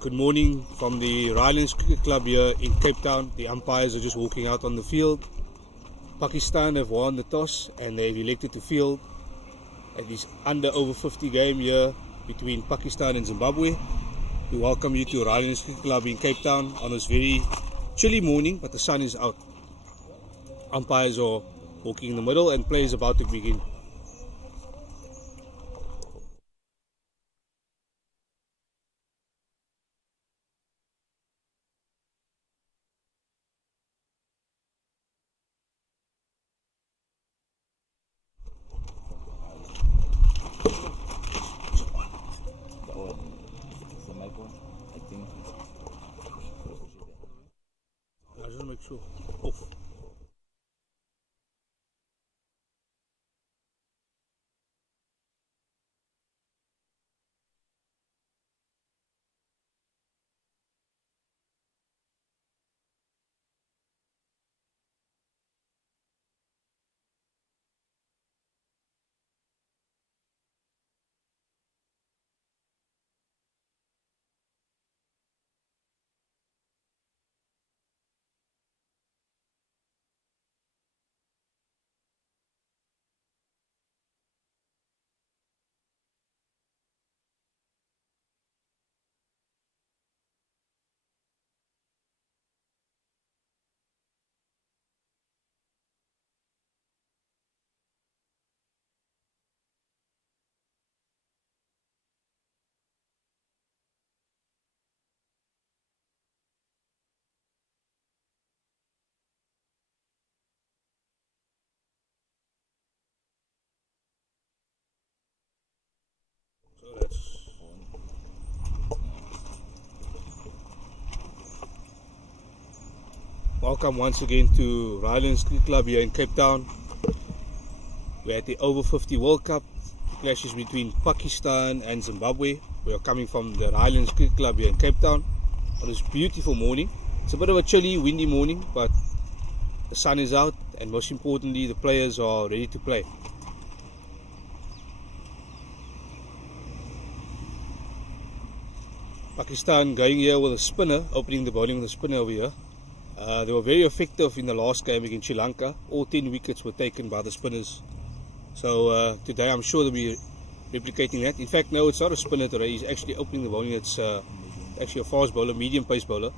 Good morning from the Rylands Cricket Club here in Cape Town. The umpires are just walking out on the field. Pakistan have won the toss and they've elected to field at this under over 50 game here between Pakistan and Zimbabwe. We welcome you to Rylands Cricket Club in Cape Town on this very chilly morning, but the sun is out. Umpires are walking in the middle and play is about to begin. I just make sure. Off. So that's welcome once again to Rylands Cricket Club here in Cape Town. We're at the over 50 World Cup clashes between Pakistan and Zimbabwe. We are coming from the Rylands Cricket Club here in Cape Town on this beautiful morning. It's a bit of a chilly, windy morning, but the sun is out and most importantly the players are ready to play. Pakistan going here with a spinner, opening the bowling with a spinner over here. They were very effective in the last game against Sri Lanka. All 10 wickets were taken by the spinners. So today I'm sure they'll be replicating that. In fact, no, it's not a spinner today. He's actually opening the bowling. It's actually a fast bowler, medium pace bowler.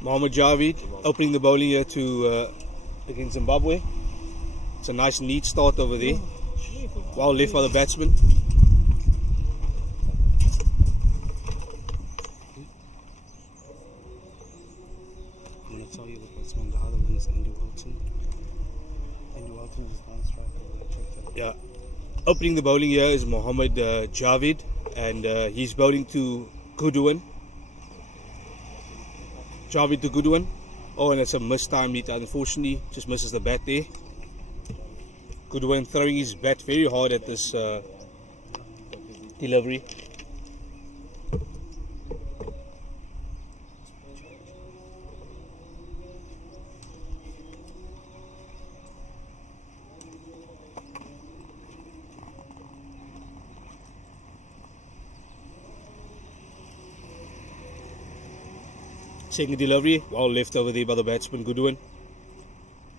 Mohammad Javid opening the bowling here to against Zimbabwe. It's a nice neat start over there. Well left by the batsman. I'm going to tell you the batsman, the other one is Andy Walton. Andy Walton is one striker. Yeah. Opening the bowling here is Mohammad Javid, and he's bowling to Goodwin. Javid to Goodwin. Oh, and it's a missed time hit, unfortunately. Just misses the bat there. Goodwin throwing his bat very hard at this delivery. Second delivery, well left over there by the batsman Goodwin.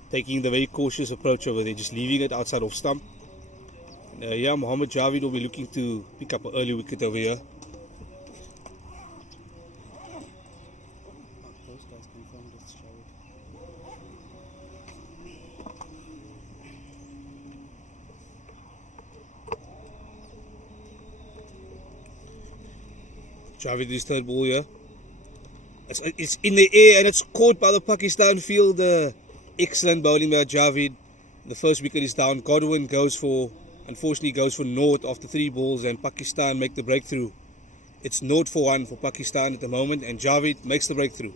Taking the very cautious approach over there, just leaving it outside off stump. Yeah, Mohammad Javid will be looking to pick up an early wicket over here. Those guys confirmed it's Javid. Javid is third ball here. It's in the air and it's caught by the Pakistan field. Excellent bowling by Javid. The first wicket is down. Godwin unfortunately goes for naught after 3 balls, and Pakistan make the breakthrough. It's naught for 1 for Pakistan at the moment, and Javid makes the breakthrough.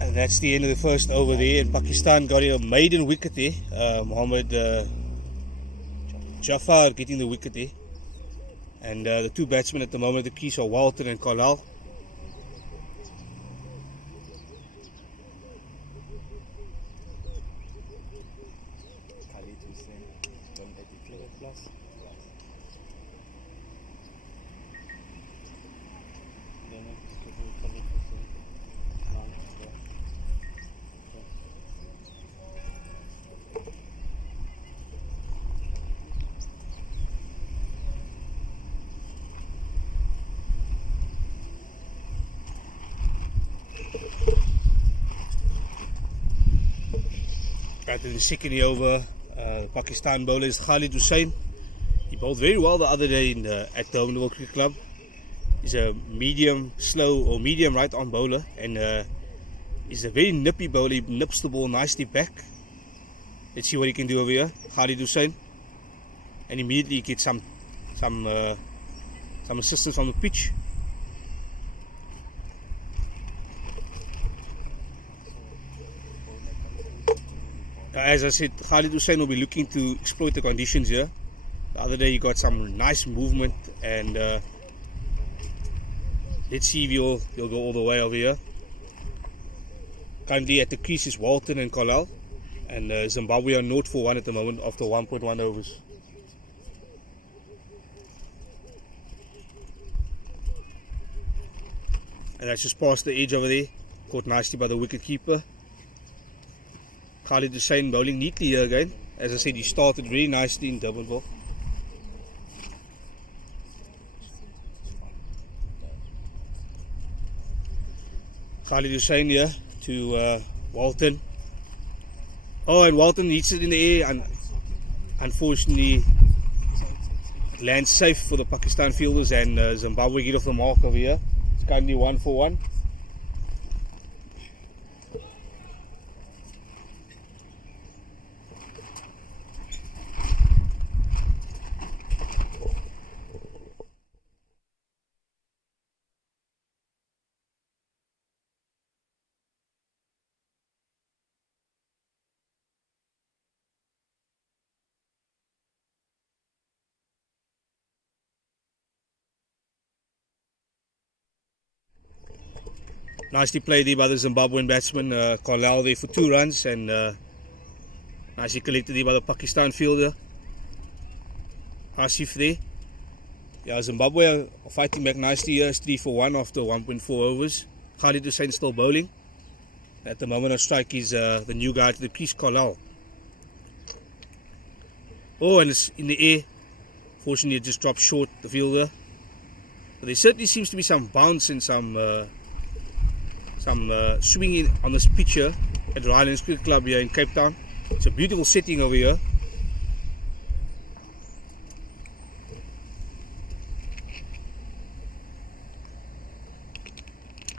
And that's the end of the first over there, and Pakistan got a maiden wicket there. Mohammad Jafar getting the wicket there. And the 2 batsmen at the moment at the crease are Walton and Kalal. Right in the second over, the Pakistan bowler is Khalid Hussain. He bowled very well the other day at the World Cricket Club. He's a medium slow or medium right arm bowler, and he's a very nippy bowler. He nips the ball nicely back. Let's see what he can do over here, Khalid Hussain. And immediately he gets some assistance from the pitch. As I said, Khalid Hussain will be looking to exploit the conditions here. The other day he got some nice movement, and let's see if he'll go all the way over here. Currently at the crease is Walton and Kalal, and Zimbabwe are 0 for 1 at the moment after 1.1 overs. And that's just past the edge over there, caught nicely by the wicket keeper. Khalid Hussain bowling neatly here again. As I said, he started very nicely in Durbanville. Khalid Hussain here to Walton. Oh, and Walton hits it in the air, and unfortunately lands safe for the Pakistan fielders, and Zimbabwe get off the mark over here. It's currently 1 for 1. Nicely played there by the Zimbabwean batsman Carlal there for 2 runs, and nicely collected there by the Pakistan fielder Asif there. Yeah, Zimbabwe are fighting back nicely here. It's 3 for 1 after 1.4 overs. Khalid Hussain still bowling. At the moment on strike is the new guy to the crease, Carlal. Oh, and it's in the air. Fortunately, it just dropped short, the fielder. But there certainly seems to be some bounce and some swinging on this pitch here at the Highlands Cricket Club here in Cape Town. It's a beautiful setting over here.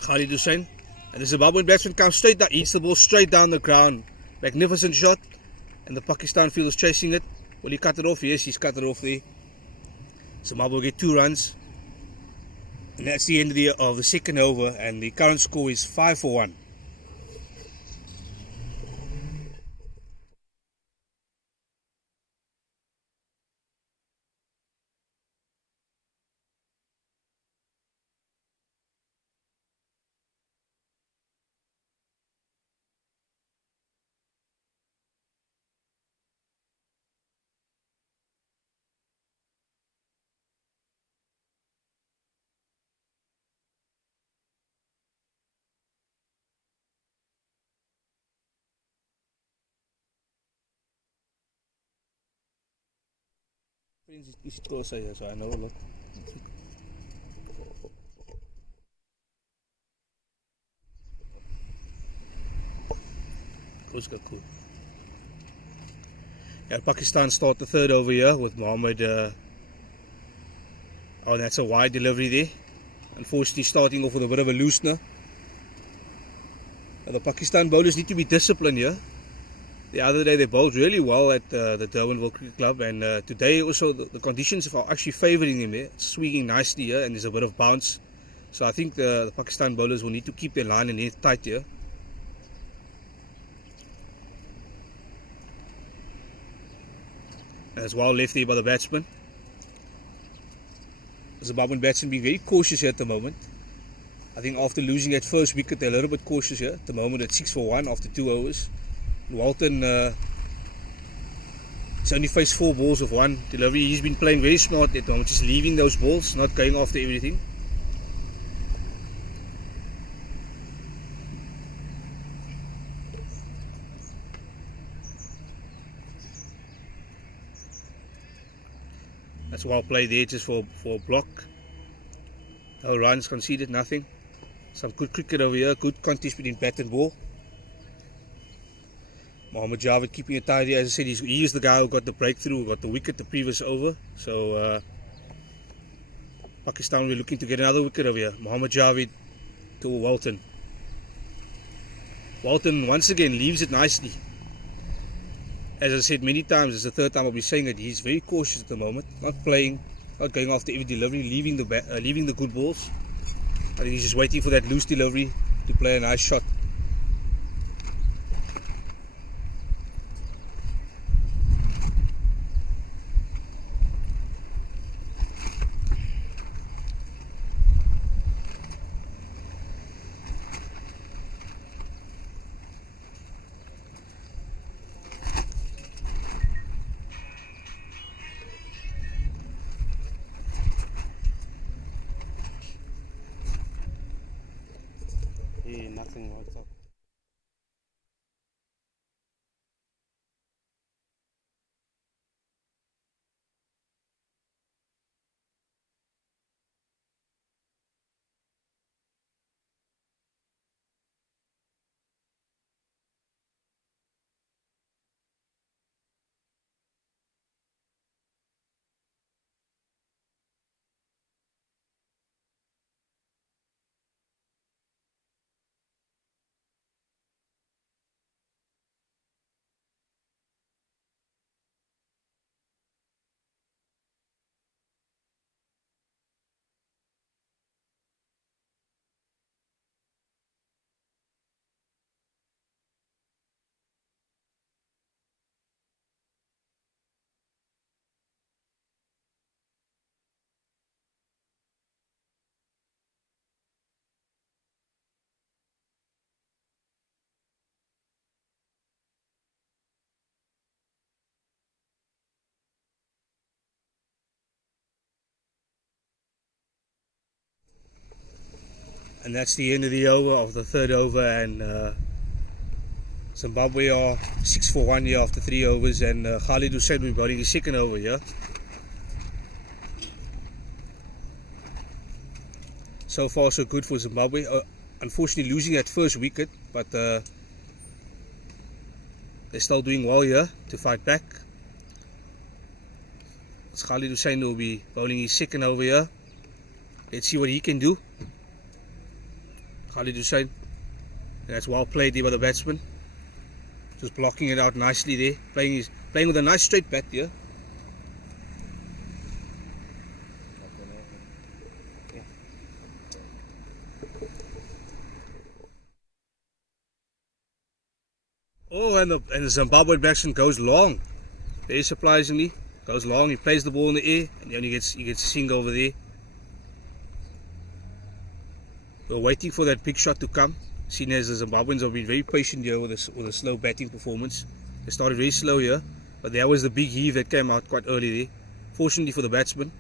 Khalid Hussain, and the Zimbabwean batsman comes straight down, hits the ball straight down the ground. Magnificent shot, and the Pakistan fielder is chasing it. Will he cut it off? Yes, he's cut it off there. Zimbabwe will get 2 runs, and that's the end of the second over, and the current score is 5 for 1. Friends, is closer here, so I know a lot. Cool. Yeah, Pakistan start the third over here with Mohammed. Oh, that's a wide delivery there. Unfortunately, starting off with a bit of a loosener. The Pakistan bowlers need to be disciplined here. The other day they bowled really well at the Durbanville Cricket Club, and today also the conditions are actually favouring them there. It's swinging nicely here, and there's a bit of bounce. So I think the Pakistan bowlers will need to keep their line and length tight here. As well left there by the batsman. The Zimbabwean batsman being very cautious here at the moment. I think after losing that first wicket, they're a little bit cautious here. At the moment, it's 6 for 1 after 2 overs. Walton has only faced 4 balls of 1 delivery. He's been playing very smart at the moment, just leaving those balls, not going after everything. That's well played there, just for a block. No runs conceded, nothing. Some good cricket over here, good contest between bat and ball. Mohammed Javed keeping it tidy. As I said, he is the guy who got the breakthrough, got the wicket the previous over. So Pakistan will be looking to get another wicket over here. Mohammed Javed to Walton. Walton once again leaves it nicely. As I said many times, it's the third time I'll be saying it, he's very cautious at the moment. Not playing, not going after every delivery, leaving the good balls. I think he's just waiting for that loose delivery to play a nice shot. Yeah, nothing worked out. And that's the end of the over, of the third over, and Zimbabwe are 6 for 1 here after 3 overs, and Khalid Hussein will be bowling his second over here. So far so good for Zimbabwe. Unfortunately losing that first wicket, but they're still doing well here to fight back. Khalid Hussein will be bowling his second over here. Let's see what he can do. Khalid Hussein, and that's well played there by the batsman. Just blocking it out nicely there. Playing with a nice straight bat here. Oh, and the Zimbabwe batsman goes long. Very surprisingly, goes long. He plays the ball in the air, and then he gets a single over there. We're waiting for that big shot to come. Seeing as the Zimbabweans have been very patient here with a slow batting performance. They started very slow here, but there was the big heave that came out quite early there. Fortunately for the batsman,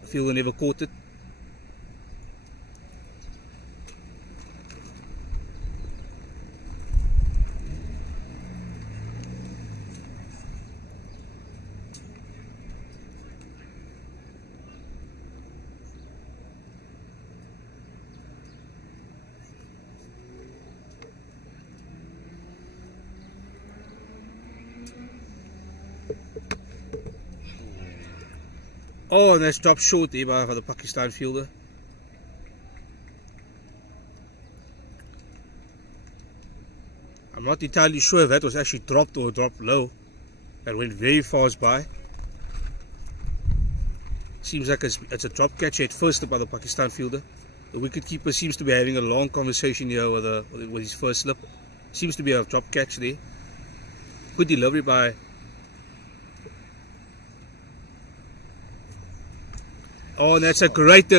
the fielder never caught it. Oh, and that's dropped short there by the Pakistan fielder. I'm not entirely sure if that was actually dropped or dropped low. That went very fast by. Seems like it's a drop catch at first by the Pakistan fielder. The wicketkeeper seems to be having a long conversation here with his first slip. Seems to be a drop catch there. Good delivery by... Oh, and that's a great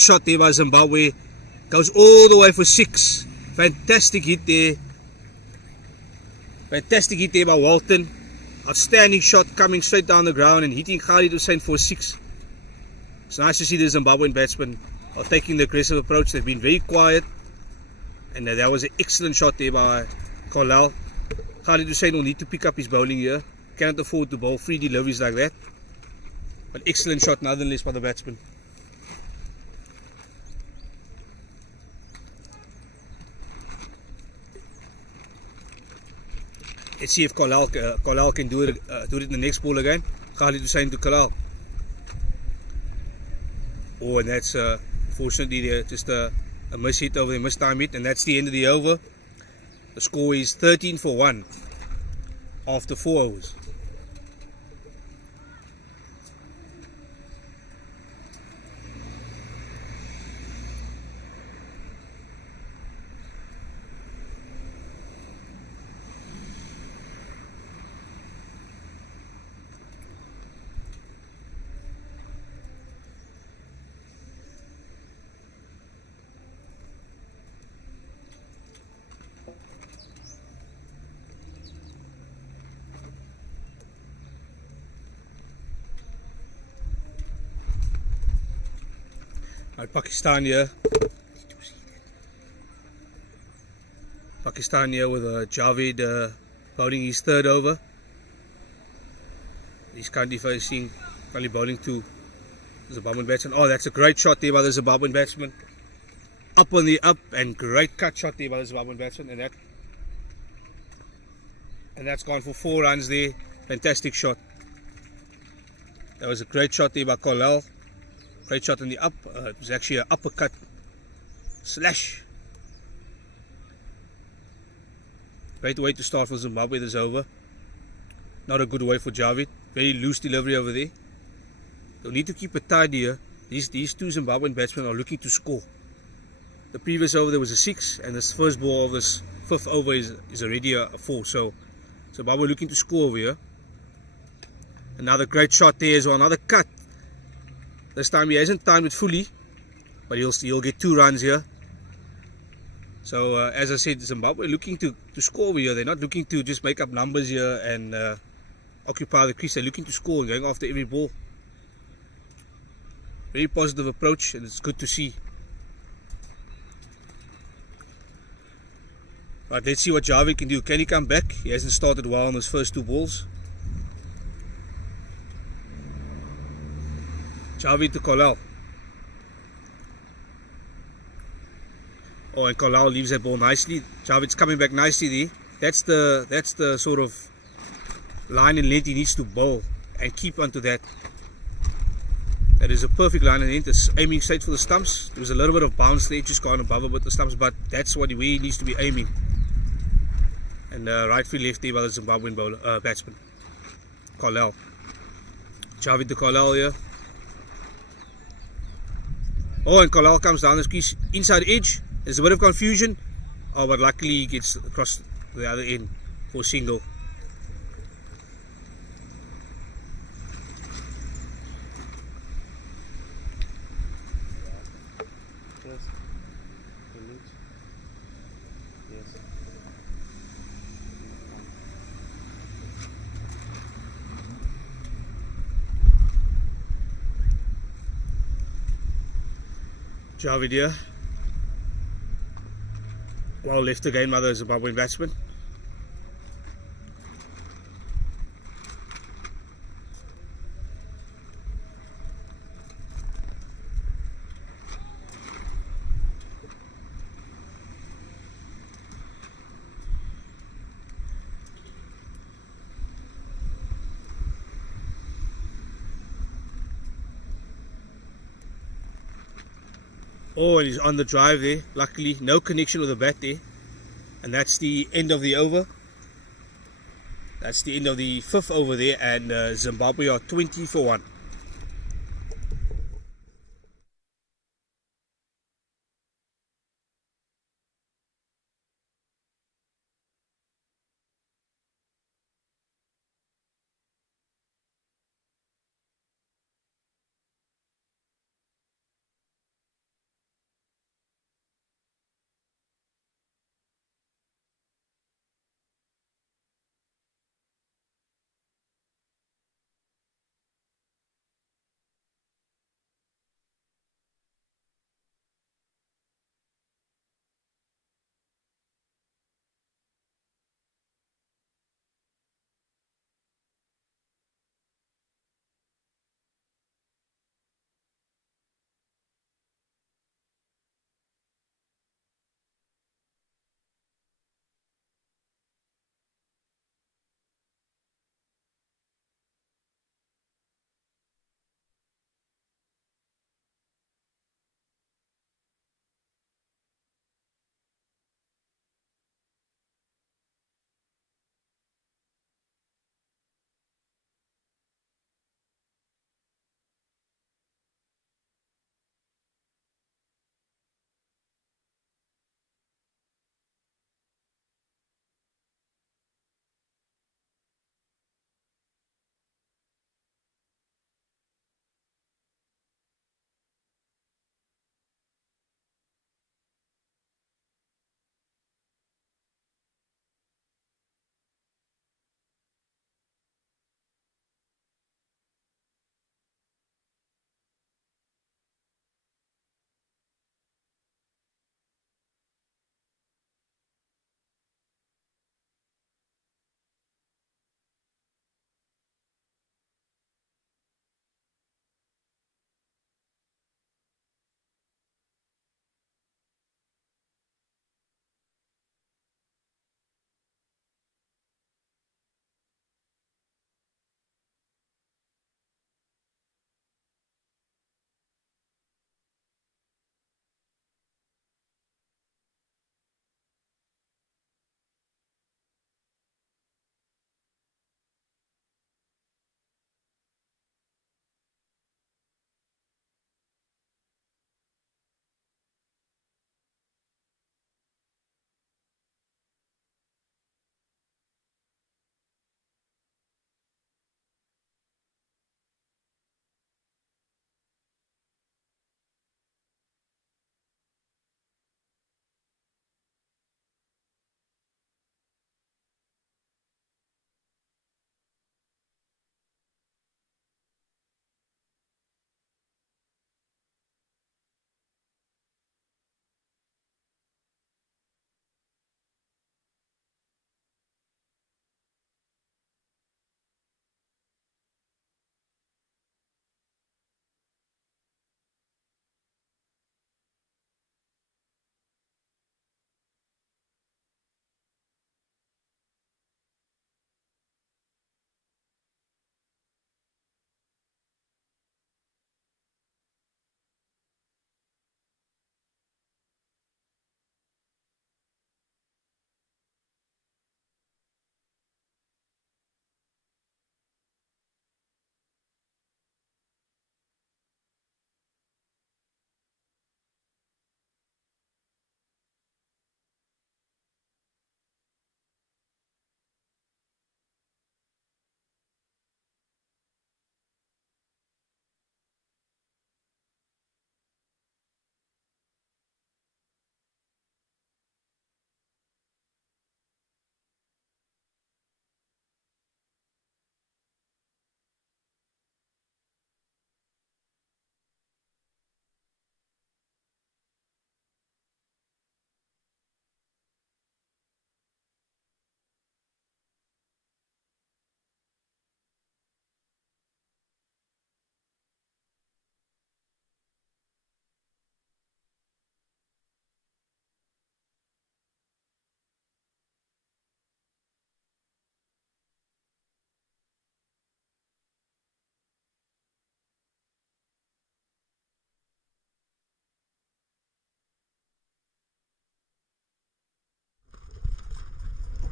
shot there by Zimbabwe. Goes all the way for 6. Fantastic hit there. Fantastic hit there by Walton. Outstanding shot coming straight down the ground and hitting Khalid Hussein for 6. It's nice to see the Zimbabwean batsmen are taking the aggressive approach. They've been very quiet. And that was an excellent shot there by Carlyle. Khalid Hussein will need to pick up his bowling here. Cannot afford to bowl 3 deliveries like that. But excellent shot nonetheless by the batsman. Let's see if Carlyle can do it in the next ball again. Khalid Hussein to Carlyle. Oh, and that's unfortunately just a miss hit over the missed time hit, and that's the end of the over. The score is 13 for 1 after 4 overs. Pakistan here with Javed bowling his third over. He's currently bowling to the Zimbabwean batsman. Oh, that's a great shot there by the Zimbabwean batsman. Up on the up, and great cut shot there by the Zimbabwean batsman, and that's gone for 4 runs there. Fantastic shot. That was a great shot there by Carlyle. Great shot in the up. It was actually an uppercut slash. Great way to start for Zimbabwe this over. Not a good way for Javed. Very loose delivery over there. They'll need to keep it tight here. These 2 Zimbabwean batsmen are looking to score. The previous over there was a 6, and this first ball of this 5th over is already a 4. So Zimbabwe looking to score over here. Another great shot there as well. Another cut. This time he hasn't timed it fully, but he'll get 2 runs here. So as I said, Zimbabwe looking to score over here. They're not looking to just make up numbers here and occupy the crease. They're looking to score and going after every ball. very positive approach, and it's good to see. But let's see what Javid can do. Can he come back? He hasn't started well on his first 2 balls. Javid to Kalal. Oh, and Kalal leaves that ball nicely. Javid's coming back nicely there. That's the sort of line and length he needs to bowl and keep onto that. That is a perfect line and length. It's aiming straight for the stumps. There was a little bit of bounce there, just gone above about the stumps, but that's where he needs to be aiming. And right field left there by the Zimbabwean bowler, batsman, Kalal. Javid to Kalal here. Oh, and Kalal comes down the crease, inside edge. There's a bit of confusion. Oh, but luckily he gets across the other end for single. Yes. Yes. Javid here. Well left again by the Zimbabwean batsman. Oh, and he's on the drive there. Luckily, no connection with the bat there. And that's the end of the over. That's the end of the 5th over there. And Zimbabwe are 20 for 1.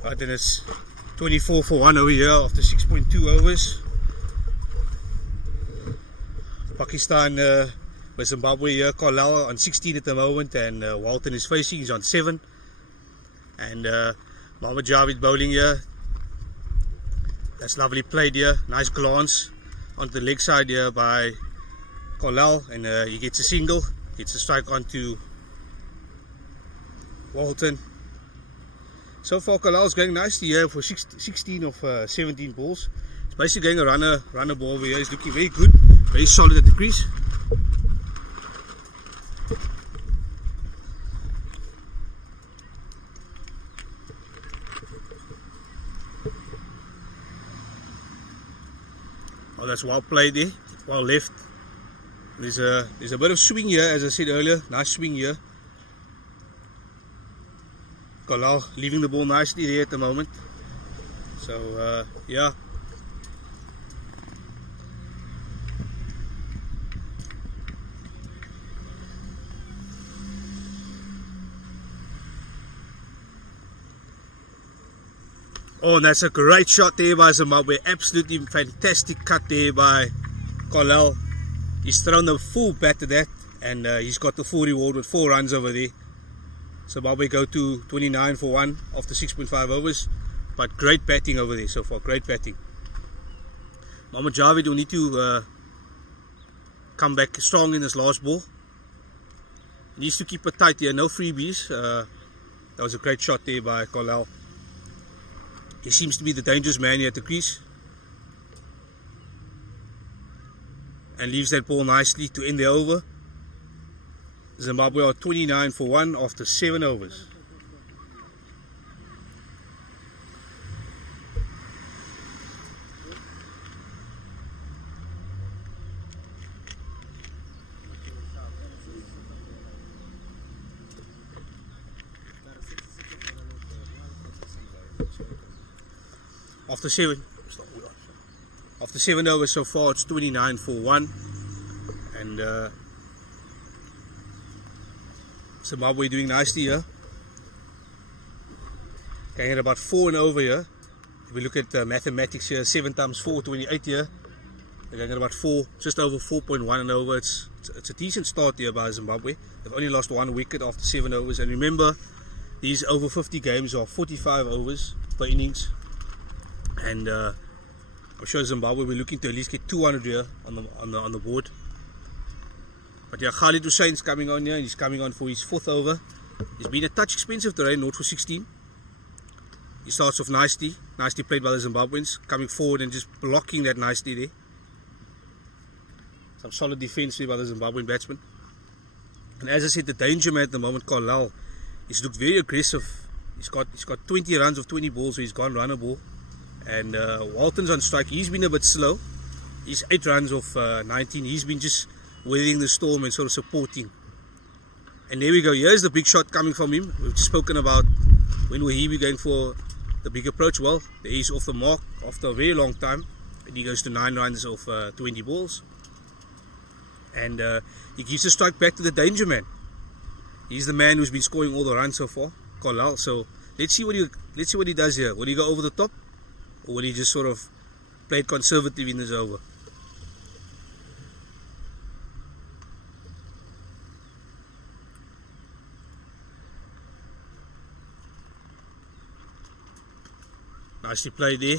Right, then it's 24 for 1 over here after 6.2 overs. Pakistan with Zimbabwe here. Carlisle on 16 at the moment, and Walton is facing, he's on 7. And Mohammed Javid bowling here. That's lovely played here. Nice glance onto the leg side here by Carlisle, and he gets a single, gets a strike onto Walton. So far Carlisle's going nicely here for 16 of 17 balls. It's basically going a runner ball over here. He's looking very good, very solid at the crease. Oh, that's well played there, well left. There's a bit of swing here, as I said earlier. Nice swing here. Carlisle leaving the ball nicely there at the moment. So yeah. Oh, and that's a great shot there by Zimbabwe. Absolutely fantastic cut there by Carlisle. He's thrown the full bat to that, and he's got the full reward with 4 runs over there. Zimbabwe go to 29 for 1 after 6.5 overs. But great batting over there so far, great batting. Mohammed Javid will need to come back strong in this last ball. He needs to keep it tight here, no freebies. That was a great shot there by Carlisle. He seems to be the dangerous man here at the crease. And leaves that ball nicely to end the over. Zimbabwe are 29 for 1 after 7 overs. After 7 overs so far, it's 29 for 1, and Zimbabwe doing nicely here. Going at about 4 and over here. If we look at the mathematics here, 7 times 4, 28 here. They're going at about 4, just over 4.1 and over. It's a decent start here by Zimbabwe. They've only lost 1 wicket after 7 overs, and remember, these over 50 games are 45 overs per innings. And I'm sure Zimbabwe will be looking to at least get 200 here on the board. But yeah, Khalid Hussein's coming on here. He's coming on for his 4th over. He's been a touch expensive today, 0 for 16. He starts off nicely played by the Zimbabweans, coming forward and just blocking that nicely there. Some solid defense there by the Zimbabwean batsman. And as I said, the danger man at the moment, Carlisle, he's looked very aggressive. He's got 20 runs of 20 balls, so he's gone runner ball. And Walton's on strike. He's been a bit slow. He's 8 runs off 19. He's been just weathering the storm and sort of supporting. And there we go. Here's the big shot coming from him. We've just spoken about when will he be going for the big approach. Well, he's off the mark after a very long time, and he goes to 9 runs off 20 balls. And he gives a strike back to the danger man. He's the man who's been scoring all the runs so far, Carlisle. So let's see what he does here. Will he go over the top, or will he just sort of play it conservative in this over? Nicely played there.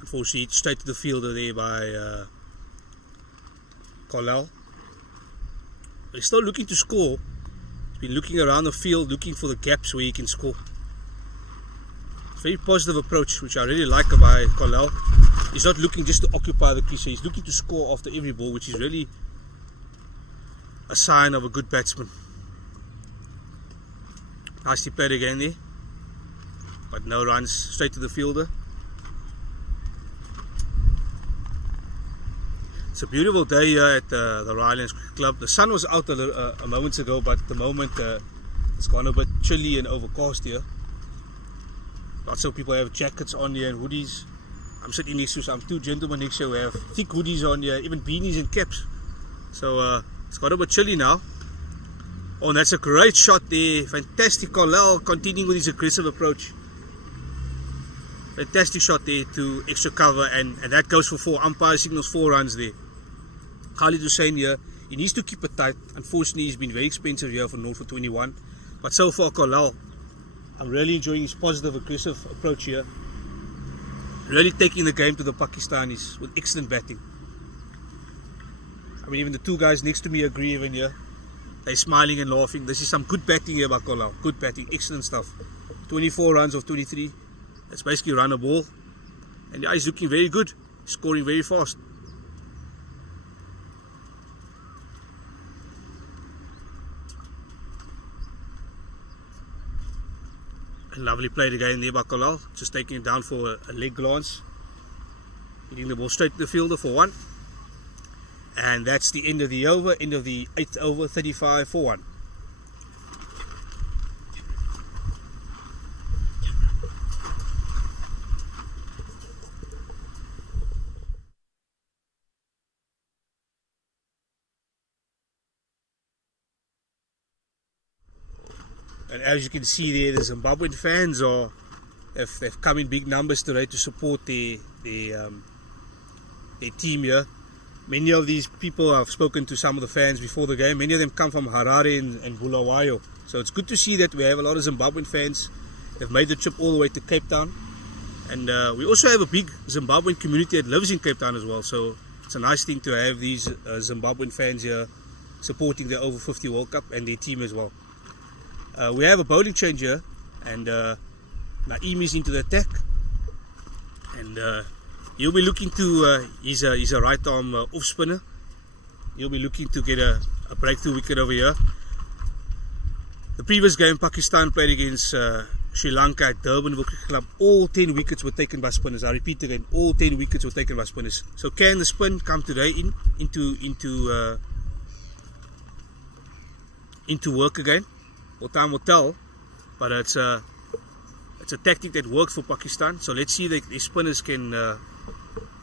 Unfortunately, straight to the fielder there by Carlisle. He's still looking to score. He's been looking around the field, looking for the gaps where he can score. Very positive approach, which I really like about Carlisle. He's not looking just to occupy the crease. He's looking to score after every ball, which is really a sign of a good batsman. Nicely played again there, but no runs, straight to the fielder. It's a beautiful day here at the Rylands Cricket Club. The sun was out a moment ago, but at the moment it's gone a bit chilly and overcast here. Lots of people have jackets on here and hoodies. I'm sitting next to some 2 gentlemen next here who have thick hoodies on here, even beanies and caps. So it's got a bit chilly now. Oh, and that's a great shot there. Fantastic. Carlisle continuing with his aggressive approach. Fantastic shot there to extra cover, and that goes for 4. Umpire signals 4 runs there. Khalid Hussein here, he needs to keep it tight. Unfortunately, he's been very expensive here for North for 21. But so far, Kalal, I'm really enjoying his positive, aggressive approach here. Really taking the game to the Pakistanis with excellent batting. I mean, even the 2 guys next to me agree even here. They're smiling and laughing. This is some good batting here by Kalal. Good batting, excellent stuff. 24 runs of 23. That's basically run a ball. And yeah, he's looking very good. Scoring very fast. A lovely play again there by Kalal. Just taking it down for a leg glance. Hitting the ball straight to the fielder for 1. And that's the end of the over. End of the 8th over. 35 for 1. And as you can see there, the Zimbabwean fans have come in big numbers today to support their team here. Many of these people, I've spoken to some of the fans before the game. Many of them come from Harare and Bulawayo. So it's good to see that we have a lot of Zimbabwean fans. They've made the trip all the way to Cape Town. And we also have a big Zimbabwean community that lives in Cape Town as well. So it's a nice thing to have these Zimbabwean fans here supporting the Over 50 World Cup and their team as well. We have a bowling change here, and Naeem is into the attack, and he'll be looking to, he's a right arm off spinner. He'll be looking to get a breakthrough wicket over here. The previous game, Pakistan played against Sri Lanka at Durban Cricket Club. All 10 wickets were taken by spinners. I repeat again, all 10 wickets were taken by spinners. So can the spin come today into work again? Well, time will tell, but it's a tactic that worked for Pakistan. So let's see if the spinners can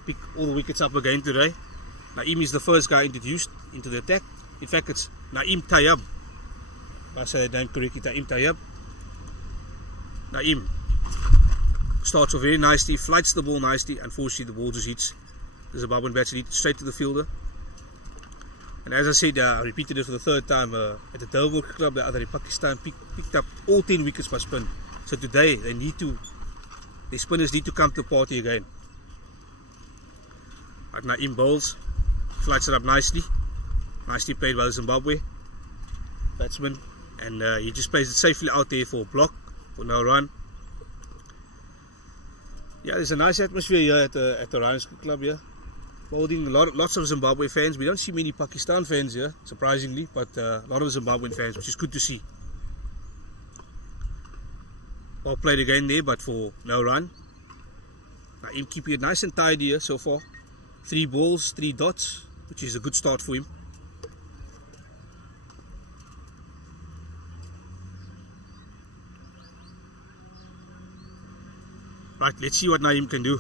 pick all the wickets up again today. Naeem is the first guy introduced into the attack. In fact, it's Naeem Tayyab. If I say that name correctly, Naeem Tayyab. Naeem starts off very nicely, flights the ball nicely. Unfortunately, the ball just hits the Zimbabwean batsman straight to the fielder. And as I said, I repeated it for the 3rd time at the Durban Cricket Club the other day. Pakistan picked up all 10 wickets by spin. So today the spinners need to come to the party again. Right, Naeem bowls, flights it up nicely. Nicely played by the Zimbabwe batsman. And he just plays it safely out there for a block, for no run. Yeah, there's a nice atmosphere here at the Ryan's Cricket Club here. Holding lots of Zimbabwe fans. We don't see many Pakistan fans here, surprisingly, but a lot of Zimbabwean fans, which is good to see. Well played again there, but for no run. Naeem keeping it nice and tidy here so far. 3 balls, 3 dots, which is a good start for him. Right, let's see what Naeem can do.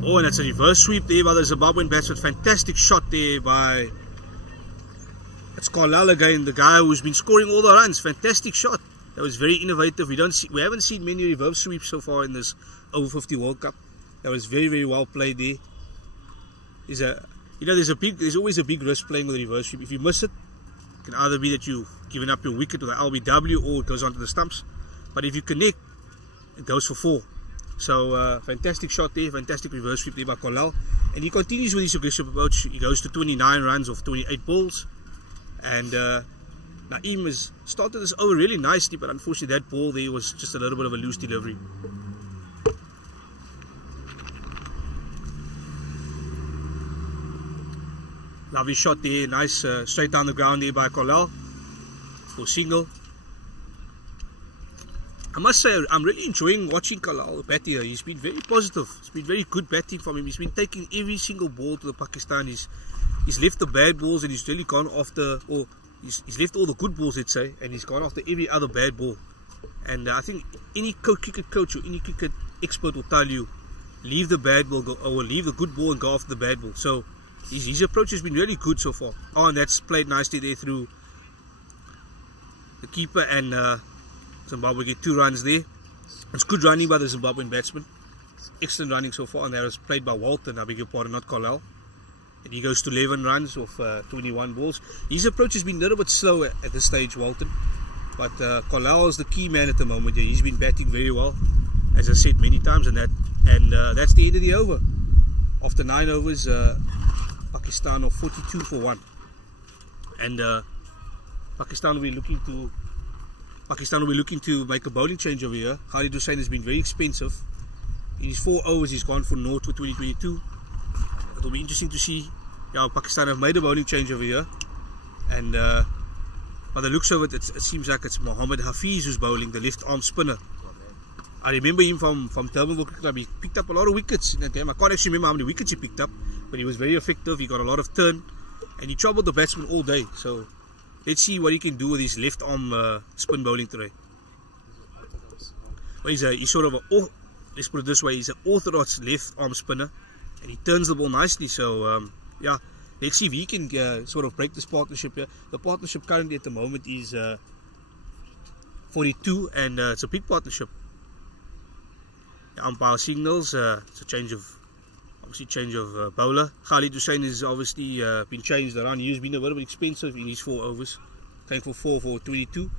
Oh, and that's a reverse sweep there by the Zimbabwean batsman. Fantastic shot there by, it's Kalal again, the guy who's been scoring all the runs. Fantastic shot. That was very innovative. We haven't seen many reverse sweeps so far in this Over 50 World Cup. That was very, very well played there. There's always a big risk playing with a reverse sweep. If you miss it, it can either be that you've given up your wicket with the LBW or it goes onto the stumps. But if you connect, it goes for 4. So fantastic shot there, fantastic reverse sweep there by Kalal. And he continues with his aggressive approach. He goes to 29 runs off 28 balls. And Naeem has started this over really nicely, but unfortunately that ball there was just a little bit of a loose delivery. Lovely shot there, nice straight down the ground there by Kalal for single. I must say, I'm really enjoying watching Kalal bat here. He's been very positive. It's been very good batting from him. He's been taking every single ball to the Pakistanis. He's left the bad balls and he's really gone after, or he's left all the good balls, let's say, and he's gone after every other bad ball. And I think any cricket coach or any cricket expert will tell you, leave the bad ball, or leave the good ball and go after the bad ball. So his approach has been really good so far. Oh, and that's played nicely there through the keeper, and Zimbabwe get 2 runs there. It's good running by the Zimbabwean batsman. Excellent running so far, and that was played by Walton, I beg your pardon, not Carlisle. And he goes to 11 runs off 21 balls. His approach has been a little bit slow at this stage, Walton. But Carlisle is the key man at the moment. Yeah, he's been batting very well, as I said many times, and that's the end of the over. After 9 overs, Pakistan are 42 for 1. And Pakistan will be looking to make a bowling change over here. Khalid Hussain has been very expensive. In his 4 overs, he's gone for naught for 2022. It will be interesting to see. Yeah, Pakistan have made a bowling change over here, and by the looks of it, it seems like it's Mohammad Hafiz who's bowling, the left arm spinner. I remember him from Durban Cricket Club. He picked up a lot of wickets in that game. I can't actually remember how many wickets he picked up, but he was very effective. He got a lot of turn, and he troubled the batsman all day. So let's see what he can do with his left arm spin bowling today. Well, he's sort of let's put it this way, he's an orthodox left arm spinner, and he turns the ball nicely. So yeah, let's see if he can sort of break this partnership here. The partnership currently at the moment is 42, and it's a big partnership. The umpire signals it's a change of bowler. Khalid Hussain has obviously been changed around. He's been a little bit expensive in his 4 overs, going for 4 for 22.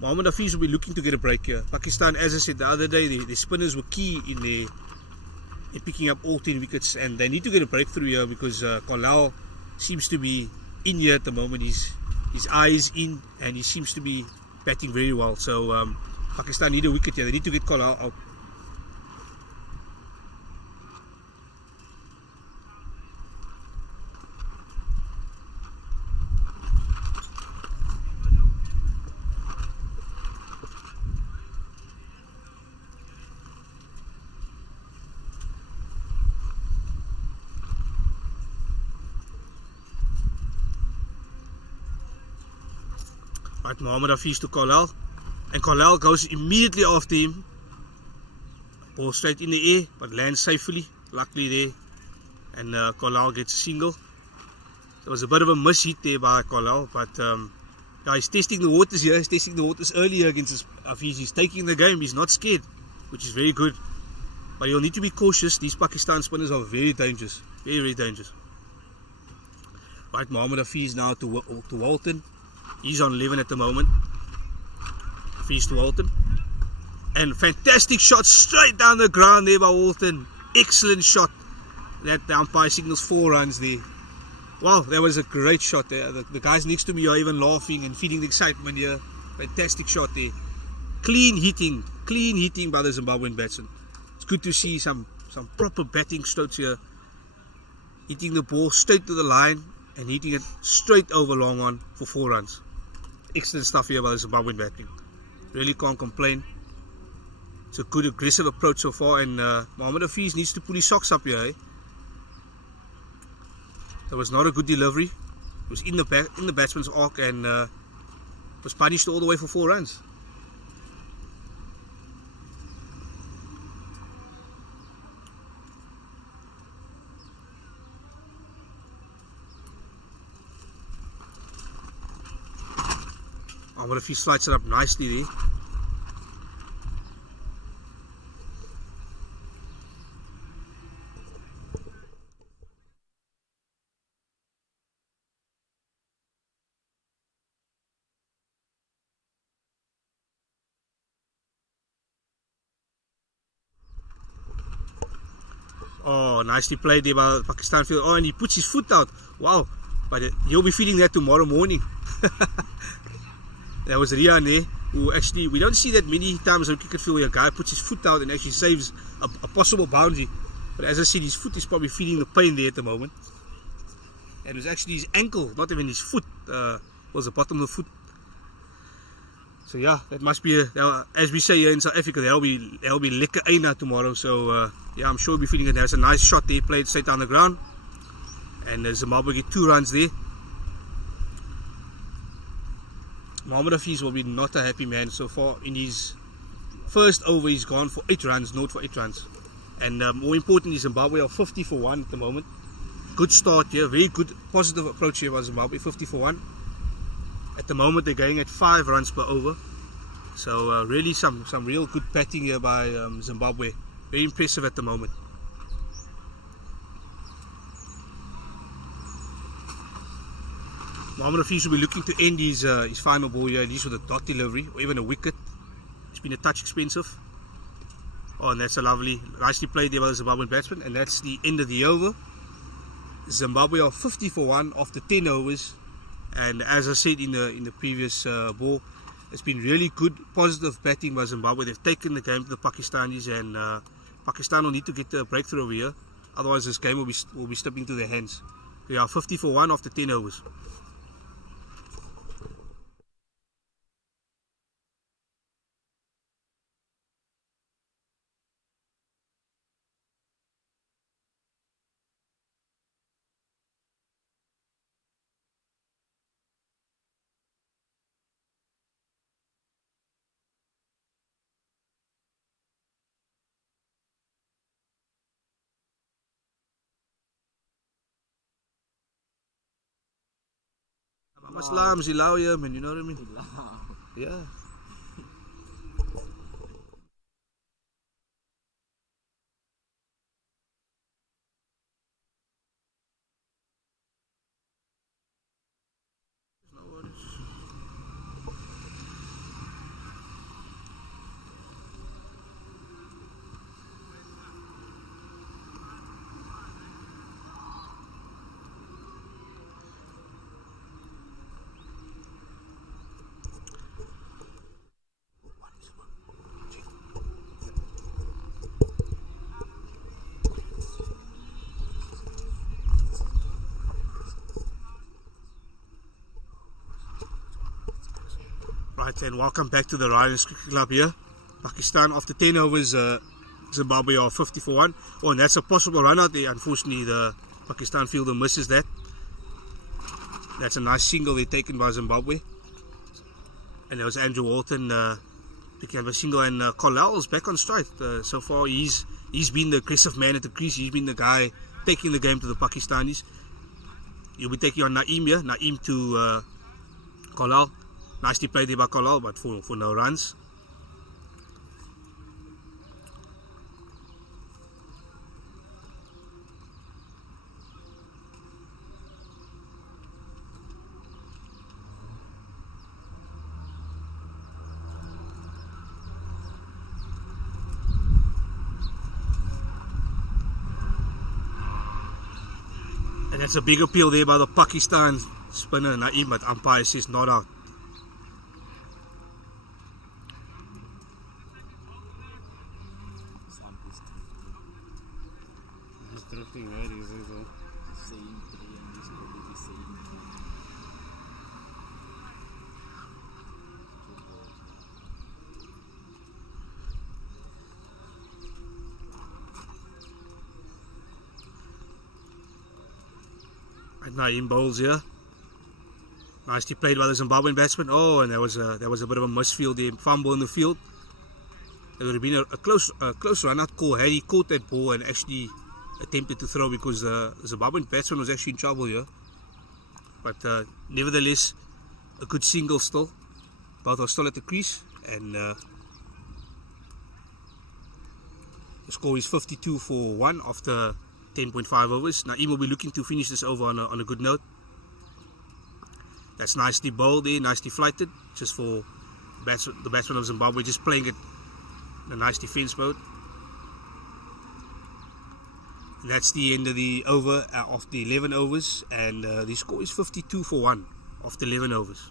Mohammad Hafiz will be looking to get a break here. Pakistan, as I said the other day, the spinners were key in picking up all 10 wickets, and they need to get a breakthrough here because Carlisle seems to be in here at the moment. His eye is in, and he seems to be batting very well. So Pakistan need a wicket here. They need to get Carlisle out. Right, Mohammad Hafiz to Carlisle, and Carlisle goes immediately after him. Ball straight in the air, but lands safely, luckily there, and Carlisle gets a single. There was a bit of a miss hit there by Carlisle, but yeah, he's testing the waters here. He's testing the waters earlier against Hafiz. He's taking the game. He's not scared, which is very good. But you'll need to be cautious. These Pakistan spinners are very dangerous, very, very dangerous. Right, Mohammad Hafiz now to Walton. He's on 11 at the moment. Hafiz to Walton. And fantastic shot straight down the ground there by Walton. Excellent shot. That the umpire signals 4 runs there. Wow, that was a great shot there. The guys next to me are even laughing and feeling the excitement here. Fantastic shot there. Clean hitting by the Zimbabwean batsman. It's good to see some proper batting strokes here. Hitting the ball straight to the line and hitting it straight over long on for 4 runs. Excellent stuff here by the Zimbabwean batting. Really can't complain. It's a good aggressive approach so far, and Mohammad Hafiz needs to pull his socks up here. Eh? That was not a good delivery. It was in the batsman's arc, and was punished all the way for 4 runs. Mohammad Hafiz slides it up nicely there. Oh, nicely played there by the Pakistan field. Oh, and he puts his foot out. Wow. But he'll be feeling that tomorrow morning. That was Rian there, who actually, we don't see that many times on cricket field where a guy puts his foot out and actually saves a possible boundary. But as I said, his foot is probably feeling the pain there at the moment. And it was actually his ankle, not even his foot, was the bottom of the foot. So yeah, that must be, as we say here in South Africa, there'll be lekker eina tomorrow. So yeah, I'm sure he'll be feeling it. There's a nice shot there, played straight down the ground. And Zimbabwe get 2 runs there. Mohammad Hafiz will be not a happy man so far. In his first over, he's gone for 8 runs, not for 8 runs. And more importantly, Zimbabwe are 50 for 1 at the moment. Good start here, very good, positive approach here by Zimbabwe, 50 for 1. At the moment, they're going at 5 runs per over. So really some real good batting here by Zimbabwe. Very impressive at the moment. Mohamed Hafiz will be looking to end his final ball here, at least with a dot delivery or even a wicket. It's been a touch expensive. Oh, and that's a nicely played there by the Zimbabwean batsman. And that's the end of the over. Zimbabwe are 50 for 1 after 10 overs. And as I said in the previous ball, it's been really good, positive batting by Zimbabwe. They've taken the game to the Pakistanis, and Pakistan will need to get a breakthrough over here. Otherwise, this game will be slipping to their hands. They are 50 for 1 after 10 overs. Maslam, Zilaw, man, you know what I mean? Yeah. No worries. Right, and welcome back to the Rhinos Cricket Club here. Pakistan after 10 overs, Zimbabwe are 50 for 1. Oh, and that's a possible run out there. Unfortunately, the Pakistan fielder misses that. That's a nice single there taken by Zimbabwe. And there was Andrew Walton picking up a single, and Colal is back on strike. So far, he's been the aggressive man at the crease. He's been the guy taking the game to the Pakistanis. He'll be taking on Naeem here. Naeem to Colal. Nicely played there by Colal, but for no runs. And that's a big appeal there by the Pakistan spinner Naeem, but umpire says not out. He's drifting right, is it? And Naeem bowls here. Nicely played by the Zimbabwean batsman. Oh, and there was a bit of a misfield there, fumble in the field. There would have been a close run-out call had he caught that ball and actually attempted to throw, because the Zimbabwean batsman was actually in trouble here. But nevertheless, a good single still. Both are still at the crease, and the score is 52 for 1 after 10.5 overs. Naeem will be looking to finish this over on a good note. That's nicely bowled there, nicely flighted, just for the batsman of Zimbabwe, just playing it in a nice defense mode. And that's the end of the over after 11 overs, and the score is 52 for 1 after 11 overs.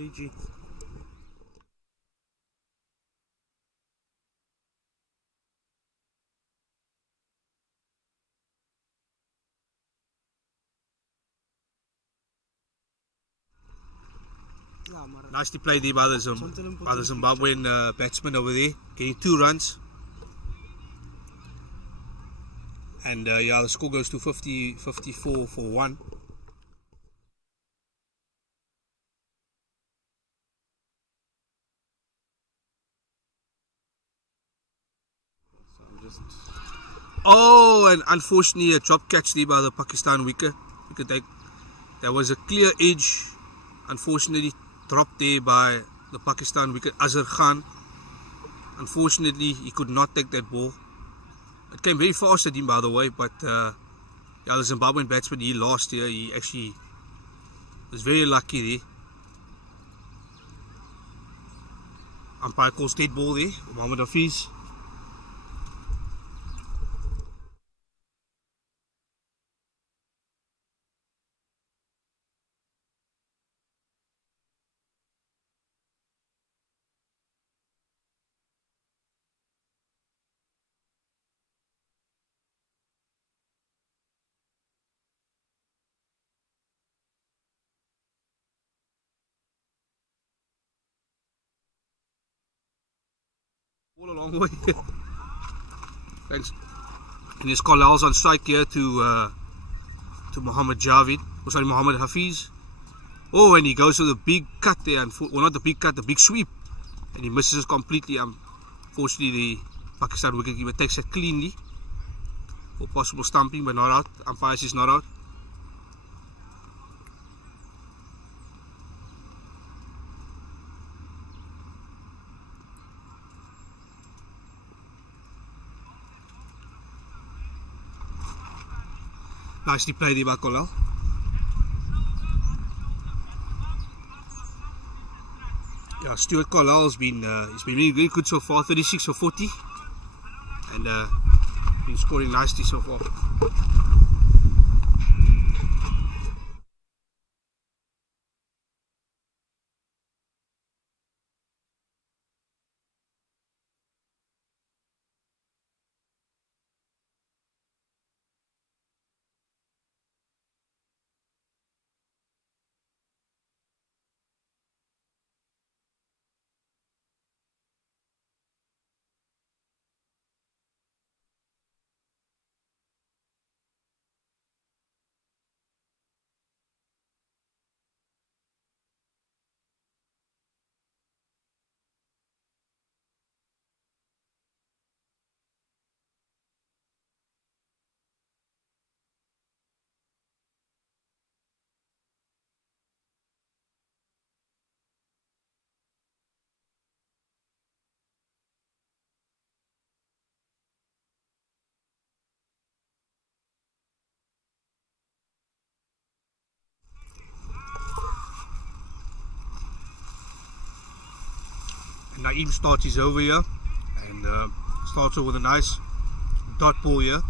KG. Nicely played there by the Zimbabwean batsman over there, getting 2 runs. And yeah, the score goes to 54 for 1. Oh, and unfortunately a drop catch there by the Pakistan wicket. There was a clear edge, unfortunately dropped there by the Pakistan wicket, Azhar Khan. Unfortunately, he could not take that ball. It came very fast at him, by the way, but yeah, the Zimbabwean batsman, he lost here. He actually was very lucky there. Umpire calls dead ball there for Mohammad Hafiz. All a long way. Thanks. And his Carlisle's on strike here to Mohammad Javid. Oh, sorry, Mohammad Hafiz. Oh, and he goes for the big cut there. Well, not the big cut, the big sweep. And he misses it completely. Unfortunately, the Pakistan wicketkeeper takes it cleanly for possible stumping, but not out. Umpire is not out. Nicely played there by Carlisle. Yeah, Stuart Carlisle's been he's been really good so far, 36 for 40, and been scoring nicely so far. Naeem starts his over here and starts off with a nice dot ball here.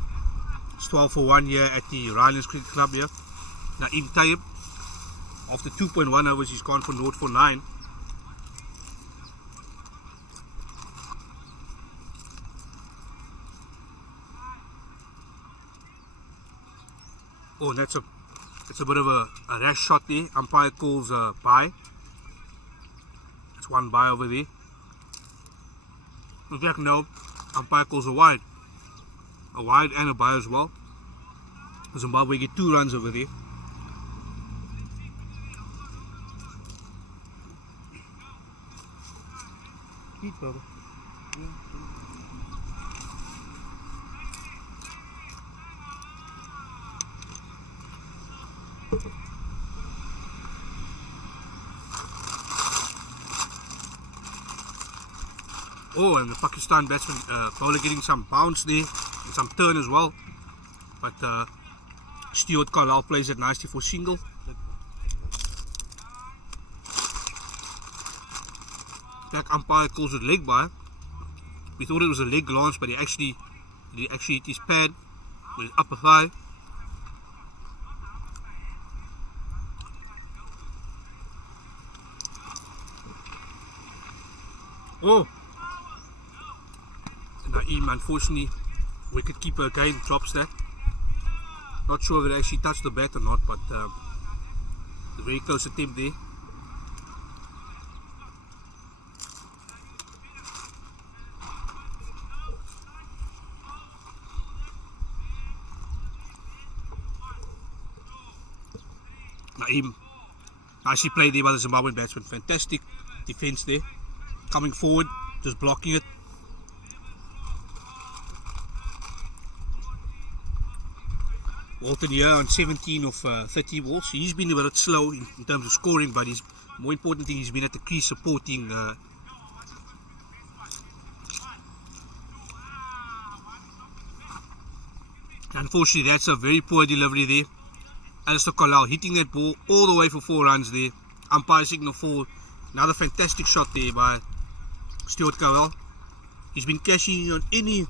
It's 12 for 1 here at the Rylands Cricket Club here. Naeem Tayyib, after 2.1 overs, he's gone for 0 for 9. Oh, that's a bit of a rash shot there. Umpire calls a bye. It's one bye over there. In fact, no, umpire calls a wide and a bye as well. Zimbabwe get 2 runs over there. Eat, Baba. Oh, and the Pakistan batsman bowler getting some bounce there and some turn as well. But Stuart Carlisle plays it nicely for single. Back umpire calls it leg by. We thought it was a leg glance, but he actually hit his pad with his upper thigh. Oh! Naeem, unfortunately, wicketkeeper again drops that. Not sure if it actually touched the bat or not, but a very close attempt there. Naeem, nicely played there by the Zimbabwean batsman. Fantastic defence there. Coming forward, just blocking it. Walton here on 17 of 30 balls. He's been a bit slow in terms of scoring, but he's more important thing, he's been at the crease supporting. Unfortunately, that's a very poor delivery there. Alistair Carlisle hitting that ball all the way for 4 runs there. Umpire signal for another fantastic shot there by Stuart Cowell. He's been cashing on any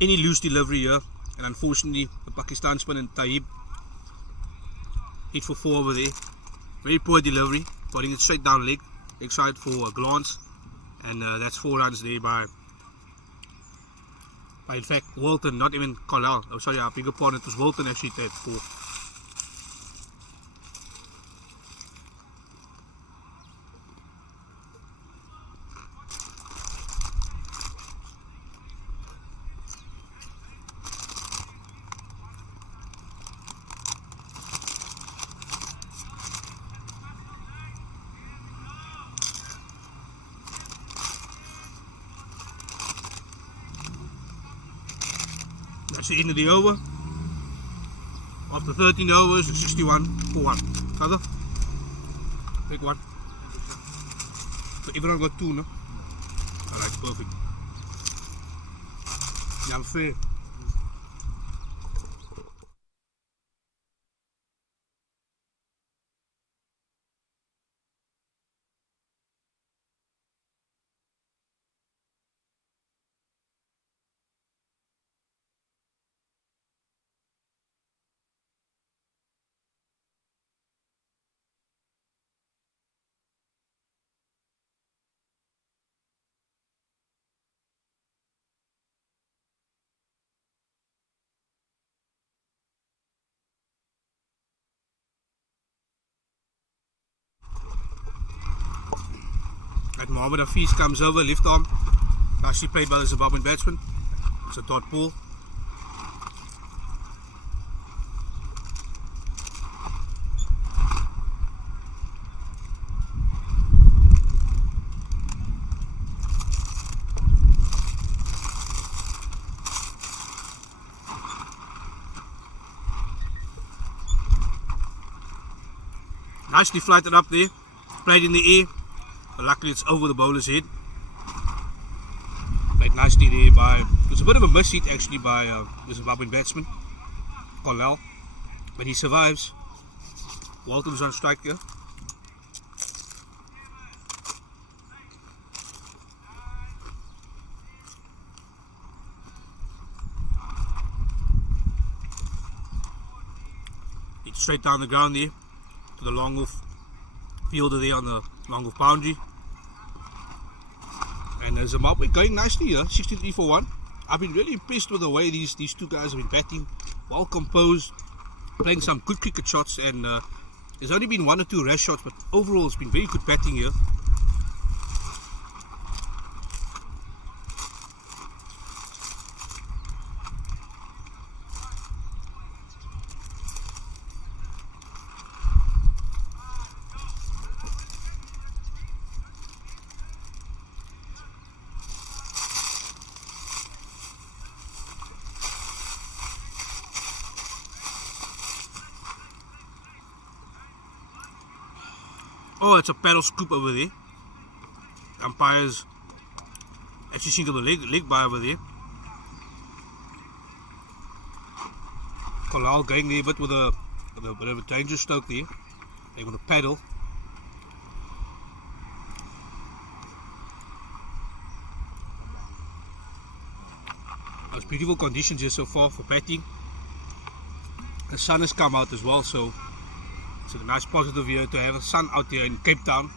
loose delivery here, and unfortunately the Pakistan spinner Taib hit for 4 over there. Very poor delivery, putting it straight down leg side for a glance, and that's 4 runs there by in fact Walton, not even Carlisle. Oh sorry, I beg your pardon, it was Walton actually at 4. That's the end of the over. After 13 overs, it's 61 for 1. Cover. Take 1. So everyone got 2, no? Alright, perfect. Yeah, fair. At Mohammed Hafiz comes over, left arm. Nicely played by the Zimbabwean batsman. It's a dot ball. Nicely flighted up there, played in the air. But luckily it's over the bowler's head. Played nicely there by, it was a bit of a miss hit actually by the Zimbabwean batsman, Carlisle. But he survives. Walton's on strike here. It's straight down the ground there to the long off fielder there on the long off boundary. And Zimbabwe going nicely here, 63 for 1. I've been really impressed with the way these two guys have been batting, well composed, playing some good cricket shots, and there's only been 1 or 2 rash shots, but overall it's been very good batting here. Oh, it's a paddle scoop over there. Umpires actually seen to the leg by over there. Carlisle going there, but with a bit of a dangerous stroke there. They want to paddle. It's beautiful conditions here so far for batting. The sun has come out as well, so it's a nice positive here to have the sun out here in Cape Town.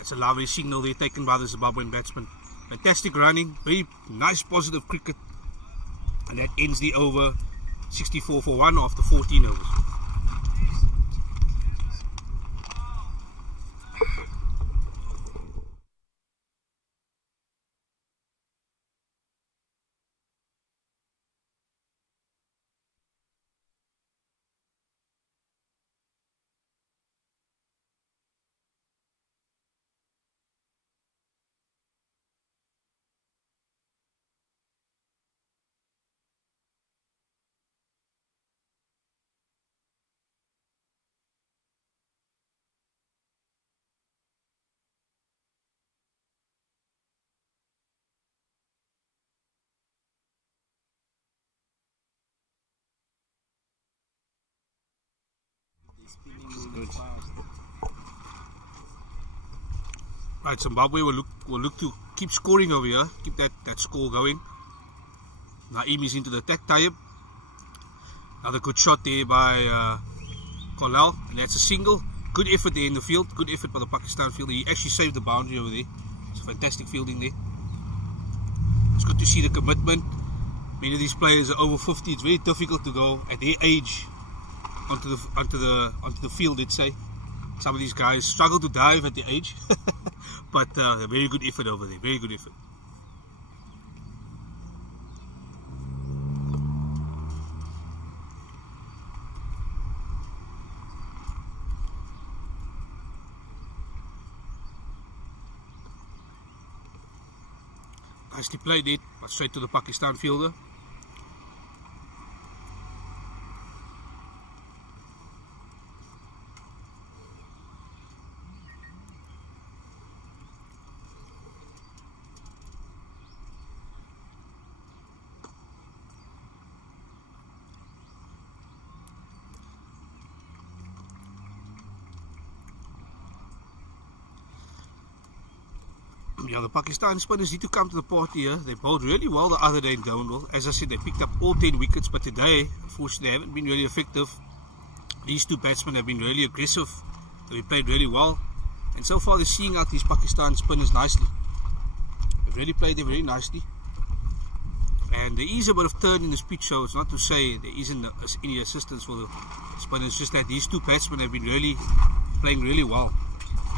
That's a lovely signal there taken by the Zimbabwean batsman. Fantastic running, very nice positive cricket, and that ends the over 64 for 1 after 14 overs. Good. Right, Zimbabwe will look to keep scoring over here, keep that score going. Naeem is into the attack type. Another good shot there by Kolal, and that's a single. Good effort there in the field, good effort by the Pakistan fielder. He actually saved the boundary over there. It's a fantastic fielding there. It's good to see the commitment. Many of these players are over 50. It's very difficult to go at their age onto the field, let's say. Some of these guys struggle to dive at their age, but a very good effort over there, very good effort. Nicely played it, but straight to the Pakistan fielder. Yeah, the Pakistan spinners need to come to the party here. They bowled really well the other day in Donwell. As I said, they picked up all 10 wickets, but today, unfortunately, they haven't been really effective. These two batsmen have been really aggressive. They've played really well. And so far, they're seeing out these Pakistan spinners nicely. They've really played them very nicely. And there is a bit of turn in this pitch, so it's not to say there isn't any assistance for the spinners. Just that these two batsmen have been really playing really well.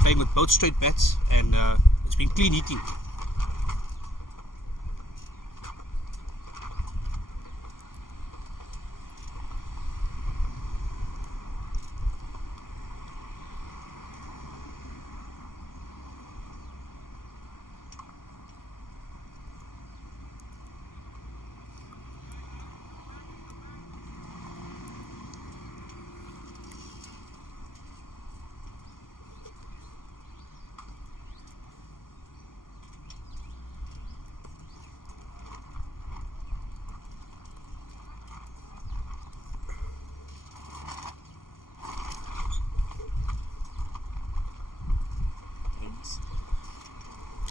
Playing with both straight bats, and it's been clean hitting.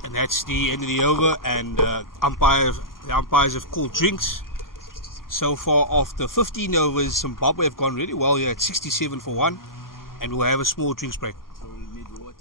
And that's the end of the over, and the umpires have called drinks. So far, after 15 overs, Zimbabwe have gone really well here at 67 for 1, and we'll have a small drinks break. So we need water.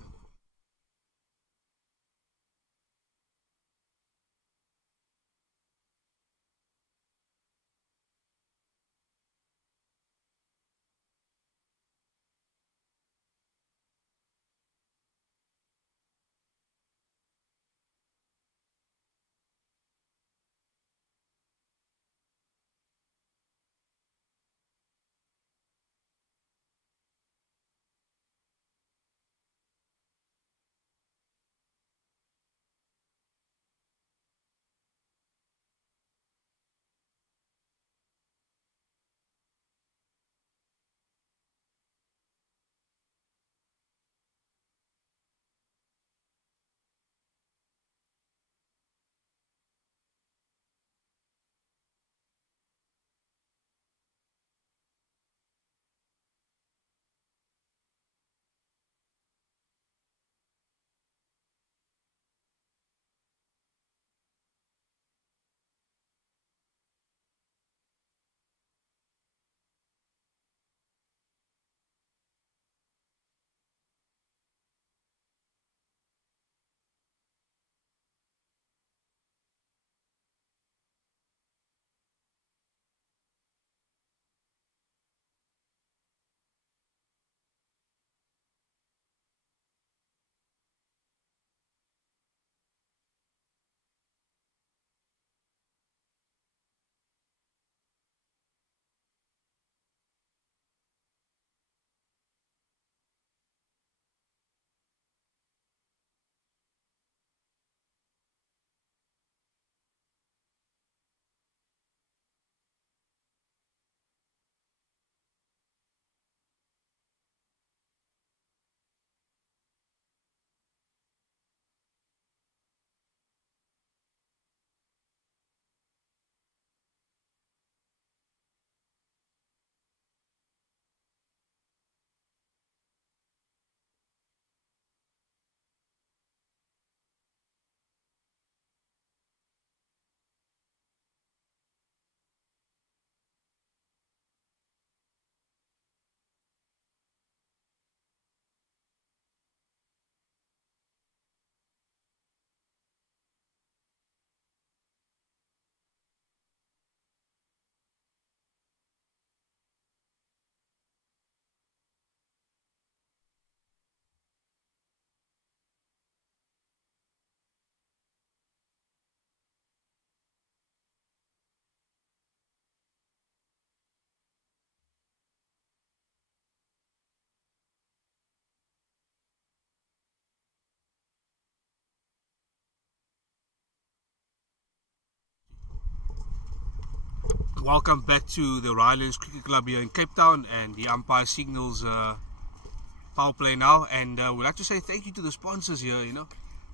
Welcome back to the Rylands Cricket Club here in Cape Town, and the umpire signals power play now. And we'd like to say thank you to the sponsors here,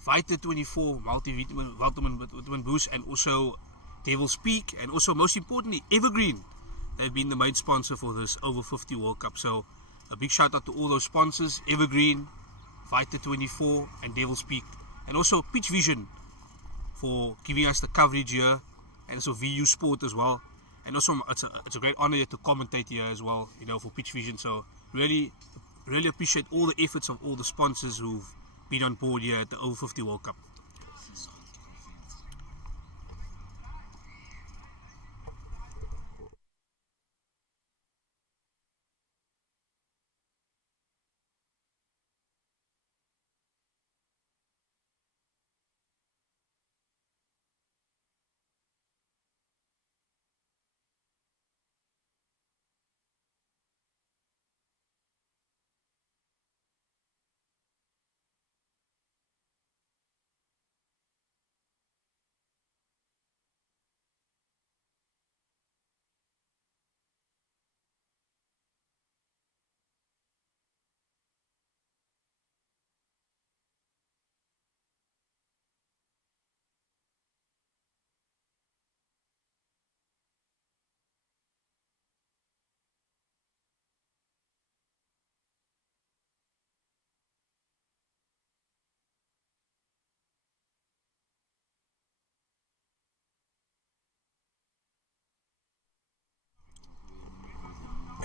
Vita 24 multivitamin boost, and also Devil's Peak, and also most importantly Evergreen. They've been the main sponsor for this over 50 World Cup. So a big shout out to all those sponsors: Evergreen, Vita 24, and Devil's Peak, and also Pitch Vision for giving us the coverage here, and also VUSport as well. And also it's a great honor to commentate here as well, for Pitch Vision. So really appreciate all the efforts of all the sponsors who've been on board here at the over 50 World Cup.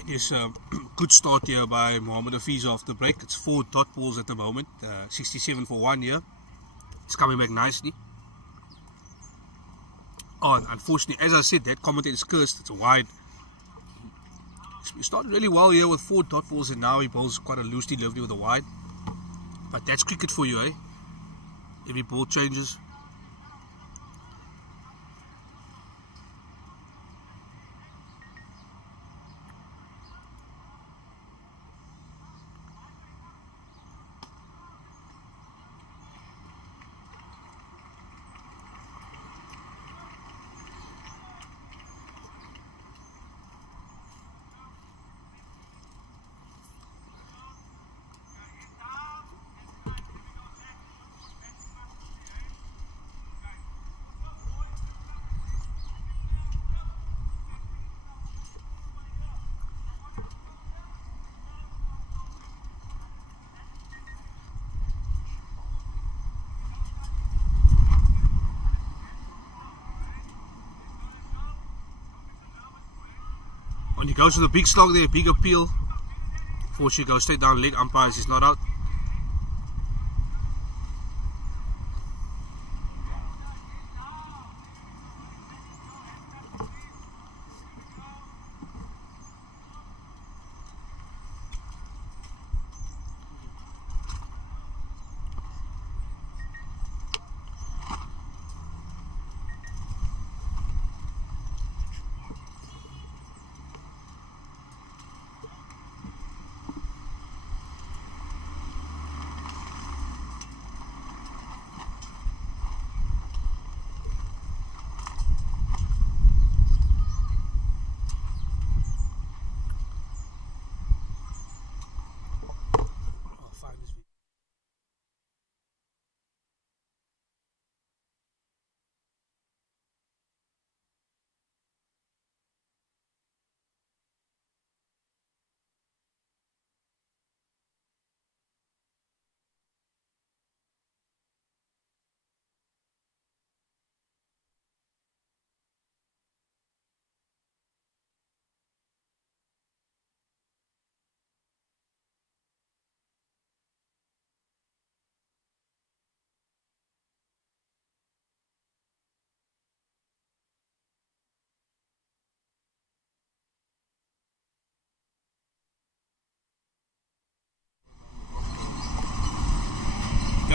Yes, good start here by Mohammed Hafiz after break. It's 4 dot balls at the moment, 67 for 1 here. It's coming back nicely. Oh, and unfortunately, as I said, that commentator's cursed. It's a wide. He started really well here with 4 dot balls, and now he bowls quite a loose delivery with a wide. But that's cricket for you, eh? Every ball changes. When he goes to the big slog there, big appeal. Fortunately, goes straight down leg. Umpires is not out.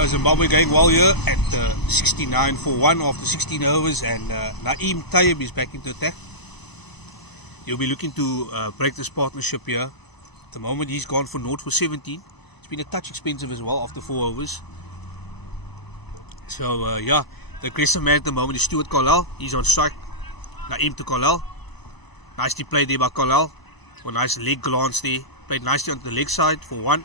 Zimbabwe going well here at 69 for 1 after 16 overs, and Naeem Tayyib is back into attack. He'll be looking to break this partnership here. At the moment he's gone for 0 for 17. It's been a touch expensive as well after 4 overs. So yeah, the aggressive man at the moment is Stuart Carlisle. He's on strike. Naeem to Carlisle. Nicely played there by Colal. A nice leg glance there. Played nicely onto the leg side for 1.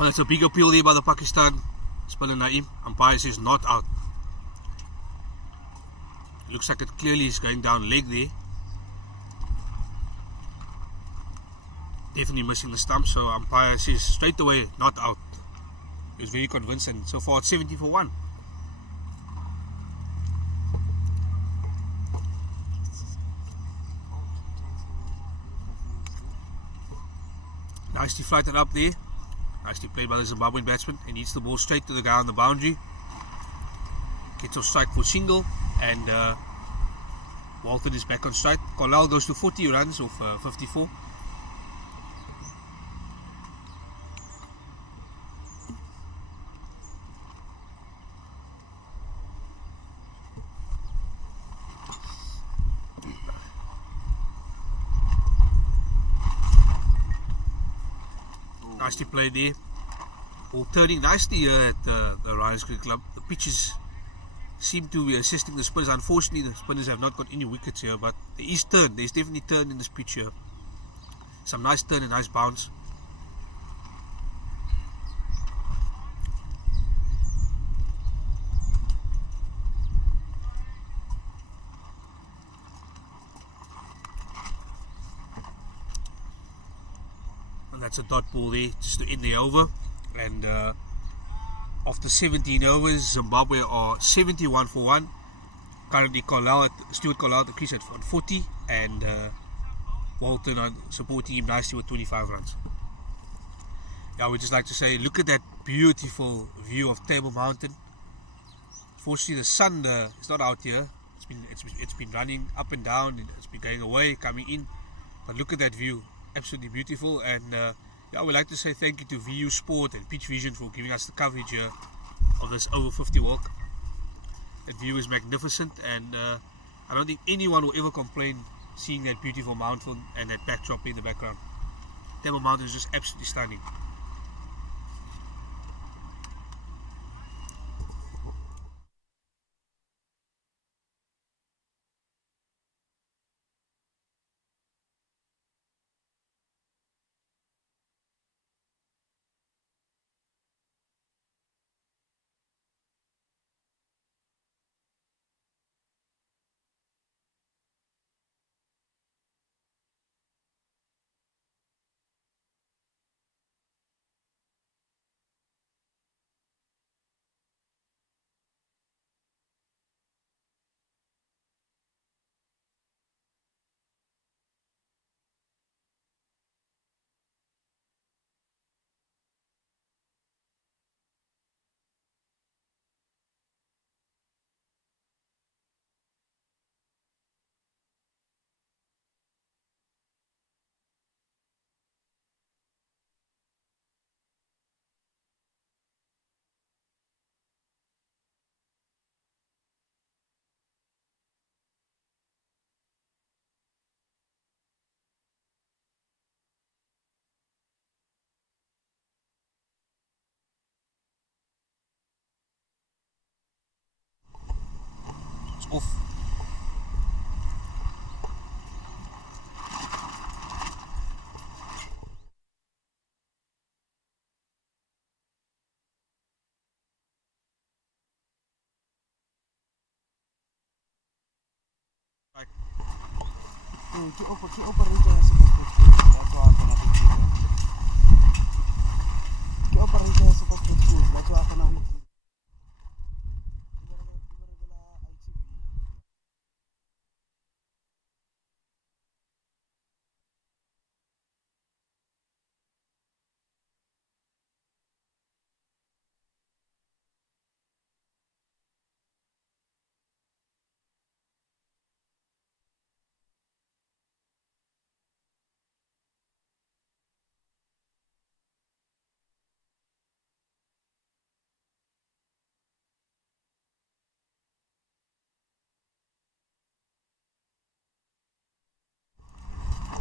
Oh, that's a big appeal there by the Pakistan spinner Naeem. Umpire says not out. It looks like it clearly is going down leg there. Definitely missing the stump, so umpire says straight away not out. He was very convincing. So far it's 70 for 1. Nicely flighted up there. Nicely played by the Zimbabwean batsman. He needs the ball straight to the guy on the boundary. Gets off strike for single, and Walton is back on strike. Colal goes to 40 runs off 54. Nicely played there. Ball turning nicely here at the Ryan's Cricket Club. The pitches seem to be assisting the spinners. Unfortunately, the spinners have not got any wickets here, but there is turn. There's definitely turn in this pitch here. Some nice turn and nice bounce. And that's a dot ball there just to end the over. And after 17 overs, Zimbabwe are 71 for 1. Currently Stuart Colal at the crease at 140, and Walton on supporting him nicely with 25 runs. Yeah, we'd just like to say, look at that beautiful view of Table Mountain. Fortunately, the sun is not out here. It's been running up and down. It's been going away, coming in. But look at that view, absolutely beautiful. And yeah, we'd like to say thank you to VUSport and Pitch Vision for giving us the coverage here of this over 50 walk. That view is magnificent, and I don't think anyone will ever complain seeing that beautiful mountain and that backdrop in the background. Table Mountain is just absolutely stunning. It's off. Que operator has supposed to do? That's why I cannot do. Que operator has supposed to do? That's why I cannot do.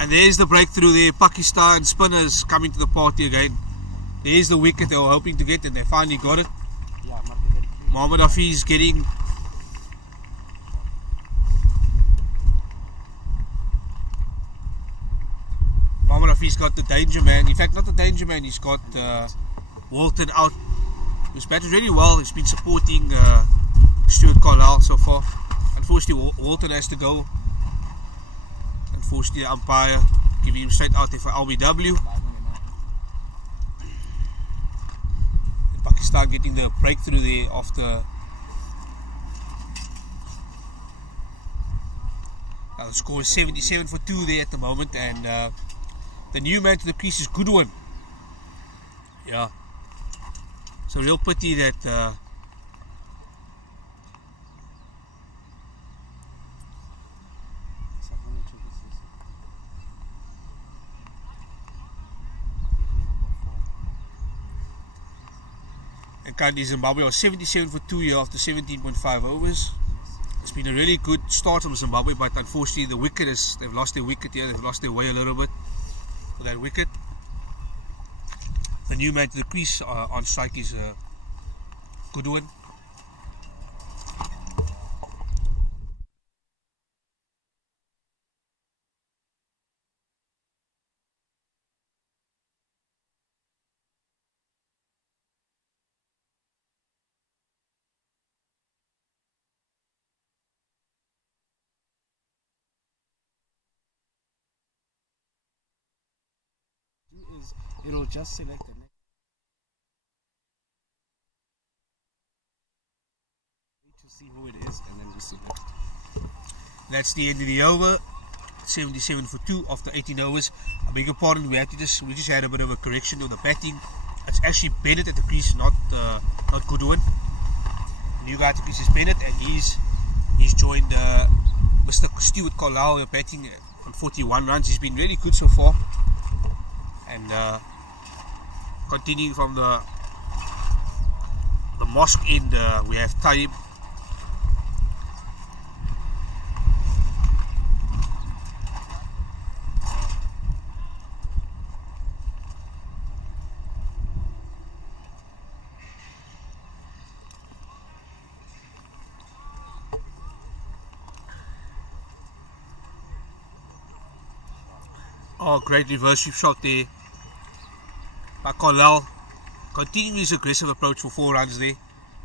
And there's the breakthrough there. Pakistan spinners coming to the party again. There's the wicket they were hoping to get, and they finally got it. Yeah, Mohammad Hafiz getting Mohammad Hafiz got the danger man. In fact, not the danger man, he's got Walton out. He's batted really well. He's been supporting Stuart Carlisle so far. Unfortunately, Walton has to go. Unfortunately, the umpire giving him straight out there for LBW. And Pakistan getting the breakthrough there after. The score is 77 for 2 there at the moment, and the new man to the crease is Goodwin. Yeah. So real pity that and currently Zimbabwe are 77 for 2 here after 17.5 overs. It's been a really good start from Zimbabwe, but unfortunately the wicket is, they've lost their wicket here, they've lost their way a little bit for that wicket. The new man to the crease on strike is Goodwin. It'll just select the next to see who it is, and then we select. That's the end of the over. 77 for 2 after 18 overs. I beg your pardon, we just had a bit of a correction of the batting. It's actually Bennett at the crease, not Goodwin. New guy at the crease is Bennett, and he's joined Mr. Stuart Carlisle batting on 41 runs. He's been really good so far. And continuing from the mosque end, we have Taib. Oh, great reverse sweep shot there by Carlisle. Continuing his aggressive approach for 4 runs there.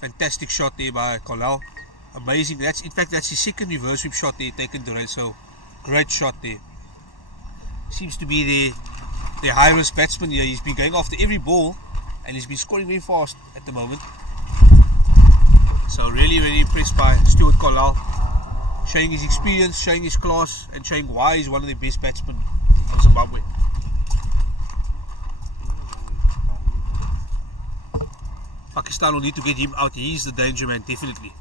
Fantastic shot there by Carlisle. Amazing. That's his second reverse sweep shot there taken to rail. So great shot there. Seems to be their high risk batsman here. He's been going after every ball and he's been scoring very fast at the moment. So really, really impressed by Stuart Carlisle. Showing his experience, showing his class, and showing why he's one of the best batsmen of Zimbabwe. Pakistan will need to get him out. He's the danger man, definitely.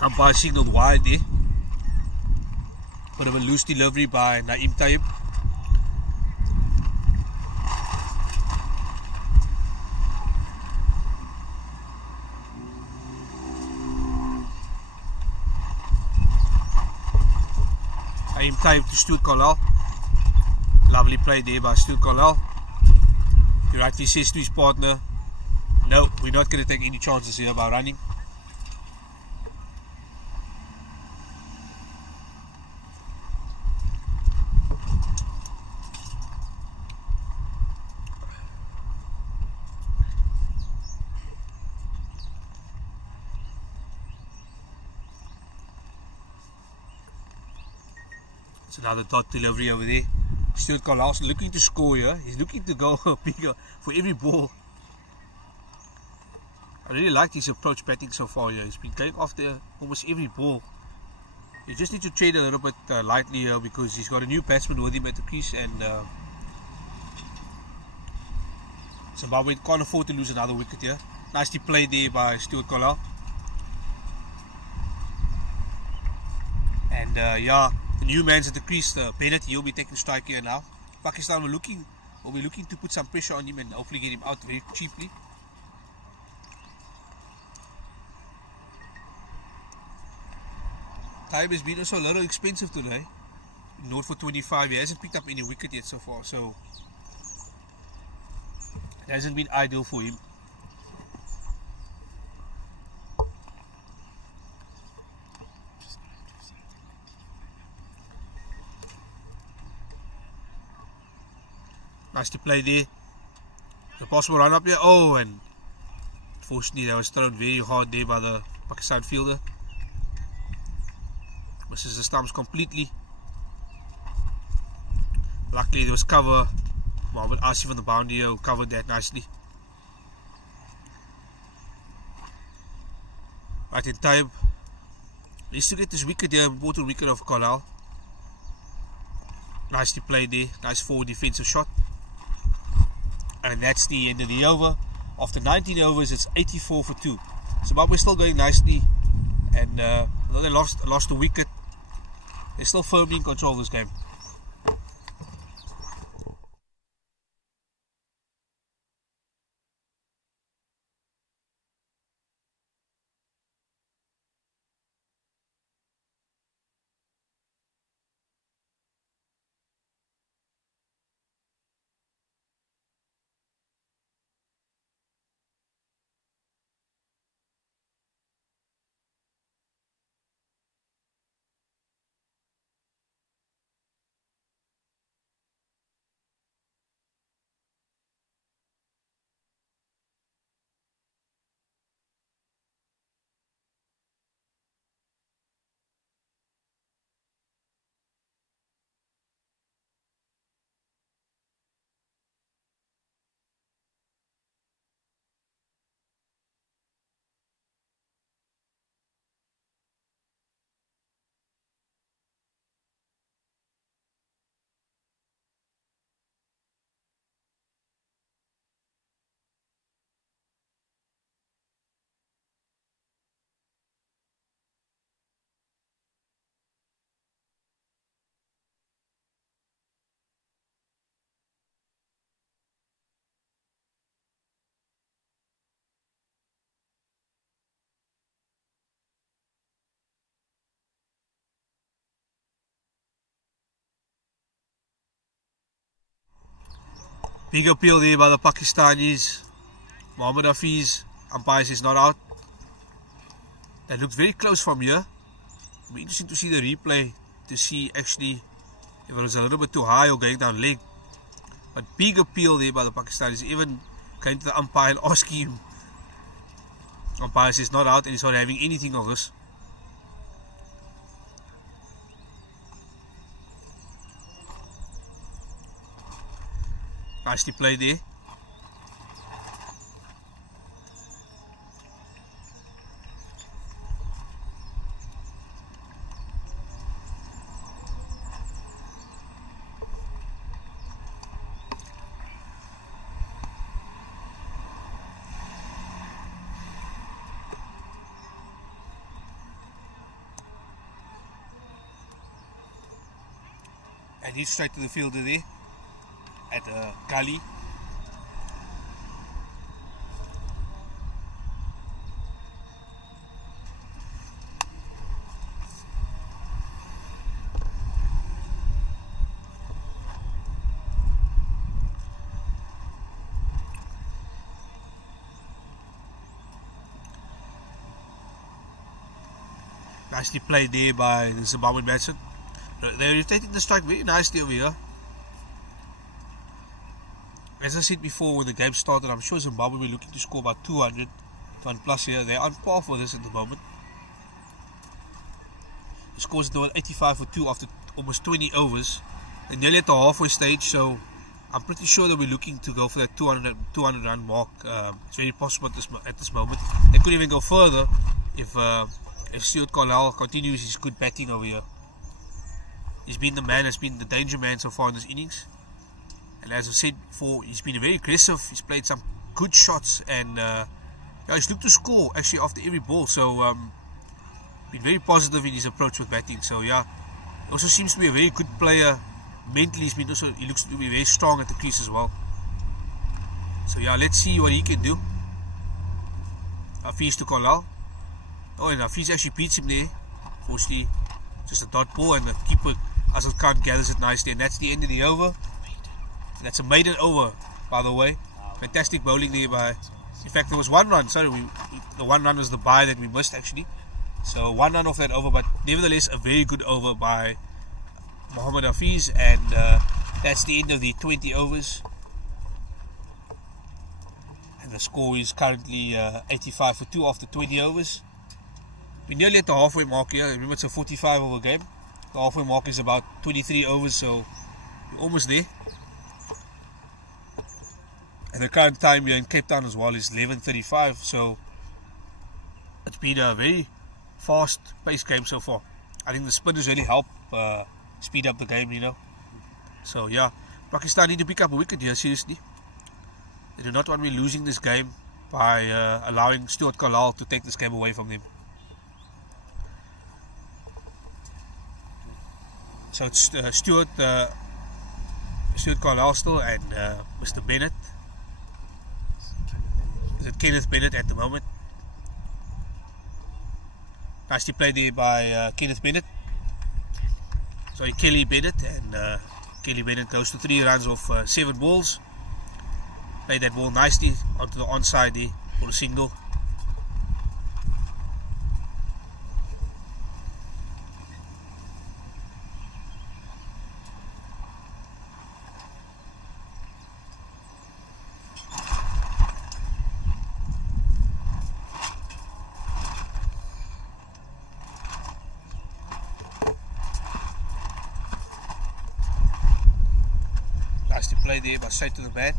Umpire signaled wide there. Bit of a loose delivery by Naeem Taib. Naeem Taib to Stuart Carlisle. Lovely play there by Stuart Carlisle. He rightly says to his partner, no, we're not going to take any chances here by running. It's another dot delivery over there. Stuart Carlisle looking to score here. He's looking to go bigger for every ball. I really like his approach batting so far here. He's been going after almost every ball. He just needs to trade a little bit lightly here because he's got a new batsman with him at the crease, and Zimbabwe can't afford to lose another wicket here. Nicely played there by Stuart Carlisle. And yeah, the new man's at the crease, Bennett. He'll be taking strike here now. Pakistan will be looking to put some pressure on him and hopefully get him out very cheaply. time has been also a little expensive today. Not for 25, he hasn't picked up any wicket yet so far, so it hasn't been ideal for him. Nice to play there. The possible run up here. Oh, and unfortunately that was thrown very hard there by the Pakistan fielder. Misses the stumps completely. Luckily there was cover. Mohammed Asif on the boundary who covered that nicely. Right in time. Needs to get this wicket here, important wicket of Kalal. Nicely played there. Nice forward defensive shot. And that's the end of the over. After 19 overs, it's 84 for 2. Zimbabwe still going nicely, and although they lost the wicket, they're still firmly in control of this game. Big appeal there by the Pakistanis. Mohammed Hafiz, umpire says not out. That looks very close from here. It'll be interesting to see the replay to see actually if it was a little bit too high or going down leg. But big appeal there by the Pakistanis. Even came to the umpire and asking him. Umpire says not out and he's not having anything of this. Nicely played there. And he's straight to the fielder there at Kali. Nicely played there by the Zimbabwean batsman. They're rotating the strike very nicely over here. As I said before when the game started, I'm sure Zimbabwe will be looking to score about 200 plus here. They're on par for this at the moment. The scores at 85 for 2 after almost 20 overs. They're nearly at the halfway stage, so I'm pretty sure they'll be looking to go for that 200 run mark. It's very possible at this moment. They could even go further if Stuart Carlisle continues his good batting over here. He's been the danger man so far in this innings. And as I said before, he's been very aggressive. He's played some good shots and he's looked to score actually after every ball. So been very positive in his approach with batting. So yeah, he also seems to be a very good player. Mentally, he looks to be very strong at the crease as well. So yeah, let's see what he can do. Hafiz to Kalal. Oh, and Hafiz actually beats him there. Unfortunately, just a dot ball, and the keeper Azad Khan gathers it nicely, and that's the end of the over. That's a maiden over, by the way. Fantastic bowling there by. In fact, there was 1 run. Sorry, the 1 run was the bye that we missed actually. So 1 run off that over, but nevertheless a very good over by Mohammad Hafiz, and that's the end of the 20 overs. And the score is currently 85 for 2 after 20 overs. We're nearly at the halfway mark here. Remember, it's a 45 over game. The halfway mark is about 23 overs, so we're almost there. And the current time here in Cape Town as well is 11:35, so it's been a very fast-paced game so far. I think the spinners really help speed up the game, you know. So yeah, Pakistan need to pick up a wicket here, seriously. They do not want me losing this game by allowing Stuart Carlisle to take this game away from them. So it's Stuart Carlisle still, and Mr. Bennett. Is it Kenneth Bennett at the moment? Nicely played there by Kenneth Bennett. Sorry, Kelly Bennett, and Kelly Bennett goes to 3 runs off 7 balls. Played that ball nicely onto the onside there for a single. Nicely played there, but straight to the bat.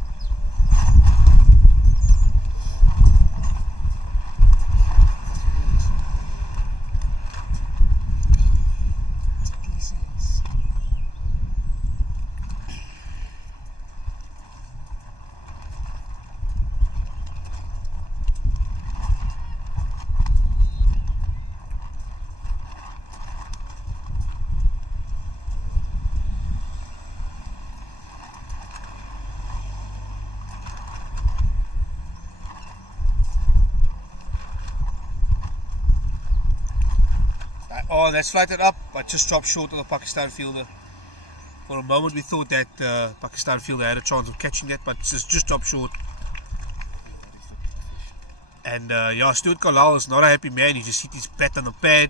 Oh, that's flattened up, but just dropped short of the Pakistan fielder. For a moment we thought that Pakistan fielder had a chance of catching that, but just dropped short. And yeah, Stuart Carlisle is not a happy man. He just hit his bat on the pad.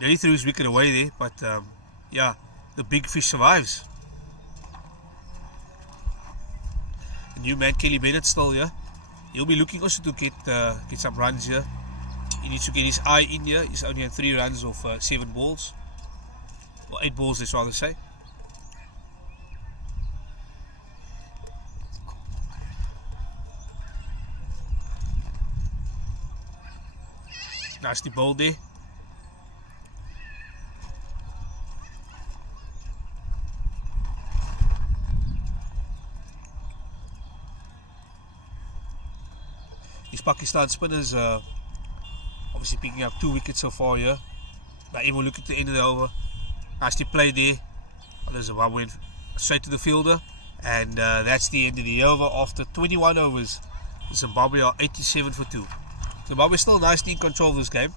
Nearly threw his wicket away there, but yeah, the big fish survives. The new man Kelly Bennett still here. He'll be looking also to get some runs here. He needs to get his eye in here. He's only had 3 runs of 7 balls. Or 8 balls, let's rather say. Nicely bowled there. These Pakistan spinners obviously picking up 2 wickets so far here. But even look at the end of the over. Nicely played there. The Zimbabwean straight to the fielder. And that's the end of the over after 21 overs. Zimbabwe are 87 for 2. Zimbabwe still nicely in control of this game.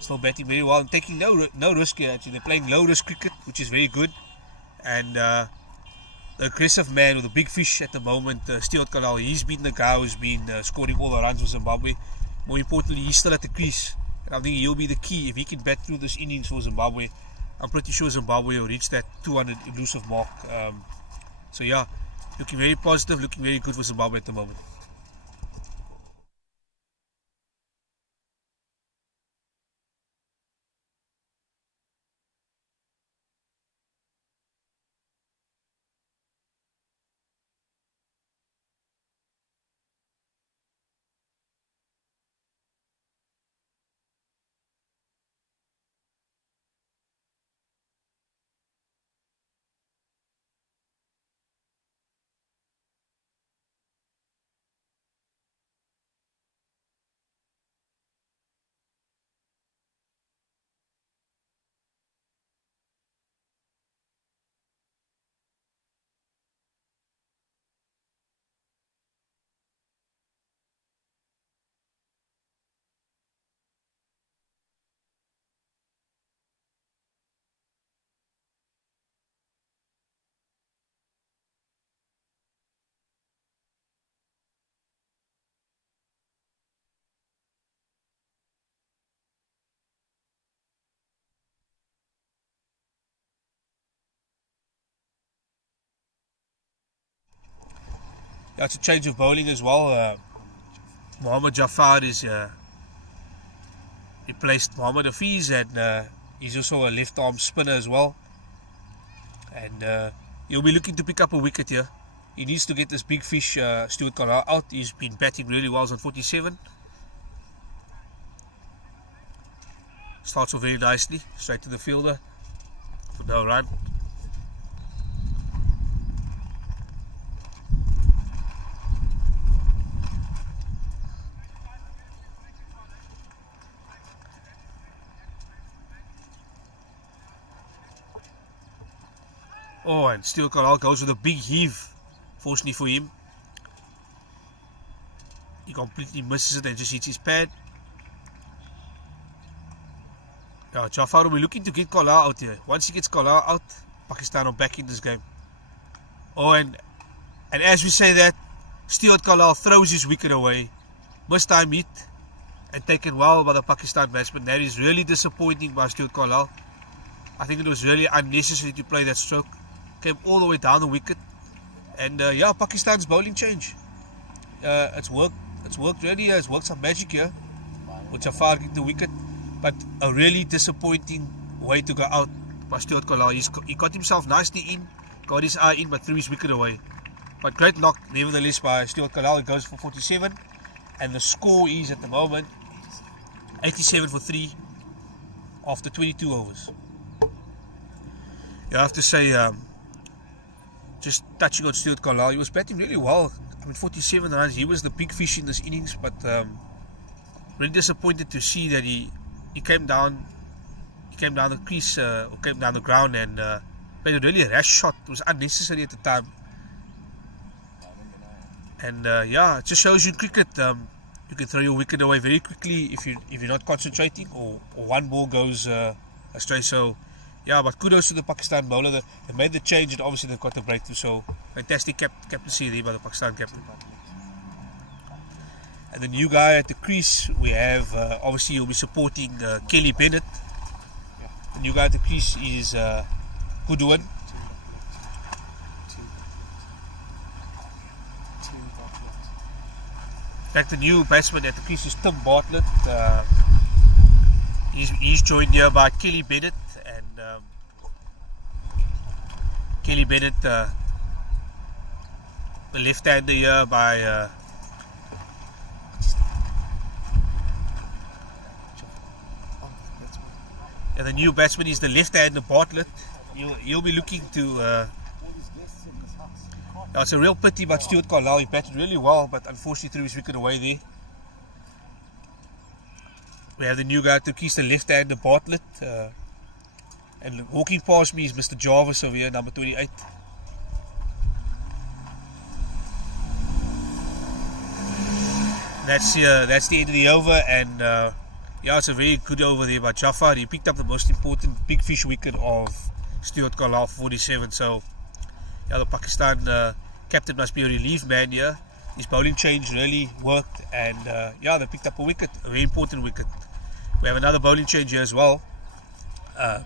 Still batting very well and taking no risk here actually. They're playing low risk cricket, which is very good. And the aggressive man with the big fish at the moment, Stuart Carlisle, he's been the guy who's been scoring all the runs for Zimbabwe. More importantly, he's still at the crease, and I think he'll be the key if he can bat through this innings for Zimbabwe. I'm pretty sure Zimbabwe will reach that 200 elusive mark. So yeah, looking very positive, looking very good for Zimbabwe at the moment. Yeah, it's a change of bowling as well. Mohammad Jafar is replaced Mohammad Hafiz, and he's also a left arm spinner as well. And he'll be looking to pick up a wicket here. He needs to get this big fish, Stuart Carlisle, out. He's been batting really well. He's on 47. Starts off very nicely, straight to the fielder for no run. Oh, and Stuart Carlisle goes with a big heave. Fortunately for him, he completely misses it and just hits his pad. Yeah, Jafar will be looking to get Carlisle out here. Once he gets Carlisle out, Pakistan are back in this game. Oh, and as we say that, Stuart Carlisle throws his wicket away. Missed time hit and taken well by the Pakistan batsman. That is really disappointing by Stuart Carlisle. I think it was really unnecessary to play that stroke. Came all the way down the wicket. And yeah, Pakistan's bowling change. It's worked. It's worked really. It's worked some magic here with Jafar getting the wicket. But a really disappointing way to go out by Stuart Carlisle. He got himself nicely in, got his eye in, but threw his wicket away. But great knock, nevertheless, by Stuart Carlisle. He goes for 47. And the score is at the moment 87 for 3 after 22 overs. You have to say, just touching on Stuart Carlisle, he was batting really well. I mean, 47 runs, he was the big fish in this innings, but really disappointed to see that he came down the crease, or came down the ground and played a really rash shot. It was unnecessary at the time. And yeah, it just shows you in cricket, you can throw your wicket away very quickly if you're not concentrating, or one ball goes astray. So yeah, but kudos to the Pakistan bowler. They made the change and obviously they've got the breakthrough. So fantastic captaincy there by the Pakistan captain. And the new guy at the crease, we have obviously he'll be supporting Kelly Bennett. The new guy at the crease is Goodwin. In fact, the new batsman at the crease is Tim Bartlett. He's joined here by Kelly Bennett, and Kelly Bennett, the left-hander here by and the new batsman is the left-hander Bartlett. He'll be looking to it's a real pity, but Stuart Carlisle, he batted really well, but unfortunately threw his wicket away there. We have the new guy to keep the left-hander Bartlett, and walking past me is Mr. Jarvis over here, number 28. That's the end of the over, and yeah, it's a very good over there by Jafar. He picked up the most important big fish wicket of Stuart Carlisle, 47. So yeah, the Pakistan captain must be a relief man here. His bowling change really worked, and yeah, they picked up a wicket, a very important wicket. We have another bowling change here as well.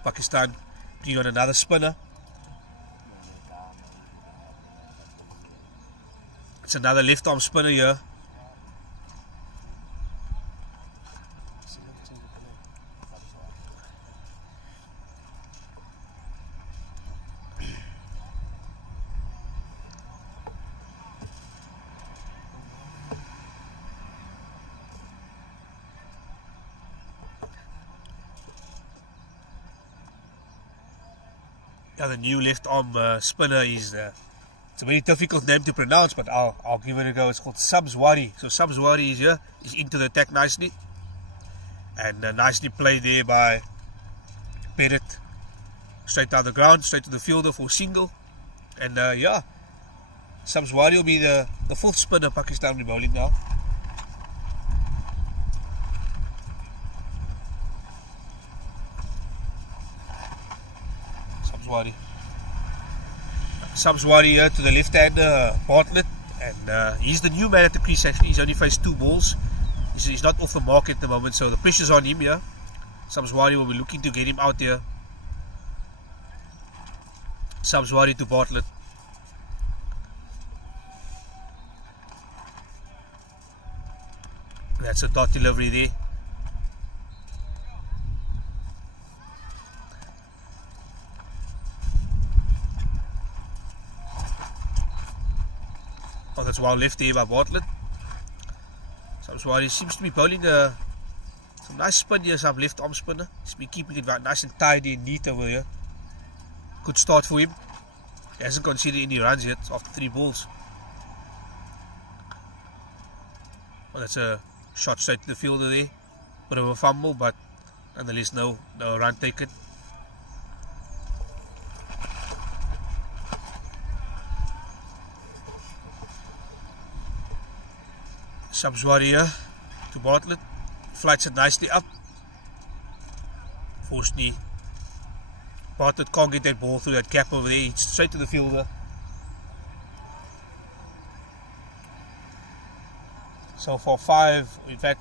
Pakistan putting on another spinner. It's another left arm spinner here. Yeah, the new left arm spinner is it's a very difficult name to pronounce, but I'll give it a go. It's called Subswari. So Subswari is here. He's into the attack nicely, and nicely played there by Bennett. Straight down the ground, straight to the fielder for a single, and yeah, Subswari will be the fourth spinner Pakistan will be bowling now. Subswari here to the left-hander Bartlett, and he's the new man at the crease. Actually, he's only faced 2 balls. He's not off the mark at the moment, so the pressure's on him here. Subswari will be looking to get him out here. Subswari to Bartlett. That's a dot delivery there. Oh, that's well left there by Bartlett. He seems to be bowling some nice spin here, some left arm spinner. He's been keeping it nice and tidy and neat over here. Good start for him. He hasn't conceded any runs yet after 3 balls. Well, that's a shot straight to the fielder there. Bit of a fumble, but nonetheless no run taken. Shamswari here to Bartlett. Flights it nicely up. Fortunately, Bartlett can't get that ball through that gap over there. It's straight to the fielder. So for 5, in fact,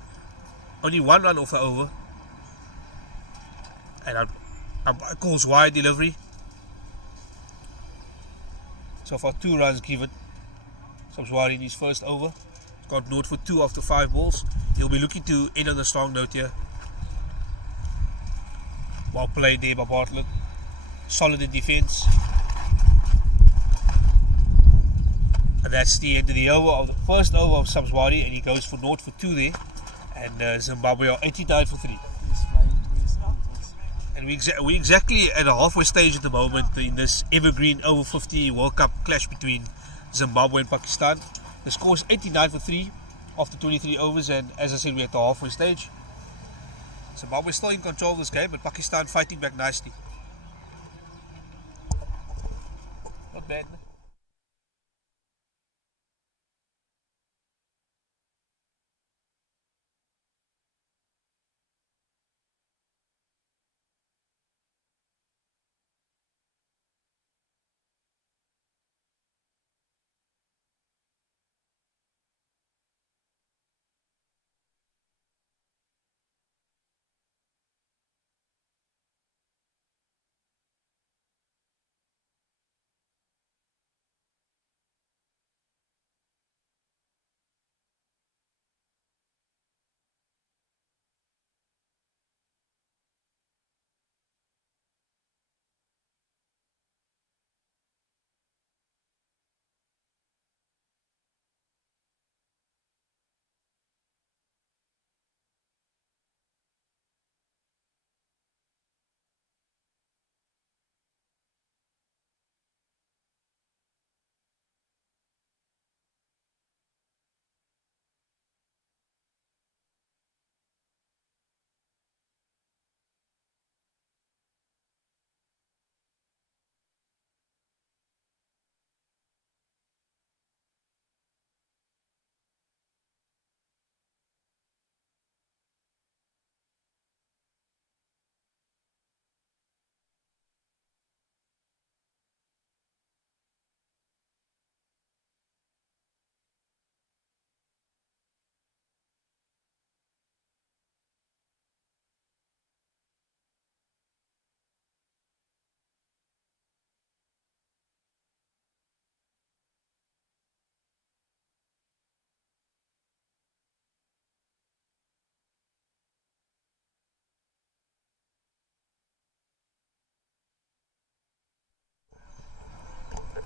only 1 run off the over. And calls wide delivery. So for 2 runs given. Shamswari in his first over. Got note for 2 after 5 balls. He'll be looking to end on a strong note here. Well played there by Bartlett. Solid in defence. And that's the end of the over, of the first over of Shamswari, and he goes for 0 for 2 there. And Zimbabwe are 89 for 3. And we're exactly at a halfway stage at the moment in this evergreen over 50 World Cup clash between Zimbabwe and Pakistan. The score is 89 for 3 after 23 overs, and as I said, we're at the halfway stage. Zimbabwe still in control of this game, but Pakistan fighting back nicely. Not bad.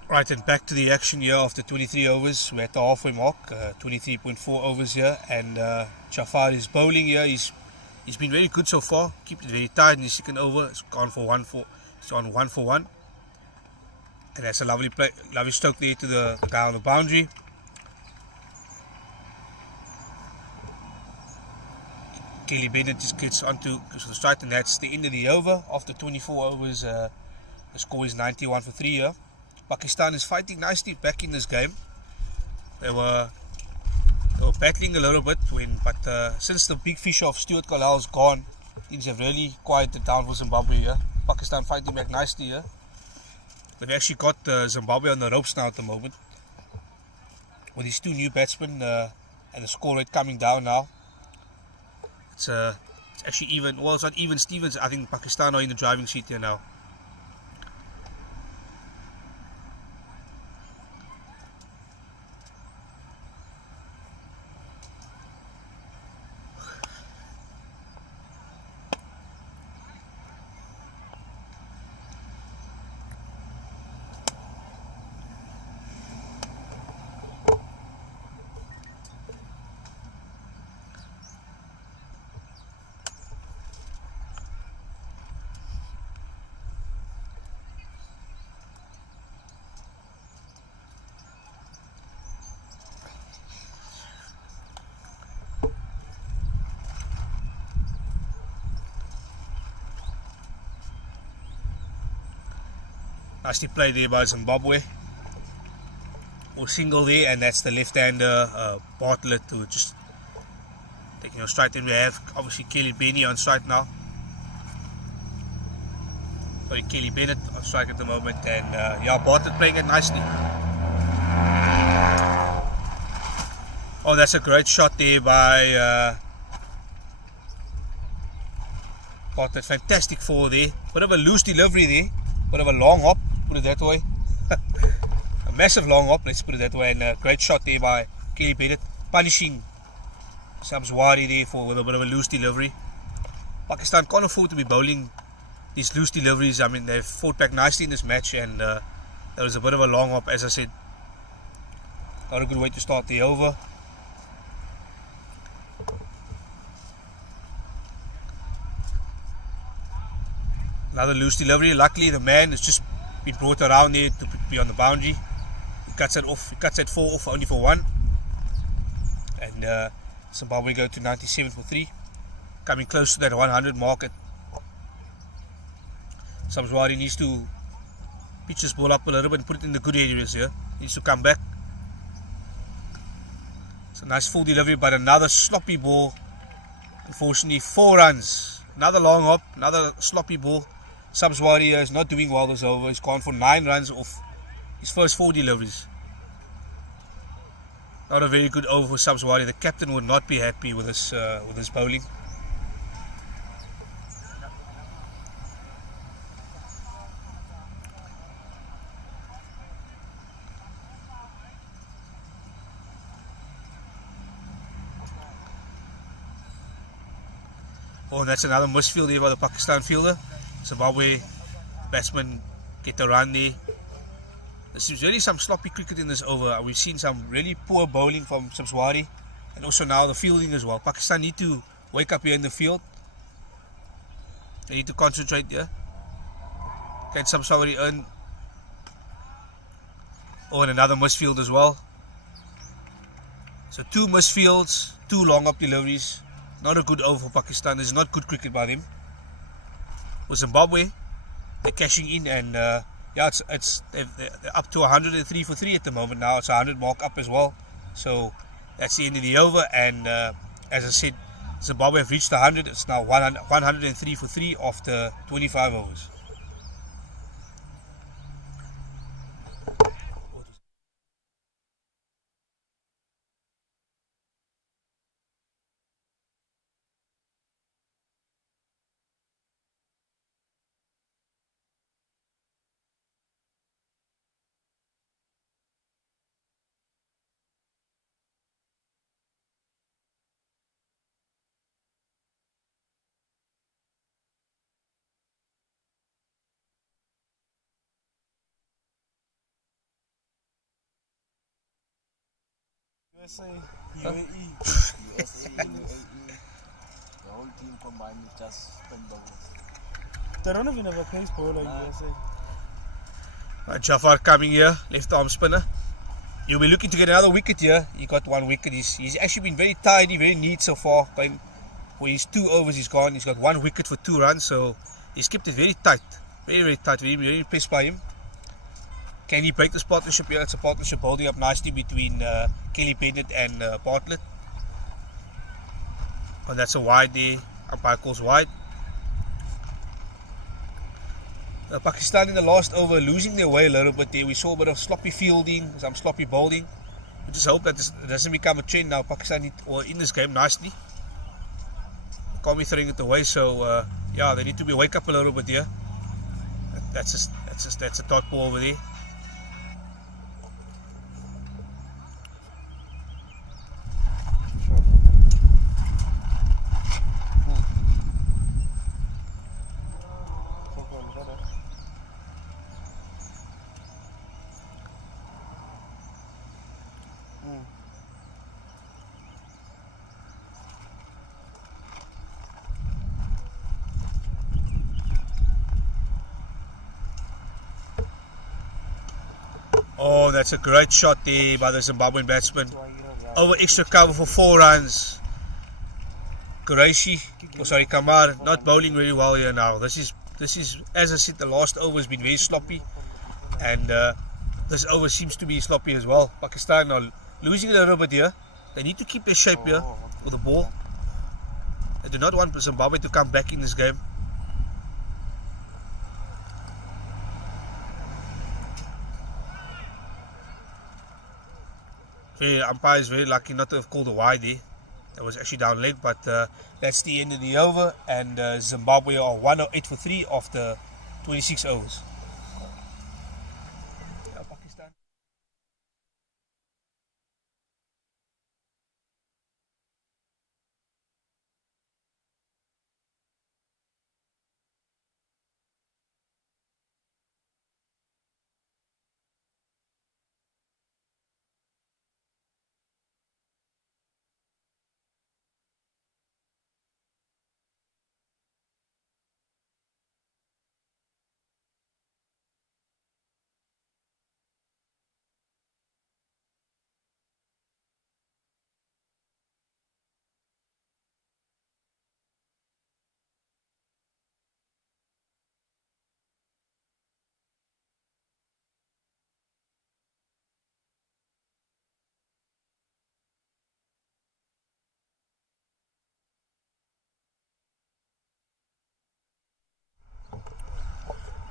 Right, and back to the action here after 23 overs. We're at the halfway mark, 23.4 overs here, and Jafar is bowling here. He's been very good so far. Kept it very tight in his second over. It's gone for 1 for. It's on 1 for 1, and that's a lovely play, lovely stroke there to the guy on the boundary. Kelly Bennett just gets onto the strike, and that's the end of the over. After 24 overs, the score is 91 for 3 here. Pakistan is fighting nicely back in this game. They were battling a little bit, but since the big fish of Stuart Carlisle's gone, things have really quieted down for Zimbabwe here. Pakistan fighting back nicely here. They've actually got Zimbabwe on the ropes now at the moment, with these 2 new batsmen and the score rate coming down now. It's actually even. Well, it's not even Stevens. I think Pakistan are in the driving seat here now. Nicely played there by Zimbabwe. Or single there, and that's the left-hander Bartlett who just taking on strike. Then we have obviously Kelly Benny on strike now. Sorry, Kelly Bennett on strike at the moment, and yeah, Bartlett playing it nicely. Oh, that's a great shot there by Bartlett. Fantastic forward there. Bit of a loose delivery there. Bit of a long hop, put it that way. A massive long hop, let's put it that way. And a great shot there by Kelly Bennett, punishing Sabzwari there with a bit of a loose delivery. Pakistan can't afford to be bowling these loose deliveries. I mean, they've fought back nicely in this match, and there was a bit of a long hop, as I said. Not a good way to start the over. Another loose delivery. Luckily, the man has just been brought around there to be on the boundary. He cuts it off. He cuts that 4 off only for 1. And Zimbabwe go to 97 for 3. Coming close to that 100 mark. Sabzwari needs to pitch this ball up a little bit and put it in the good areas here. Needs to come back. It's a nice full delivery, but another sloppy ball. Unfortunately, 4 runs. Another long hop, another sloppy ball. Sabzwari is not doing well this over. He's gone for 9 runs off his first 4 deliveries. Not a very good over for Sabzwari. The captain would not be happy with this bowling. Oh, that's another misfield here by the Pakistan fielder. Zimbabwe batsmen get the run there. This is really some sloppy cricket in this over. We've seen some really poor bowling from Sabzwari, and also now the fielding as well. Pakistan need to wake up here in the field. They need to concentrate here. Can Sabzwari earn? Oh, and another misfield as well. So 2 misfields, 2 long up deliveries. Not a good over for Pakistan. This is not good cricket by them. For Zimbabwe, they're cashing in, and yeah, they're up to 103 for 3 at the moment now. It's a 100 mark up as well. So that's the end of the over, and as I said, Zimbabwe have reached 100. It's now 103 for 3 after 25 overs. USA, UAE, USA, UAE. The whole team combined is just spin bowlers. They don't even have a pace bowler in USA. Jafar coming here, left arm spinner. He'll be looking to get another wicket here. He got 1 wicket. He's actually been very tidy, very neat so far. For his 2 overs he's gone. He's got 1 wicket for 2 runs, so he's kept it very tight. Very, very tight. Very impressed by him. Can he break this partnership here? It's a partnership holding up nicely between Kelly Bennett and Bartlett. And that's a wide there. Umpire calls wide. Pakistan in the last over losing their way a little bit there. We saw a bit of sloppy fielding, some sloppy bowling. We just hope that this doesn't become a trend now. Pakistan in this game nicely. Can't be throwing it away, so yeah, they need to wake up a little bit here. That's a dot ball over there. Oh, that's a great shot there by the Zimbabwean batsman. Over extra cover for 4 runs. Kamar not bowling really well here now. This is, as I said, the last over has been very sloppy. and this over seems to be sloppy as well. Pakistan are losing it a little bit here. They need to keep their shape here with the ball. They do not want Zimbabwe to come back in this game. The umpire is very lucky not to have called a wide there. That was actually down leg, but that's the end of the over, and Zimbabwe are 108 for 3 after 26 overs. Yeah, Pakistan.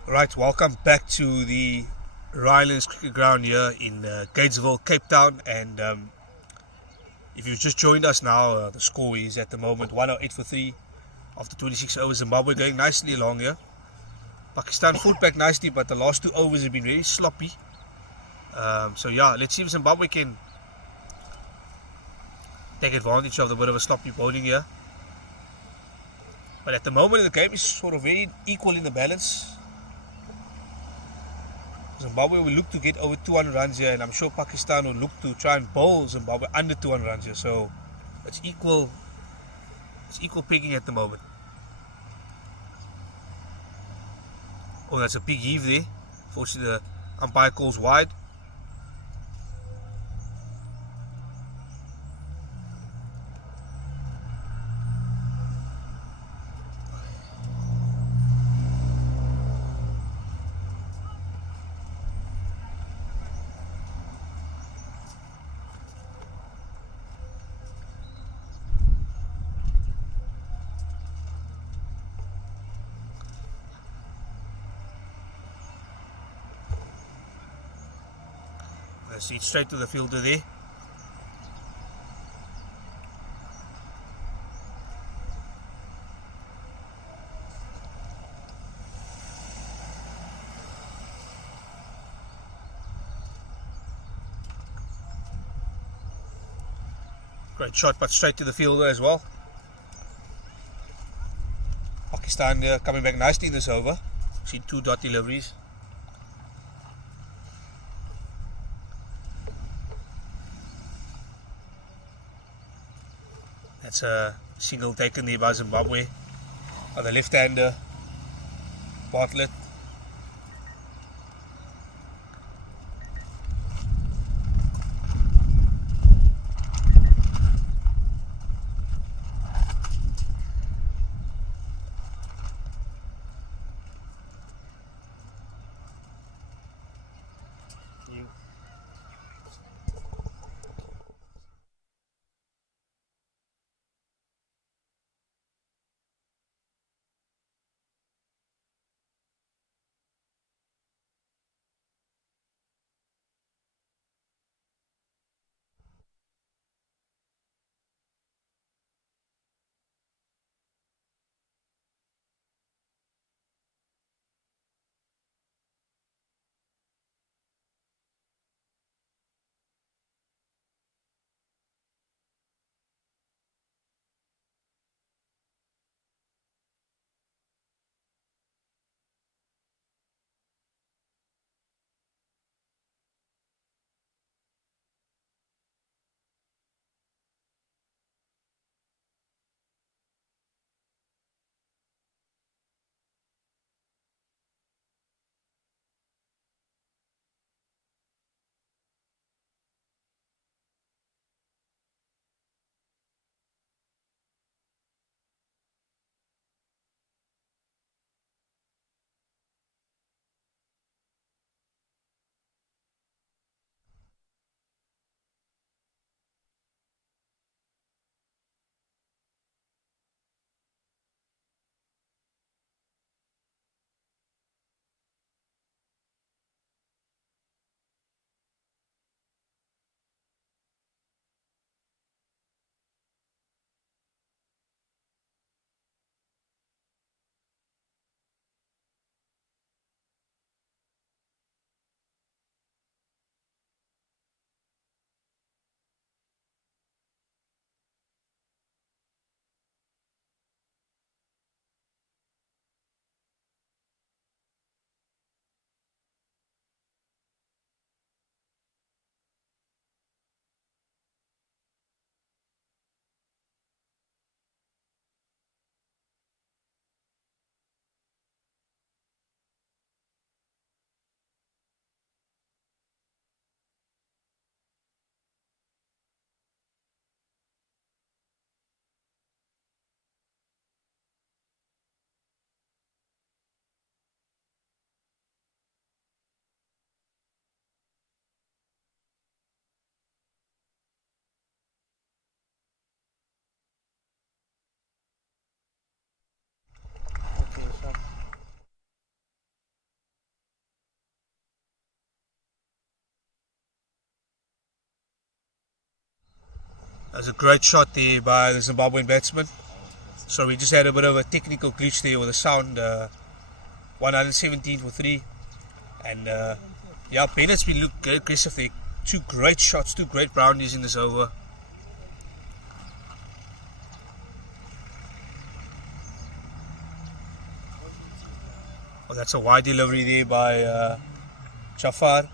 Right, welcome back to the Rylands Cricket Ground here in Gatesville, Cape Town, and if you've just joined us now, the score is at the moment 108 for 3 after 26 overs. Zimbabwe going nicely along here. Pakistan fought back nicely, but the last 2 overs have been very sloppy. So yeah, let's see if Zimbabwe can take advantage of the bit of a sloppy bowling here. But at the moment the game is sort of very equal in the balance. Zimbabwe will look to get over 200 runs here, and I'm sure Pakistan will look to try and bowl Zimbabwe under 200 runs here. So it's equal pegging at the moment. Oh, that's a big heave there. Fortunately, the umpire calls wide. See it straight to the fielder there. Great shot, but straight to the fielder as well. Pakistan coming back nicely in this over. See 2 dot deliveries. That's a single taken there by Zimbabwe. On the left-hander, Bartlett. That was a great shot there by the Zimbabwean batsman. So we just had a bit of a technical glitch there with the sound. 117 for 3. And yeah, Bennett's been looking aggressive there. 2 great shots, 2 great boundaries in this over. Oh, that's a wide delivery there by Jafar.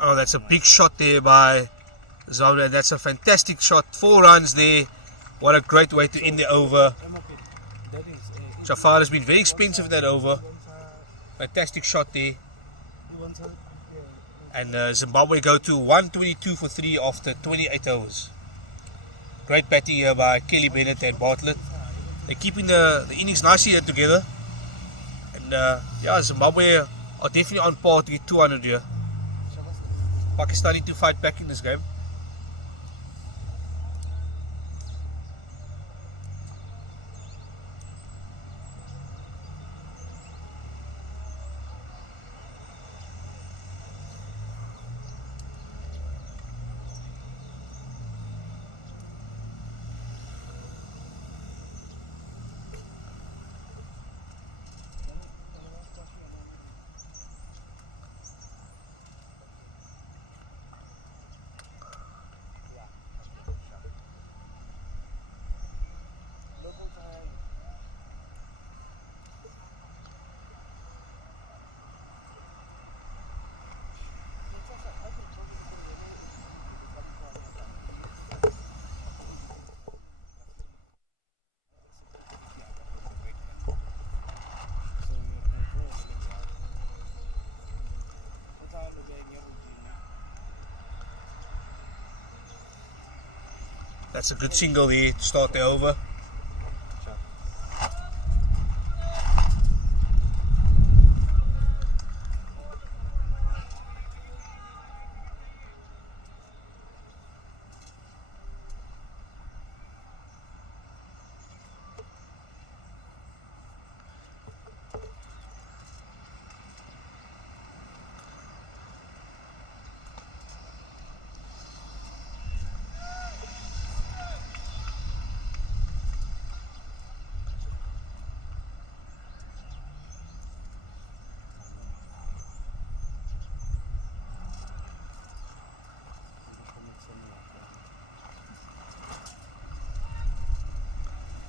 Oh, that's a big shot there by Zimbabwe. That's a fantastic shot. 4 runs there. What a great way to end the over. Jafar has been very expensive in that over. Fantastic shot there. And Zimbabwe go to 122 for 3 after 28 overs. Great batting here by Kelly Bennett and Bartlett. They're keeping the innings nicely here together. And yeah, Zimbabwe are definitely on par to get 200 here. Pakistan need to fight back in this game. That's a good single there to start the over.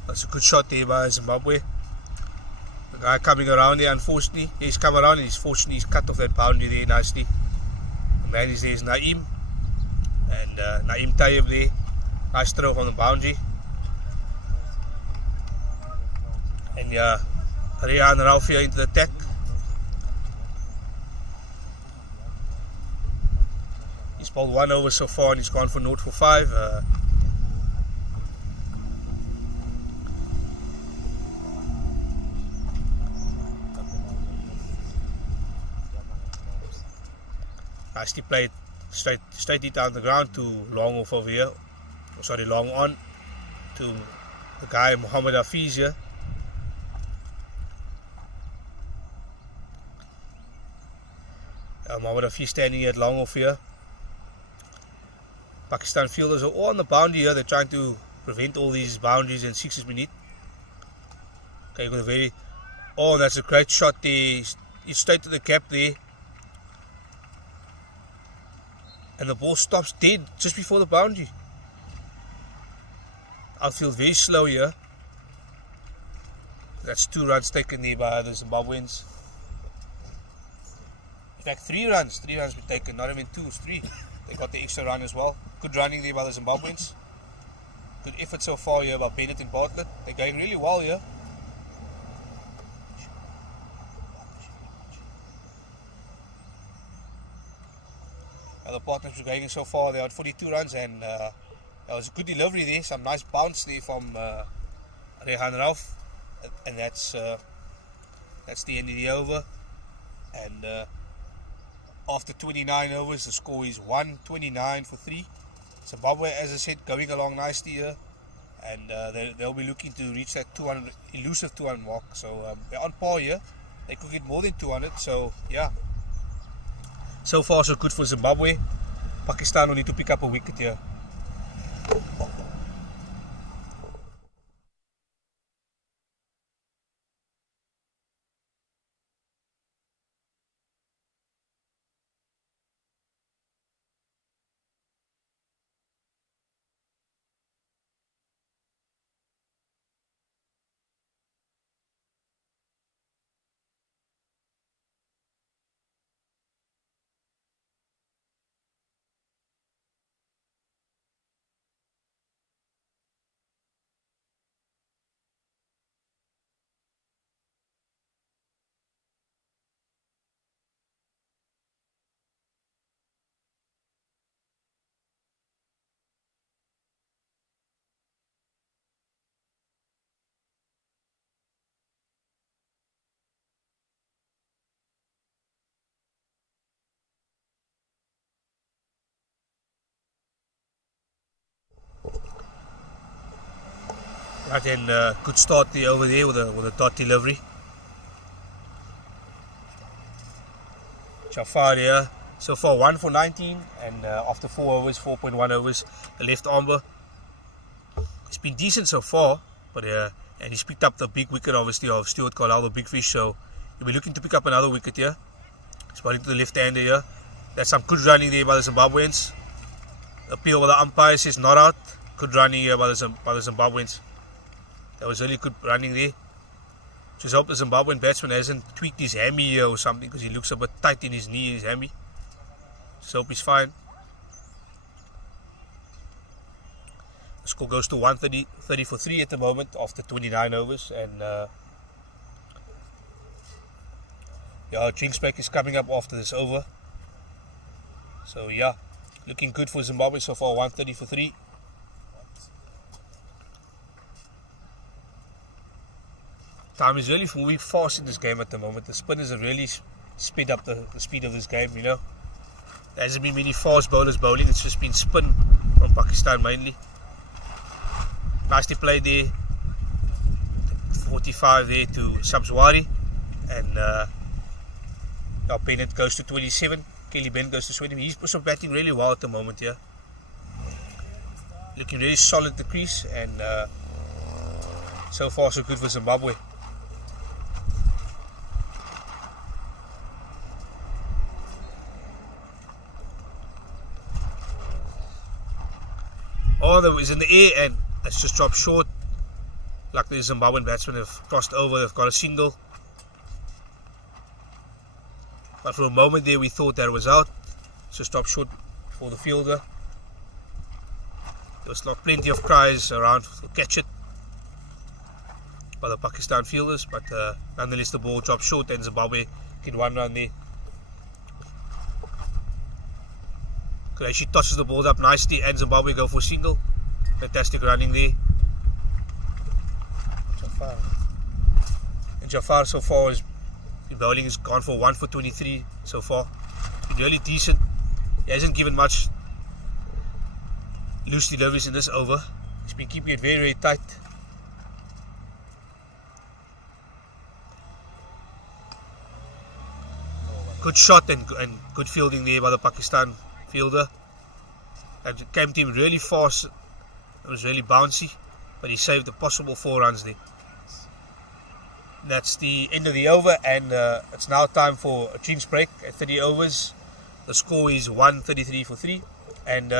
That's a good shot there by Zimbabwe. The guy coming around there, unfortunately. He's come around and he's cut off that boundary there nicely. The man is there is Naeem. And Naeem Tayyib there. Nice throw on the boundary. And yeah, Rehan Rauf here into the attack. He's bowled 1 over so far and he's gone for 0 for 5. Nicely played straight it down the ground to long off over here. Oh, sorry, long on to the guy Muhammad Hafiz here. Muhammad Hafiz standing here at long off here. Pakistan fielders are all on the boundary here. They're trying to prevent all these boundaries and sixes we need. Okay, with a very... Oh, that's a great shot there. He's straight to the cap there. And the ball stops dead just before the boundary. Outfield very slow here. That's 2 runs taken there by the Zimbabweans. In fact, 3 runs. 3 runs were taken, not even 2, it's 3. They got the extra run as well. Good running there by the Zimbabweans. Good effort so far here by Bennett and Bartlett. They're going really well here. The partners were going in so far. They had 42 runs and that was a good delivery there. Some nice bounce there from Rehan Rauf. And that's the end of the over. And after 29 overs, the score is 129 for 3. Zimbabwe, as I said, going along nicely here. and they'll be looking to reach that 200 elusive 200 mark. So they're on par here. They could get more than 200. So yeah, so far so good for Zimbabwe. Pakistan will need to pick up a wicket here. Right, then good start there over there with a dot delivery. Jafar here, so far 1 for 19, and after 4 overs, 4.1 overs, the left armer. It's been decent so far, but and he's picked up the big wicket obviously of Stuart Carlisle, the big fish, so he'll be looking to pick up another wicket here. He's bowling to the left-hander here. That's some good running there by the Zimbabweans. Appeal by the umpire says not out. Good running here by the Zimbabweans. That was really good running there. Just hope the Zimbabwean batsman hasn't tweaked his hammy here or something, because he looks a bit tight in his knee, his hammy. Just hope he's fine. The score goes to 130 for 3 at the moment after 29 overs, and yeah, drinks break is coming up after this over. So yeah, looking good for Zimbabwe so far, 130 for 3. Time is really moving fast in this game at the moment. The spinners have really sped up the speed of this game, you know. There hasn't been many fast bowlers bowling, it's just been spin from Pakistan mainly. Nicely played there. 45 there to Sabzwari, and our Bennett goes to 27. Kelly Ben goes to 20. He's also batting really well at the moment here. Looking really solid at the crease, and so far so good for Zimbabwe. Oh, that was in the air, and it's just dropped short. Luckily the Zimbabwean batsmen have crossed over, they've got a single. But for a moment there we thought that it was out. It's just dropped short for the fielder. There was not plenty of cries around to catch it by the Pakistan fielders, but nonetheless the ball dropped short and Zimbabwe get one run there. She touches the ball up nicely and Zimbabwe go for a single. Fantastic running there. Jafar. And Jafar so far is bowling has gone for 1 for 23 so far. It's been really decent. He hasn't given much loose deliveries in this over. He's been keeping it very, very tight. Good shot and good fielding there by the Pakistan fielder. And it came to him really fast. It was really bouncy, but he saved the possible 4 runs there. That's the end of the over, and it's now time for a drinks break at 30 overs. The score is 133 for 3. And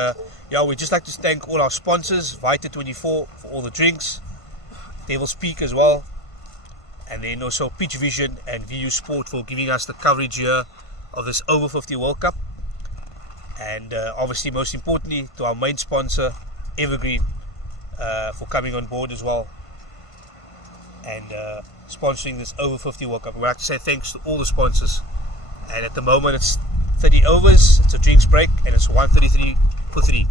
yeah, we'd just like to thank all our sponsors, Vita24 for all the drinks, Devil's Peak as well, and then also Pitch Vision and VUSport for giving us the coverage here of this over 50 World Cup. And obviously, most importantly, to our main sponsor, Evergreen, for coming on board as well and sponsoring this over 50 World Cup. We'd like to say thanks to all the sponsors. And at the moment, it's 30 overs, it's a drinks break, and it's 133 for 3.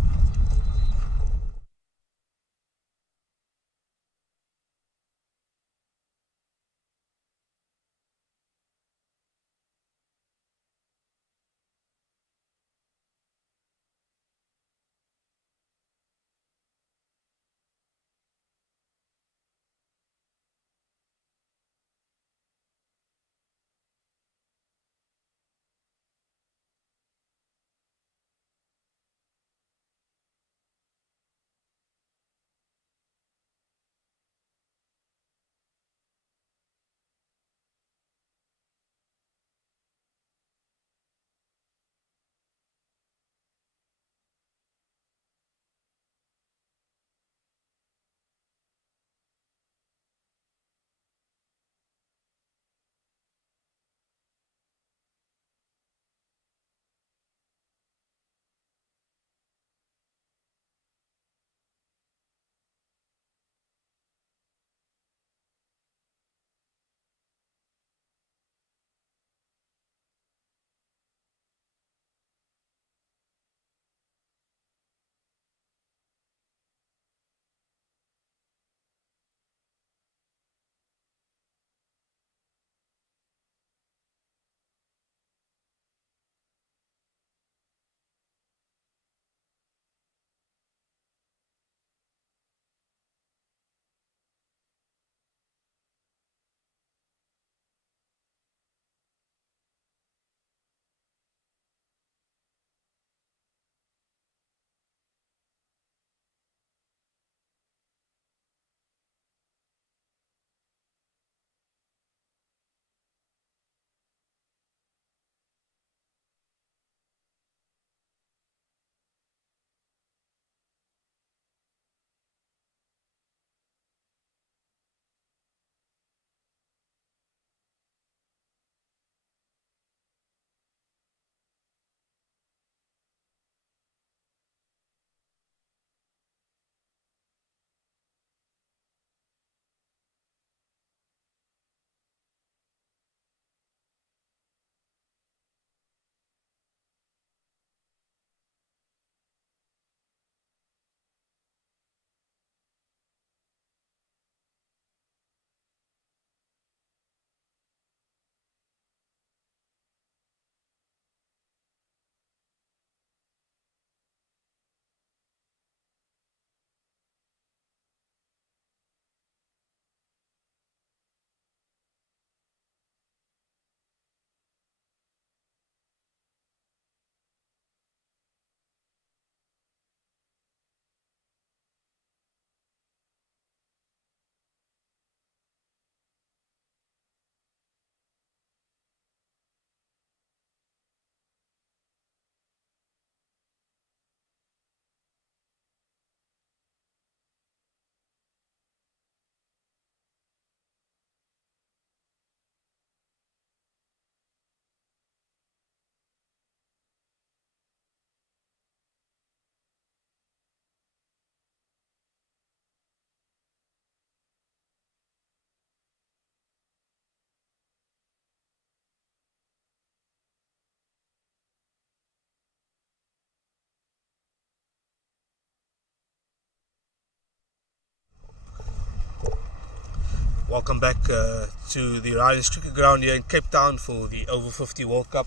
Welcome back to the Ryan's Cricket Ground here in Cape Town for the over 50 World Cup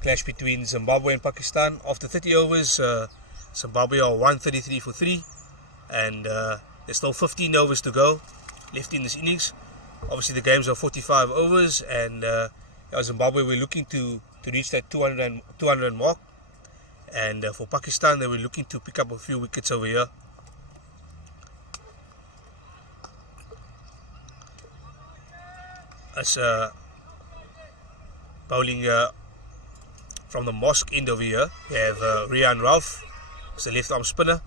clash between Zimbabwe and Pakistan. After 30 overs, Zimbabwe are 133 for 3, and there's still 15 overs to go left in this innings. Obviously the games are 45 overs, and Zimbabwe were looking to reach that 200 mark, and for Pakistan they were looking to pick up a few wickets over here. As bowling from the mosque end over here, we have Rian Ralph, who's the left arm spinner.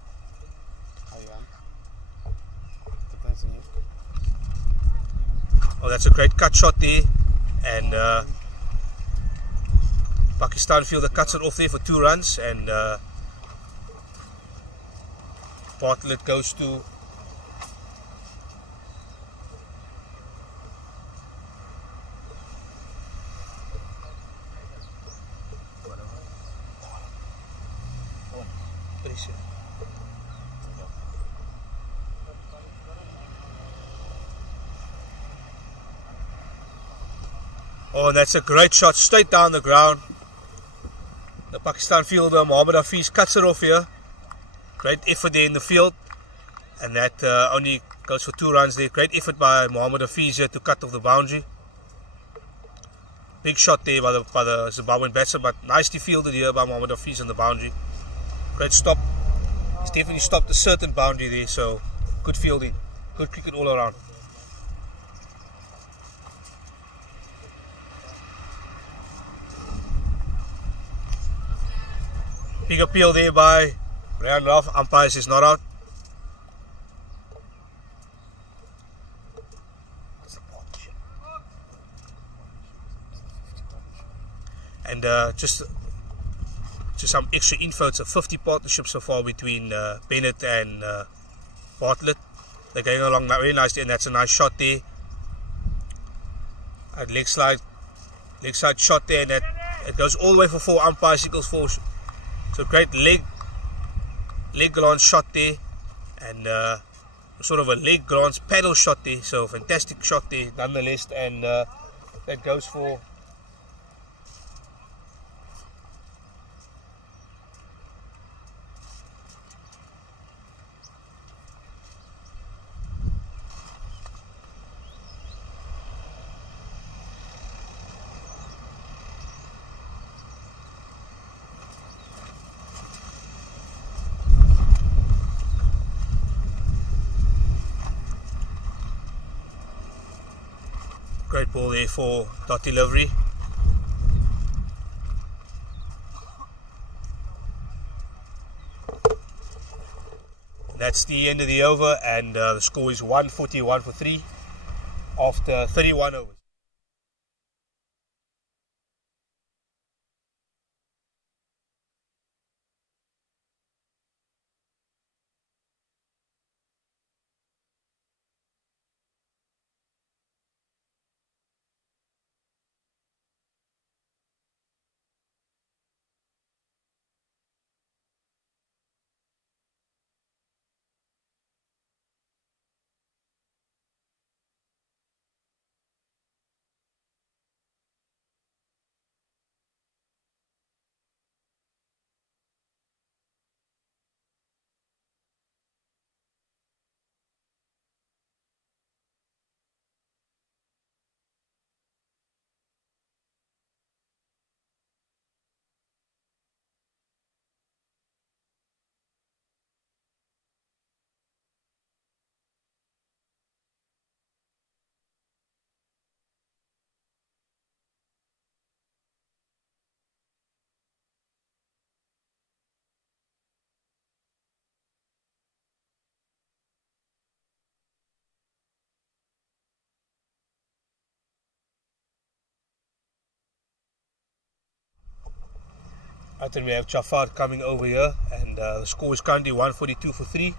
Oh, that's a great cut shot there, and Pakistan fielder cuts it off there for 2 runs, and Bartlett goes to Oh, and that's a great shot straight down the ground. The Pakistan fielder Mohammad Hafiz cuts it off here. Great effort there in the field, and that only goes for 2 runs there. Great effort by Mohammad Hafiz here to cut off the boundary. Big shot there by the Zimbabwean batsman, but nicely fielded here by Mohammad Hafiz on the boundary. Great stop. He's definitely stopped a certain boundary there, so good fielding. Good cricket all around. Big appeal there by Rian Ralph. Umpire is not out. And just some extra info. It's a 50 partnership so far between Bennett and Bartlett. They're going along very nicely, and that's a nice shot there. At leg side shot there, and that it goes all the way for 4. Umpire equals 4. So great leg glance shot there, and sort of a leg glance paddle shot there. So fantastic shot there nonetheless, and that goes for great ball there for dot delivery. That's the end of the over, and the score is 141 for 3 after 31 overs. I think we have Jafar coming over here, and the score is currently 142 for 3.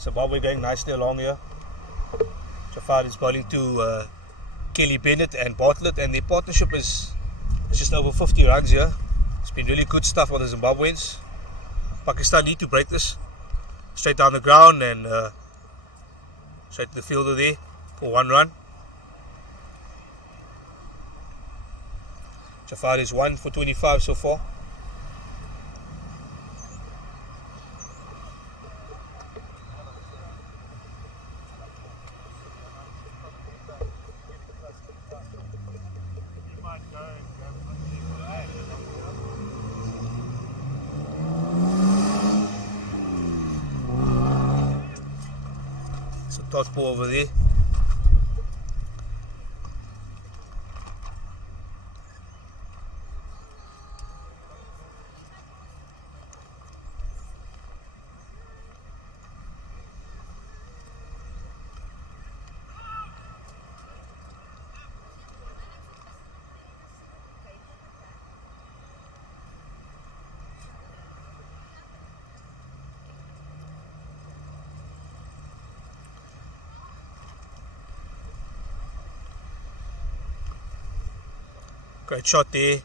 Zimbabwe going nicely along here. Jafar is bowling to Kelly Bennett and Bartlett, and their partnership is just over 50 runs here. It's been really good stuff for the Zimbabweans. Pakistan need to break this. Straight down the ground and straight to the fielder there for 1 run. Jafar is 1 for 25 so far. So dot ball over there. Great shot there,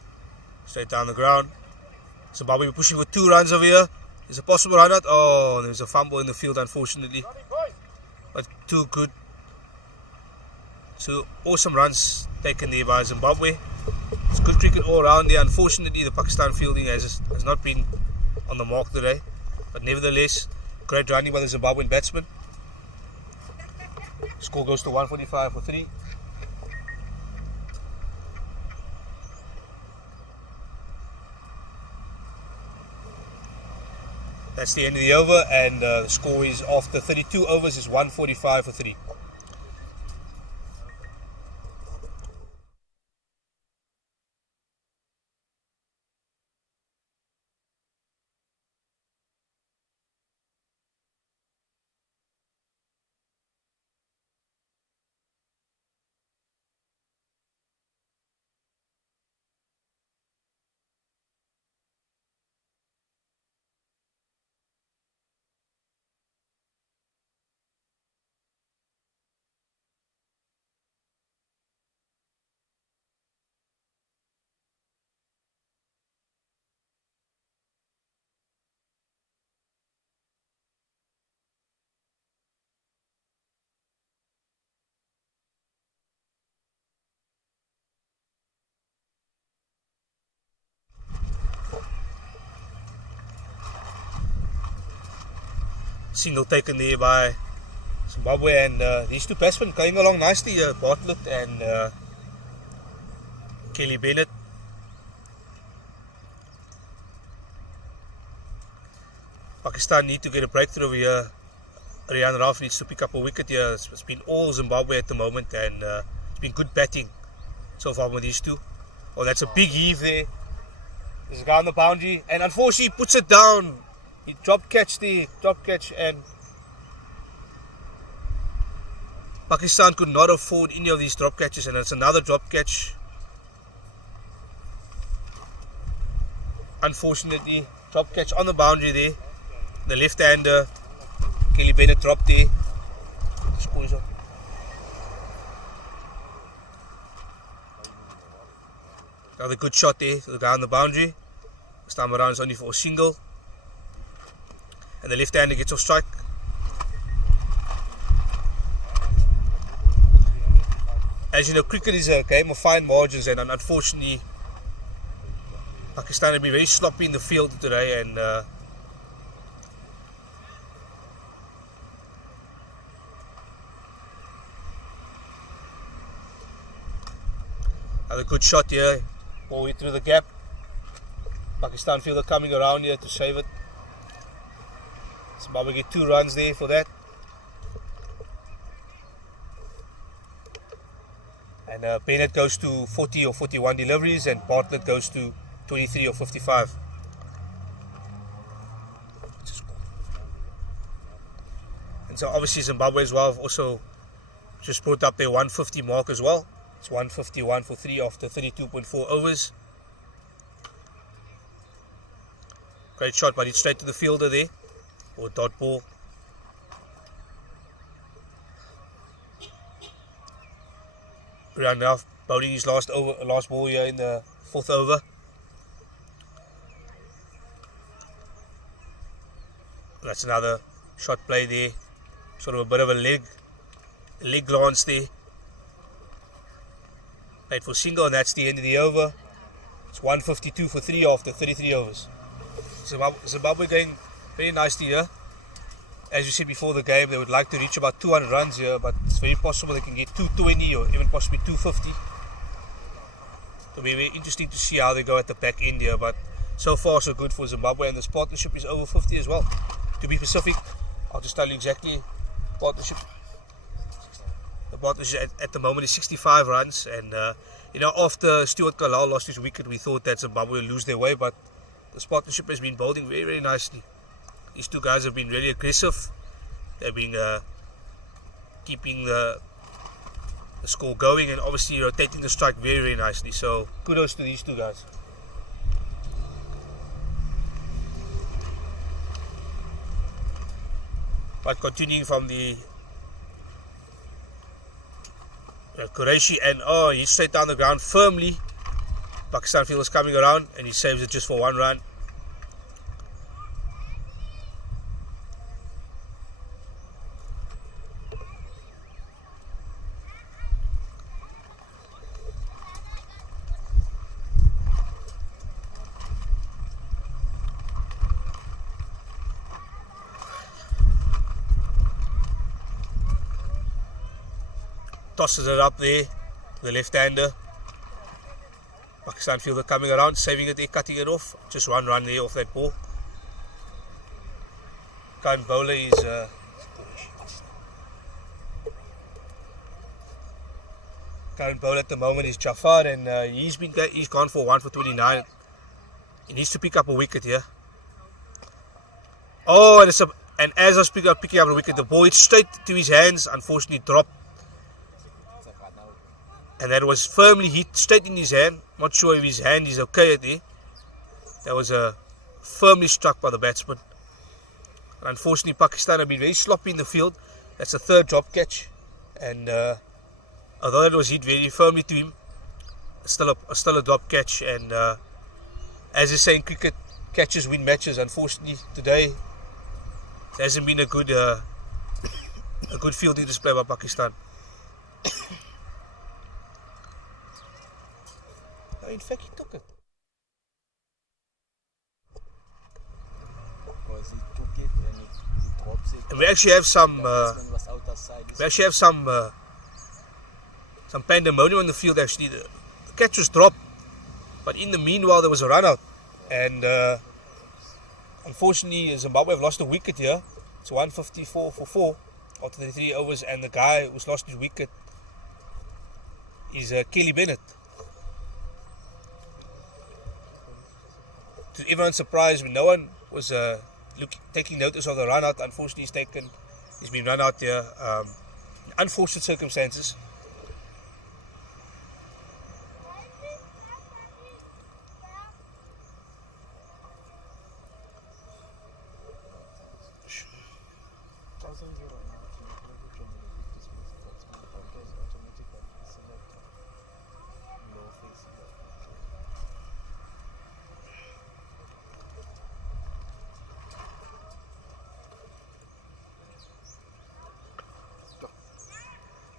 straight down the ground. Zimbabwe pushing for 2 runs over here. Is it possible run out? Oh, there's a fumble in the field, unfortunately. But 2 good. So awesome runs taken there by Zimbabwe. It's good cricket all around there. Unfortunately, the Pakistan fielding has not been on the mark today. But nevertheless, great running by the Zimbabwean batsman. Score goes to 145 for 3. That's the end of the over, and the score is after 32 overs is 145 for 3. Single taken there by Zimbabwe, and these 2 batsmen going along nicely, Bartlett and Kelly Bennett. Pakistan need to get a breakthrough over here. Rian Ralph needs to pick up a wicket here. It's been all Zimbabwe at the moment, and it's been good batting so far with these 2. Oh, that's a big heave there. There's a guy on the boundary, and unfortunately he puts it down. He drop catch, and Pakistan could not afford any of these drop catches, and it's another drop catch. Unfortunately, drop catch on the boundary there. The left-hander, Kelly Bennett, dropped there. Another good shot there to the guy on the boundary. This time around it's only for a single. And the left-hander gets off strike. As you know, cricket is a game of fine margins, and unfortunately Pakistan have been very sloppy in the field today, and another good shot here, all the way through the gap. Pakistan fielder coming around here to save it. Zimbabwe get 2 runs there for that. And Bennett goes to 40 or 41 deliveries, and Bartlett goes to 23 or 55. And so obviously Zimbabwe as well have also just brought up their 150 mark as well. It's 151 for 3 after 32.4 overs. Great shot, but it's straight to the fielder there. Or dot ball. Brian Ralph bowling his last ball here in the 4th over. That's another shot play there. Sort of a bit of a leg glance there. Played for single, and that's the end of the over. It's 152 for 3 after 33 overs. Zimbabwe going very nicely here. As you said before the game, they would like to reach about 200 runs here, but it's very possible they can get 220 or even possibly 250. It'll be very interesting to see how they go at the back end here, but so far so good for Zimbabwe, and this partnership is over 50 as well. To be specific, I'll just tell you exactly. The partnership at the moment is 65 runs, and after Stuart Kalal lost his wicket, we thought that Zimbabwe would lose their way, but this partnership has been building very, very nicely. These two guys have been really aggressive. They've been keeping the score going and obviously rotating the strike very, very nicely. So kudos to these two guys. But continuing from the Qureshi, and he's straight down the ground firmly. Pakistan fielder's coming around and he saves it just for 1 run. Tosses it up there, the left-hander. Pakistan fielder coming around, saving it there, cutting it off. Just 1 run there off that ball. Current bowler is current bowler at the moment is Jafar, and he's gone for 1 for 29. He needs to pick up a wicket here. Oh, and as I was picking up a wicket, the ball hit straight to his hands. Unfortunately, dropped. And that was firmly hit straight in his hand. Not sure if his hand is okay at there. That was firmly struck by the batsman. And unfortunately, Pakistan have been very sloppy in the field. That's the 3rd drop catch. And although it was hit very firmly to him, still a drop catch. And as they say in cricket, catches win matches. Unfortunately, today it hasn't been a good fielding display by Pakistan. In fact, he took it. Because he took it and he drops it. And we actually have some. Some pandemonium on the field. Actually, the catch was dropped, but in the meanwhile there was a run out, and unfortunately Zimbabwe have lost a wicket here. It's 154 for 4 after 33 overs, and the guy who's lost his wicket is Kelly Bennett. To everyone's surprise, no one was taking notice of the run out. Unfortunately, he's been run out here in unfortunate circumstances.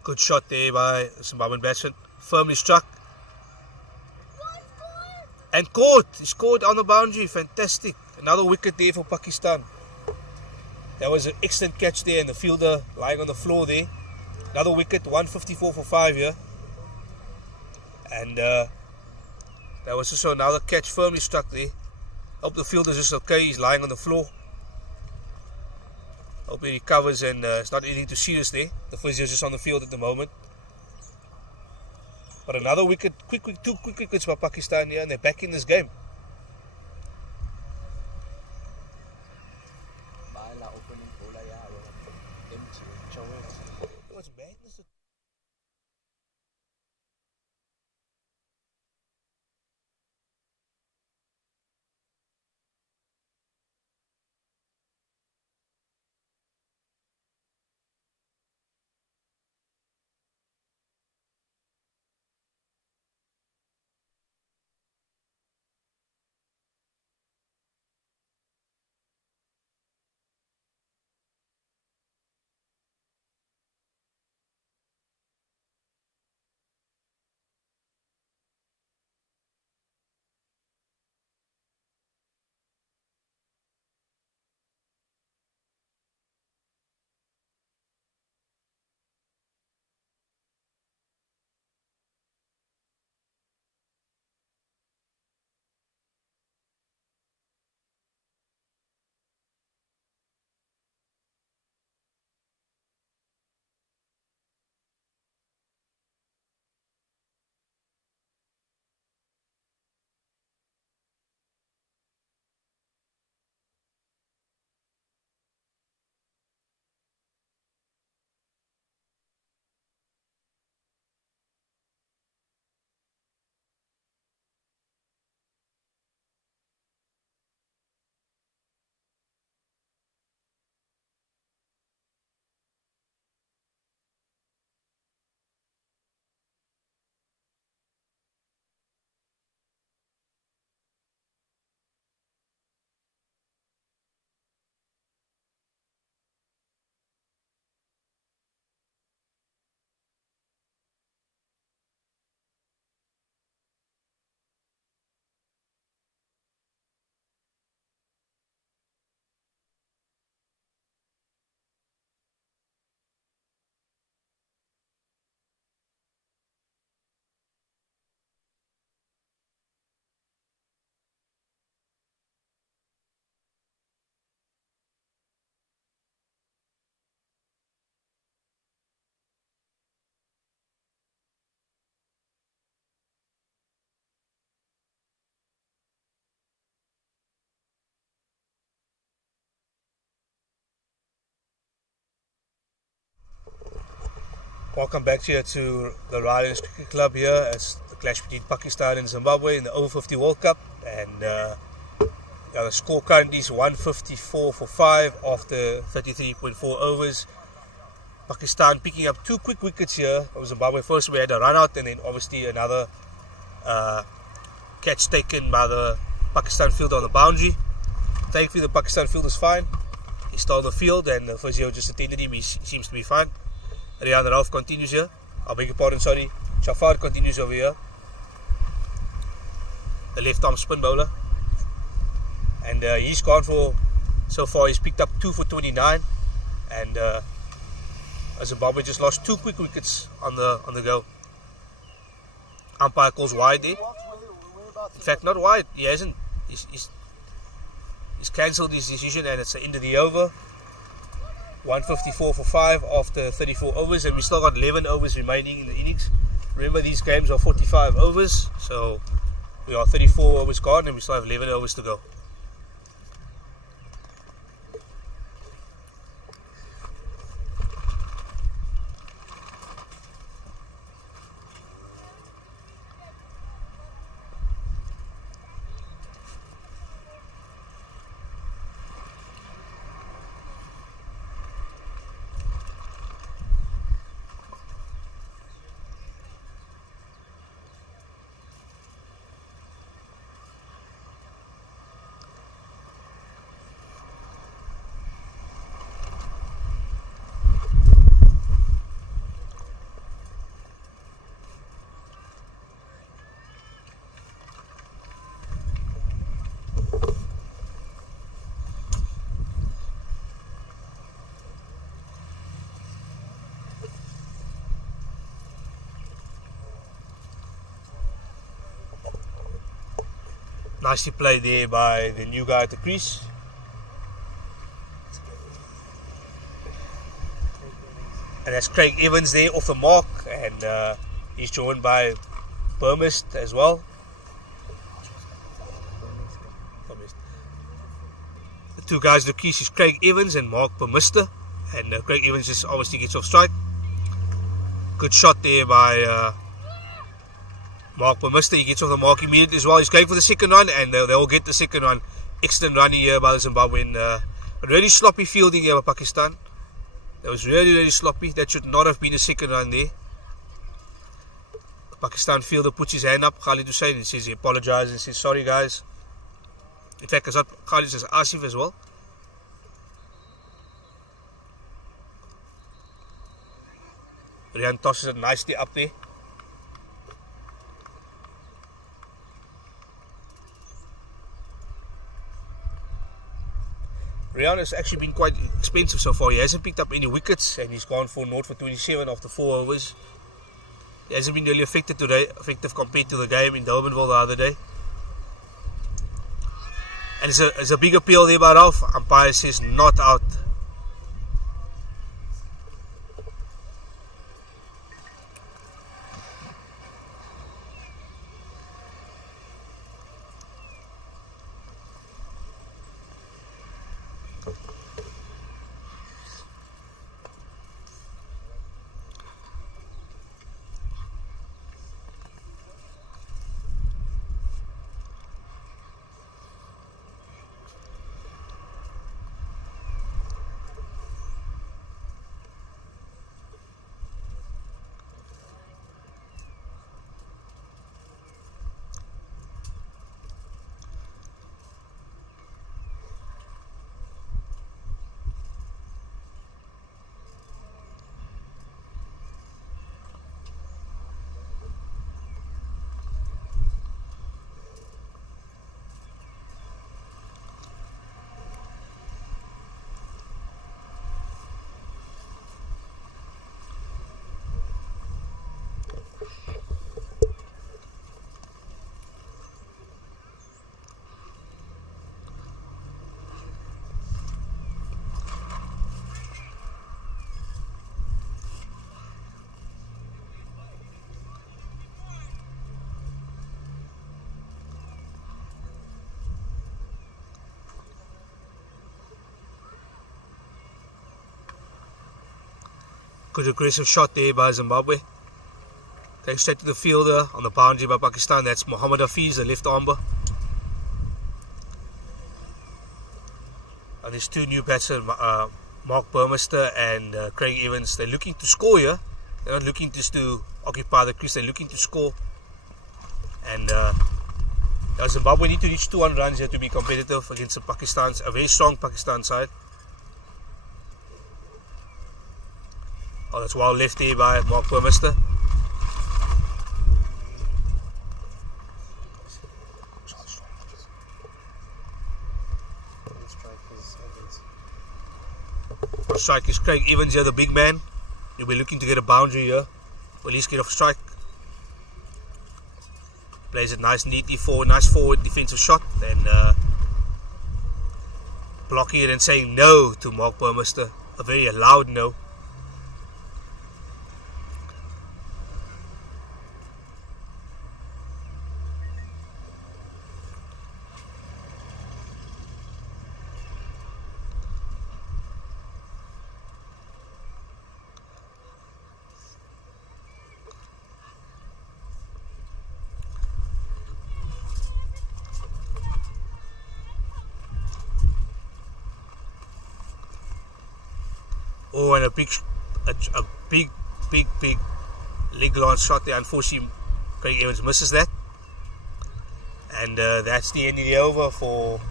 Good shot there by the Zimbabwean batsman. Firmly struck. And caught. He scored on the boundary. Fantastic. Another wicket there for Pakistan. That was an excellent catch there, and the fielder lying on the floor there. Another wicket, 154 for 5 here. And that was also another catch firmly struck there. Hope the fielder's just okay. He's lying on the floor. Hope he recovers and it's not anything too serious there. The physio is just on the field at the moment. But another wicket, two quick wickets by Pakistan here, and they're back in this game. What's madness? Welcome back here to the Rhinelands Cricket Club here as the clash between Pakistan and Zimbabwe in the over 50 World Cup, and the score currently is 154 for 5 after 33.4 overs. Pakistan picking up 2 quick wickets here of Zimbabwe. First we had a run out and then obviously another catch taken by the Pakistan fielder on the boundary. Thankfully the Pakistan field is fine. He's still on the field and the physio just attended him. He seems to be fine. Rian Ralph continues here. I beg your pardon, sorry. Shafar continues over here. The left arm spin bowler. And he's gone for, so far he's picked up 2 for 29. And Zimbabwe just lost 2 quick wickets on the go. Umpire calls wide there. In fact, not wide. He hasn't. He's cancelled his decision and it's the end of the over. 154 for 5 after 34 overs, and we still got 11 overs remaining in the innings. Remember, these games are 45 overs, so we are 34 overs gone and we still have 11 overs to go. Nicely played there by the new guy at the crease. And that's Craig Evans there off the mark, and he's joined by Burmist as well. The 2 guys at the crease is Craig Evans and Mark Burmister, and Craig Evans just obviously gets off strike. Good shot there by Mark Burmister. He gets off the mark immediately as well. He's going for the second run, and they'll get the second run. Excellent running here by the Zimbabwean. Really sloppy fielding here by Pakistan. That was really sloppy. That should not have been a second run there. The Pakistan fielder puts his hand up, Khalid Hussain, and says he apologizes and says sorry guys. In fact, Khalid says Asif as well. Rian tosses it nicely up there. Rian has actually been quite expensive so far. He hasn't picked up any wickets and he's gone for 0 for 27 after 4 overs. He hasn't been really effective compared to the game in Durbanville the other day. And it's a big appeal there by Ralph. Umpire says not out. Good aggressive shot there by Zimbabwe. Going straight to the fielder on the boundary by Pakistan. That's Mohammad Hafiz, the left armbar. And these two new batsmen, Mark Burmester and Craig Evans, they're looking to score here. They're not looking just to occupy the crease, they're looking to score. And Zimbabwe need to reach 200 runs here to be competitive against a very strong Pakistan side. Oh, that's well left there by Mark Burmester. For strike is Craig Evans here, the big man. You'll be looking to get a boundary here, or at least get off strike. Plays it nice, neatly forward, nice forward defensive shot, and blocking it and saying no to Mark Burmester, a very loud no. Oh, and a big leg launch shot there. Unfortunately, Craig Evans misses that, and that's the end of the over for.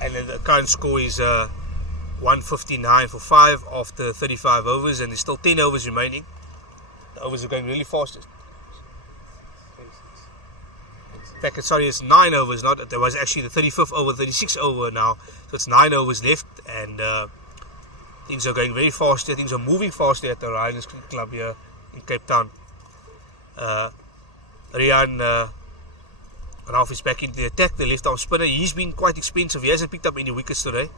And then the current score is 159 for 5 after 35 overs, and there's still 10 overs remaining. The overs are going really fast. In fact, sorry, it's 9 overs. Not there was actually the 35th over, 36th over now, so it's 9 overs left, and things are going very fast here. Things are moving fast here at the Islands Cricket Club here in Cape Town. Rian Ralph is back into the attack, the left arm spinner. He's been quite expensive. He hasn't picked up any wickets today.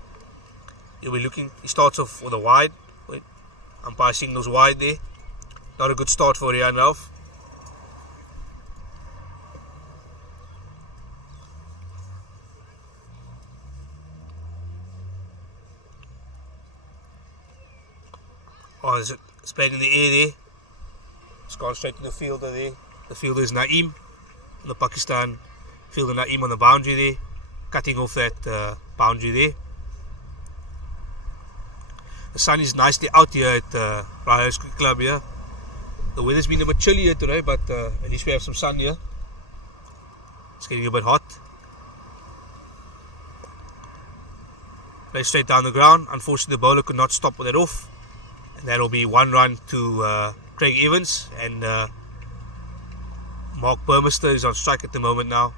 He'll be looking. He starts off with a wide. Wait, umpire signals wide there. Not a good start for Rian Ralph. Oh, it's played in the air there. It's gone straight to the fielder there. The fielder is Naeem. The Pakistan fielder Naeem on the boundary there. Cutting off that boundary there. The sun is nicely out here at Islands Cricket Club here. The weather's been a bit chilly here today, but at least we have some sun here. It's getting a bit hot. Play straight down the ground. Unfortunately, the bowler could not stop that off. And that'll be 1 run to Craig Evans, and Mark Burmester is on strike at the moment now.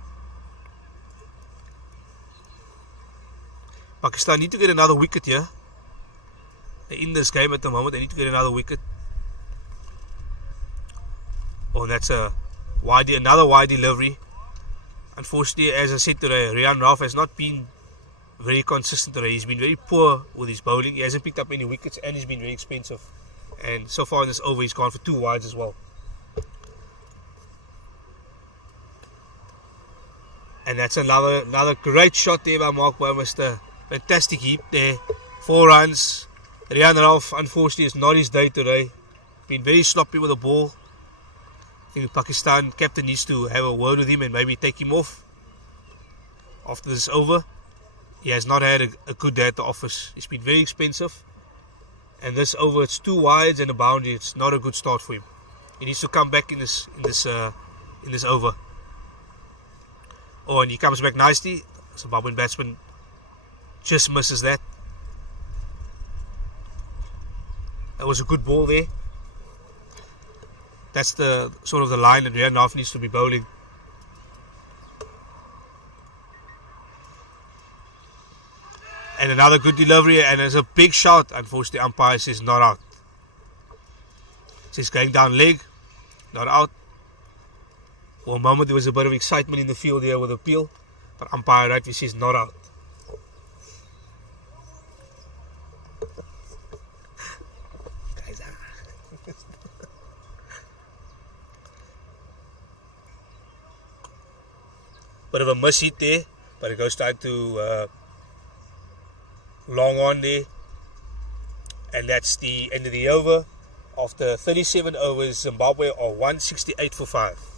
Pakistan need to get another wicket here. They're in this game at the moment. They need to get another wicket. Oh, that's another wide delivery. Unfortunately, as I said today, Rian Ralph has not been very consistent today. He's been very poor with his bowling. He hasn't picked up any wickets, and he's been very expensive. And so far in this over, he's gone for 2 wides as well. And that's another great shot there by Mark Burmester. Fantastic heap there. 4 runs. Rian Ralph, unfortunately, is not his day today. Been very sloppy with the ball. I think the Pakistan captain needs to have a word with him and maybe take him off after this over. He has not had a good day at the office. He's been very expensive. And this over, it's 2 wides and a boundary. It's not a good start for him. He needs to come back in this over. Oh, and he comes back nicely. Zimbabwean batsman just misses that. That was a good ball there. That's the sort of the line that Rian Ralph needs to be bowling. And another good delivery, and there's a big shout. Unfortunately, umpire says not out. Says going down leg, not out. For a moment, there was a bit of excitement in the field here with the appeal, but umpire rightly says not out. Bit of a miss hit there, but it goes down to long on there. And that's the end of the over. After 37 overs, Zimbabwe are 168 for 5.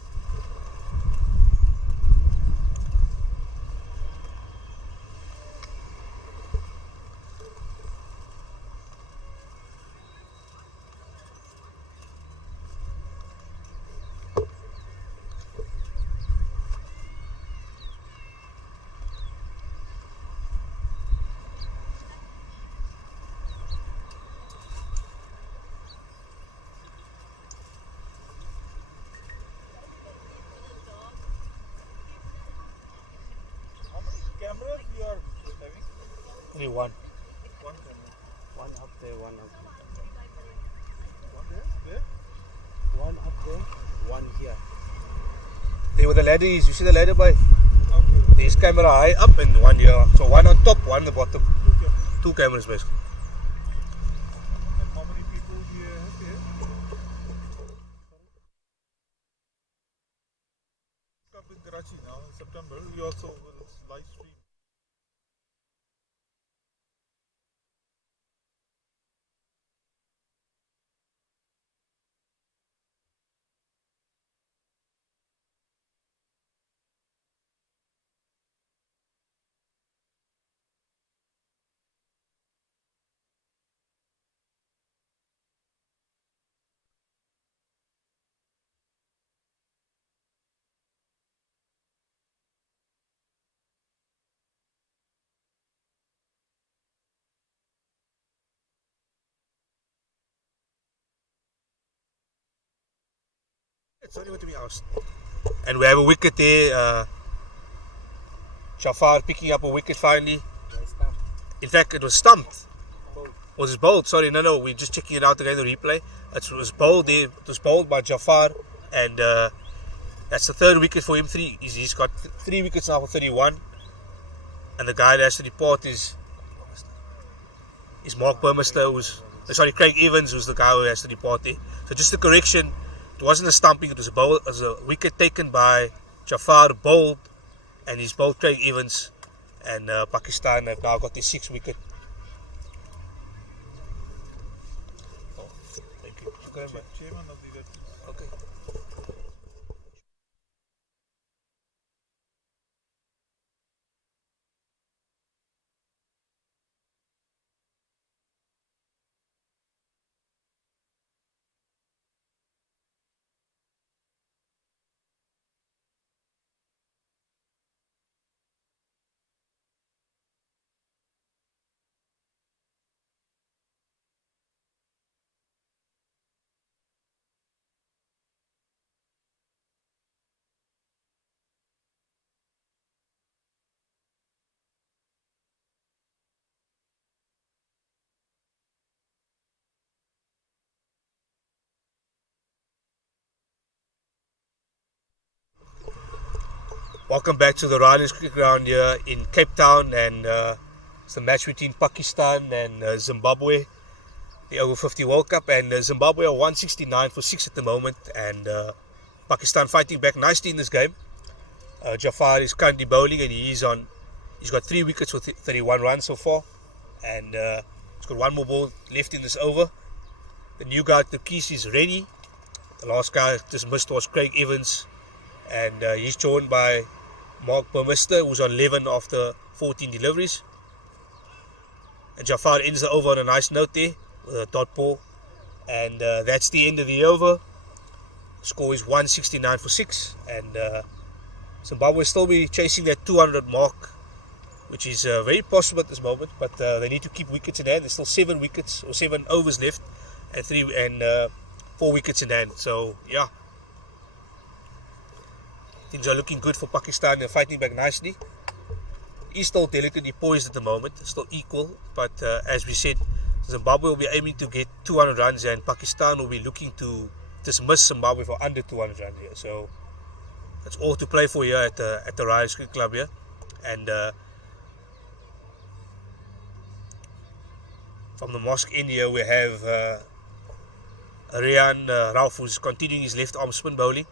Camera you are having? Only one. One camera. One up there, one up there. One there? There? One up there, one here. There were the ladder is. You see the ladder by? Okay. There's camera high up and one here. So one on top, one on the bottom. Two cameras. Two cameras basically. And how many people do you have here? Cup in Karachi now in September. We also will live stream. It's only going to be ours. And we have a wicket there. Jafar picking up a wicket finally. In fact, it was stumped. Was it bowled? Sorry, no. We're just checking it out again, the replay. It was bowled there. It was bowled by Jafar. And that's the third wicket for him. He's got 3 wickets now for 31. And the guy that has to depart is Mark Burmester, Craig Evans, who's the guy who has to depart there. So just a correction. It wasn't a stumping, it was a wicket taken by Jafar, bowled, and he's bowled Craig Evans, and Pakistan have now got their 6th wicket. Oh, thank you. Chairman of the event. Okay. Welcome back to the Rylands Cricket Ground here in Cape Town, and it's a match between Pakistan and Zimbabwe, the over 50 World Cup, and Zimbabwe are 169 for 6 at the moment, and Pakistan fighting back nicely in this game. Jafar is currently bowling, and he's got 3 wickets with 31 runs so far, and he's got 1 more ball left in this over. The new guy at the keys is ready. The last guy just missed was Craig Evans, and he's joined by Mark Burmester, who's on 11 after 14 deliveries. And Jafar ends the over on a nice note there with a dot ball, and that's the end of the over. Score is 169 for 6, and Zimbabwe will still be chasing that 200 mark, which is very possible at this moment, but they need to keep wickets in hand. There's still 7 wickets or 7 overs left, and 4 wickets in hand. So yeah, things are looking good for Pakistan. They're fighting back nicely. It's still delicately poised at the moment, it's still equal, but as we said, Zimbabwe will be aiming to get 200 runs, and Pakistan will be looking to dismiss Zimbabwe for under 200 runs here. So that's all to play for here at the Rylands Cricket Club here. And from the mosque end here, we have Rian Rauf, who's continuing his left arm spin bowling.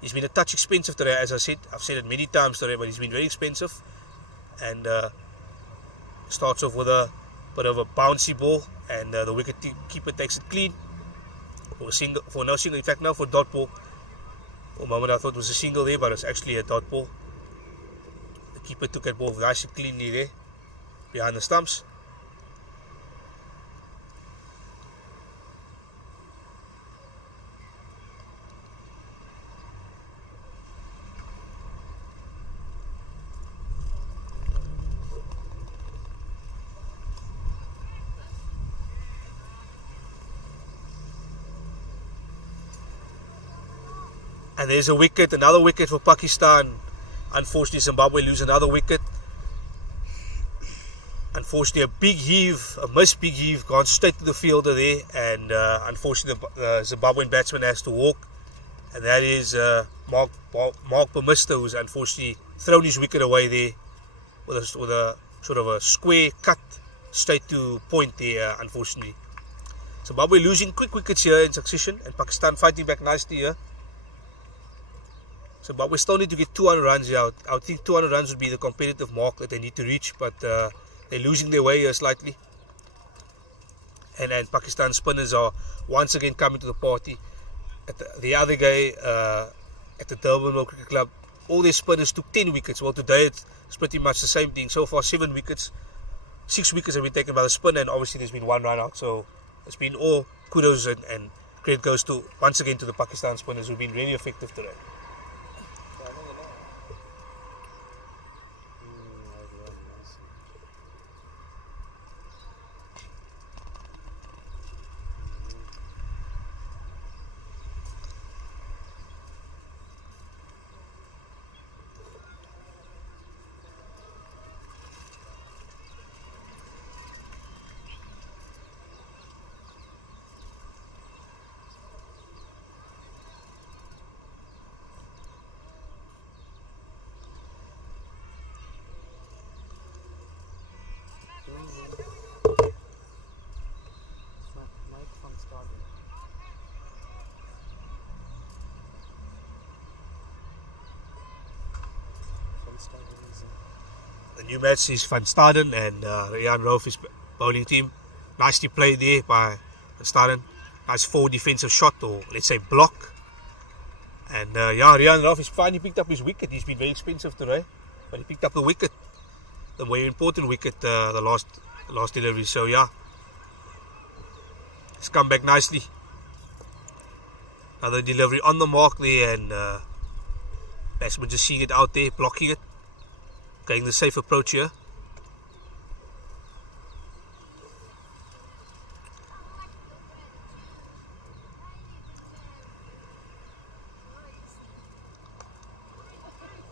He's been a touch expensive today, as I said. I've said it many times today, but he's been very expensive. And starts off with a bit of a bouncy ball, and the wicket keeper takes it clean for a single, for no single. In fact, no, for dot ball. For a moment I thought it was a single there, but it's actually a dot ball. The keeper took that ball nice and cleanly there behind the stumps. And there's a wicket, another wicket for Pakistan. Unfortunately, Zimbabwe lose another wicket. Unfortunately, a big heave, a missed big heave, gone straight to the fielder there. And unfortunately, the Zimbabwean batsman has to walk. And that is Mark Bamister, who's unfortunately thrown his wicket away there with a sort of a square cut straight to point there, unfortunately. Zimbabwe losing quick wickets here in succession, and Pakistan fighting back nicely here. Zimbabwe still need to get 200 runs here. I would think 200 runs would be the competitive mark that they need to reach, but they're losing their way here slightly. And Pakistan spinners are once again coming to the party. The other day at the Durban Cricket Club, all their spinners took 10 wickets. Well, today it's pretty much the same thing. So far, 7 wickets. 6 wickets have been taken by the spinner, and obviously there's been 1 run out. So it's been all kudos and credit goes to once again to the Pakistan spinners who've been really effective today. The new match is Van Staden and Rian Roof's bowling team. Nicely played there by Van Staden. Nice forward defensive shot, or let's say block. And Rian Roof is finally picked up his wicket. He's been very expensive today, but he picked up the wicket, the very important wicket, the last delivery. So yeah, he's come back nicely. Another delivery on the mark there, and batsman just seeing it out there, blocking it, going the safe approach here.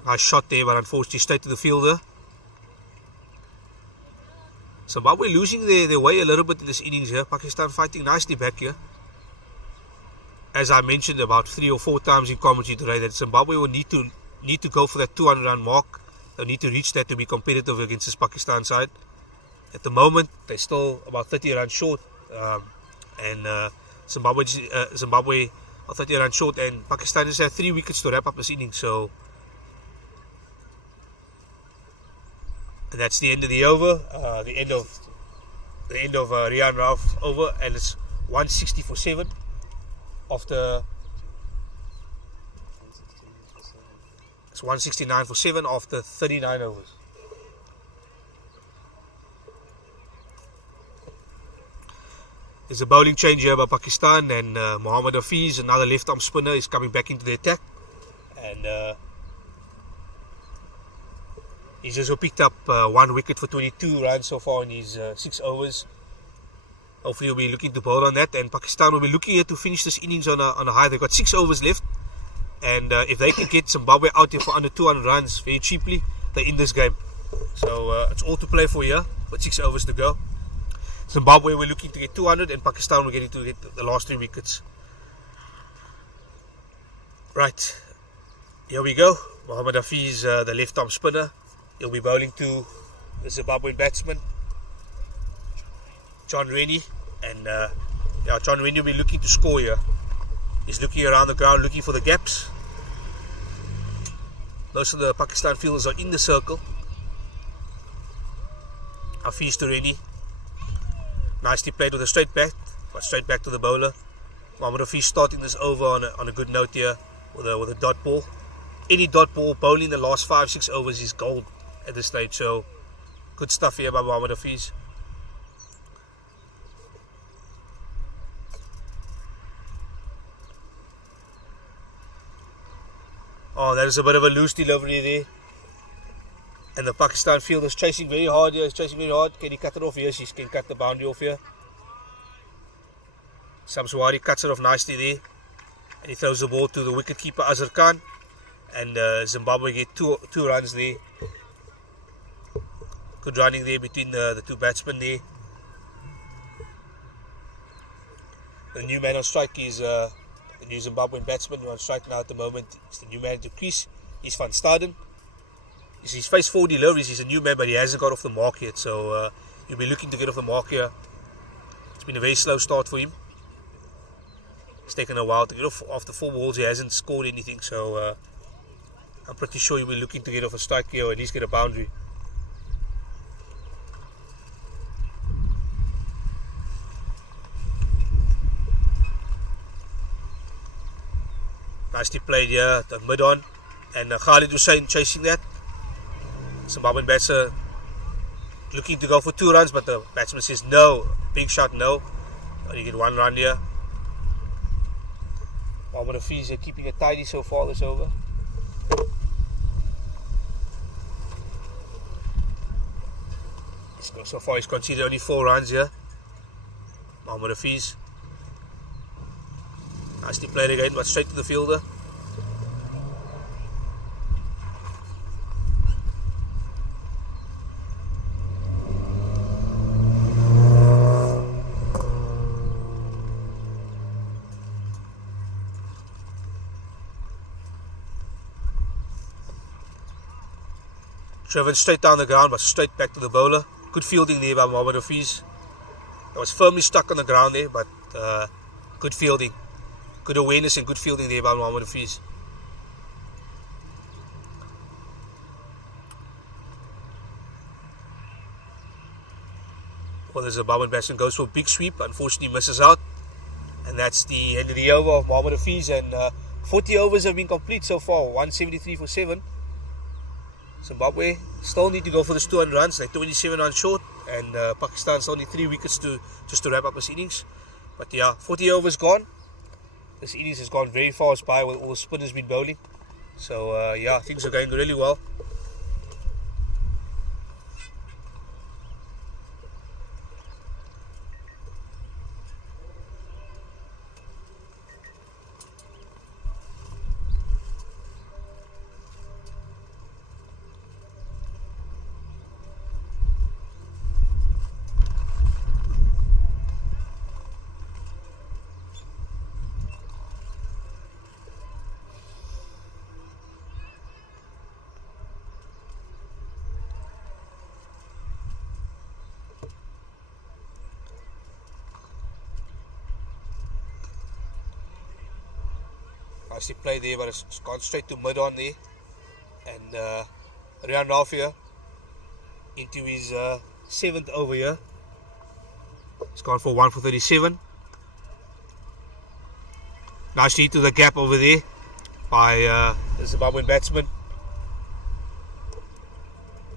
Nice shot there, but unfortunately straight to the fielder. Zimbabwe losing their way a little bit in this innings here. Pakistan fighting nicely back here. As I mentioned about 3 or 4 times in commentary today, that Zimbabwe will need to go for that 200 run mark. They'll need to reach that to be competitive against this Pakistan side. At the moment, they're still about 30 runs short, and Zimbabwe are 30 runs short, and Pakistan just had 3 wickets to wrap up this innings. So, and that's the end of the over, the end of Rian Rauf over, and it's 160 for 7 after. It's 169 for 7 after 39 overs. There's a bowling change here by Pakistan, and Mohammad Hafiz, another left arm spinner, is coming back into the attack, and he's also picked up 1 wicket for 22 runs so far in his 6 overs. Hopefully he'll be looking to bowl on that, and Pakistan will be looking here to finish this innings on a high. They've got 6 overs left. And if they can get Zimbabwe out here for under 200 runs very cheaply, they're in this game. So it's all to play for here, with 6 overs to go. Zimbabwe we're looking to get 200, and Pakistan we're getting to get the last 3 wickets. Right, here we go. Mohammad Hafiz, the left arm spinner. He'll be bowling to the Zimbabwean batsman, John Rennie. And John Rennie will be looking to score here. He's looking around the ground, looking for the gaps. Most of the Pakistan fielders are in the circle. Hafiz to Rennie. Nicely played with a straight bat, but straight back to the bowler. Mohammad Hafiz starting this over on a good note here with a dot ball. Any dot ball bowling the last 5-6 overs is gold at this stage. So good stuff here by Mohammad Hafiz. Oh, that is a bit of a loose delivery there. And the Pakistan fielder is chasing very hard here. He's chasing very hard. Can he cut it off? Yes, he can cut the boundary off here. Samswari cuts it off nicely there. And he throws the ball to the wicketkeeper Azhar Khan. And Zimbabwe get two runs there. Good running there between the two batsmen there. The new man on strike is the new Zimbabwean batsman on strike now at the moment. It's the new man to crease. He's Van Staden. He's faced 4 deliveries. He's a new man, but he hasn't got off the mark yet. So he'll be looking to get off the mark here. It's been a very slow start for him. It's taken a while to get off. After 4 balls, he hasn't scored anything. So I'm pretty sure he'll be looking to get off a strike here or at least get a boundary. Nicely played here, the mid on, and Khalid Hussain chasing that. Zimbabwean batsman looking to go for 2 runs, but the batsman says no. Big shot, no. You get 1 run here. Mohammad Hafiz keeping it tidy so far this over. So far he's conceded only 4 runs here. Mohammad Hafiz. Nicely played again, but straight to the fielder. Driven straight down the ground, but straight back to the bowler. Good fielding there by Mohammad Hafiz. It was firmly stuck on the ground there, but good fielding. Good awareness and good fielding there by Mohammad Hafiz. Well, the Zimbabwean batsman goes for a big sweep, unfortunately misses out. And that's the end of the over of Mohammad Hafiz. And 40 overs have been complete so far, 173 for 7. Zimbabwe still need to go for this 200 runs. They're 27 runs short, and Pakistan still need 3 wickets just to wrap up this innings. But yeah, 40 overs gone. This innings has gone very fast by with all the spinners been bowling. So yeah, things are going really well. Nicely played there, but it's gone straight to mid on there. And Rian Ralph here into his 7th over here. He's gone for 1 for 37. Nicely to the gap over there by the Zimbabwean batsman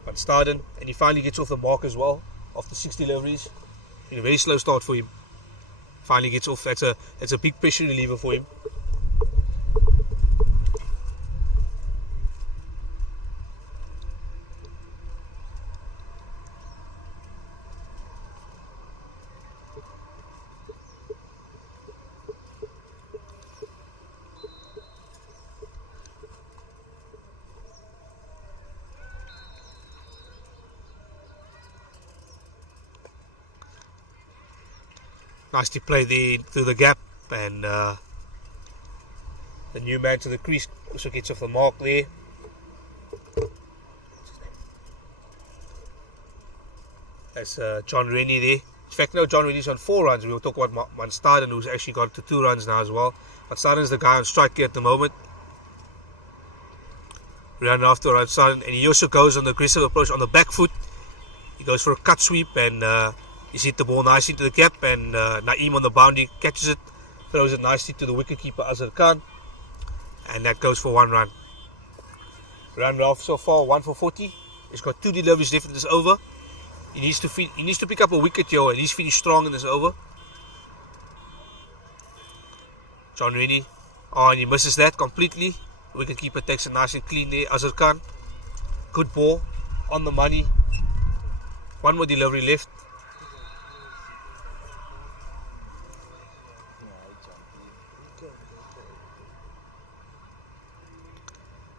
Van Staden, and he finally gets off the mark as well after 6 deliveries. In a very slow start for him. Finally gets off. That's a big pressure reliever for him. Nicely played there through the gap, and the new man to the crease also gets off the mark there. That's John Rennie there. In fact, no, John Rennie's on 4 runs. We will talk about Van Staden, who's actually gone to 2 runs now as well. Van Staden's the guy on strike here at the moment. Run after Van Staden, and he also goes on the aggressive approach on the back foot. He goes for a cut sweep, and He's hit the ball nicely to the cap, and Naeem on the boundary catches it, throws it nicely to the wicketkeeper Azhar Khan, and that goes for 1 run. Run off so far, 1 for 40. He's got 2 deliveries left in this over. He needs to pick up a wicket here, and he's finished strong in this over. John Rennie, and he misses that completely. Wicketkeeper takes it nice and clean there. Azhar Khan, good ball, on the money. 1 more delivery left.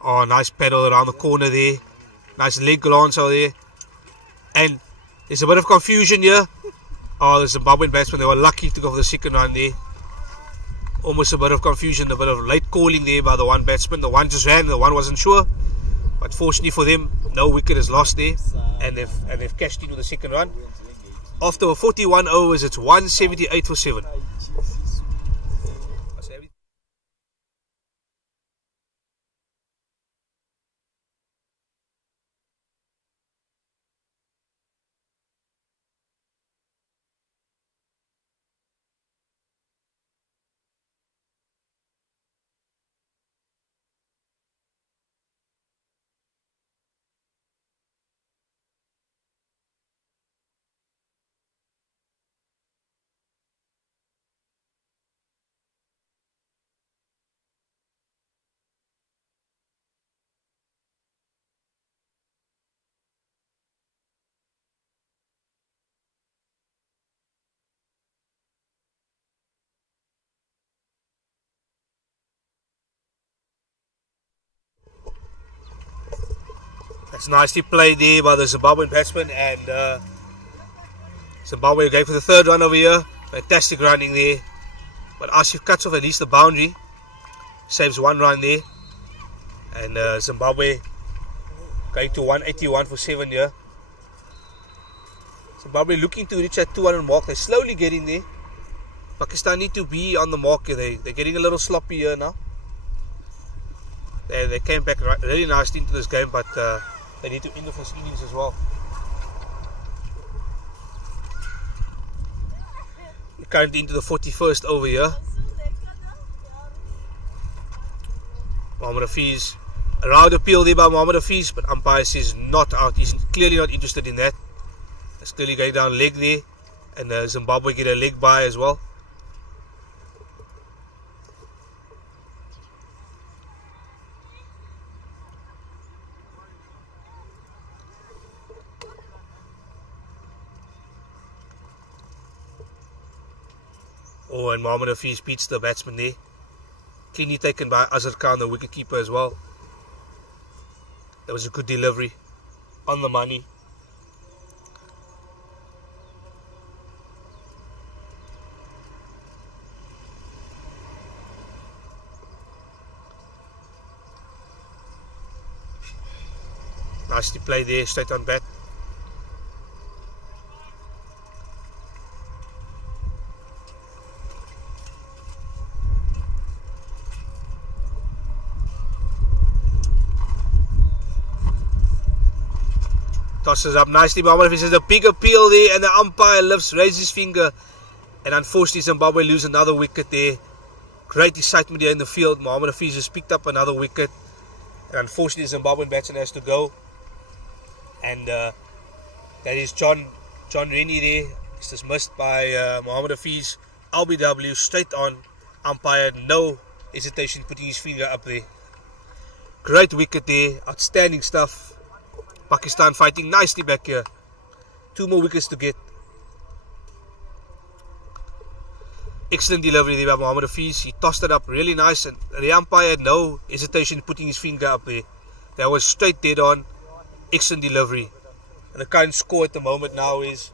Oh, nice pedal around the corner there. Nice leg glance out there. And there's a bit of confusion here. Oh, the Zimbabwean batsmen, they were lucky to go for the second run there. Almost a bit of confusion, a bit of late calling there by the one batsman. The one just ran, the one wasn't sure. But fortunately for them, no wicket is lost there. And they've cashed into the second run. After 41 overs, it's 178 for 7. That's nicely played there by the Zimbabwean batsman, and Zimbabwe going for the 3rd run over here. Fantastic running there. But Asif cuts off at least the boundary. Saves 1 run there. And Zimbabwe going to 181 for 7 here. Zimbabwe looking to reach that 200 mark. They're slowly getting there. Pakistan need to be on the mark. They're getting a little sloppy here now. They came back really nicely into this game, but they need to end off this innings as well. We're currently into the 41st over here. Mohammad Hafiz, a round appeal there by Mohammad Hafiz, but umpire says not out. He's clearly not interested in that. It's clearly going down leg there, and Zimbabwe get a leg by as well. Oh, and Mohammad Hafiz beats the batsman there. Cleanly taken by Azhar Khan, the wicketkeeper as well. That was a good delivery. On the money. Nicely played there, straight on bat. Tosses up nicely. Mohammad Hafiz has a big appeal there, and the umpire raises his finger, and unfortunately Zimbabwe lose another wicket there. Great excitement here in the field. Mohammad Hafiz has picked up another wicket, and unfortunately the Zimbabwean batsman has to go, and that is John Rennie there. It's dismissed by Mohammad Hafiz. LBW straight on. Umpire, no hesitation, putting his finger up there. Great wicket there. Outstanding stuff. Pakistan fighting nicely back here. 2 more wickets to get. Excellent delivery there by Mohammad Hafiz. He tossed it up really nice, and the umpire had no hesitation putting his finger up there. That was straight dead on. Excellent delivery. And the current score at the moment now is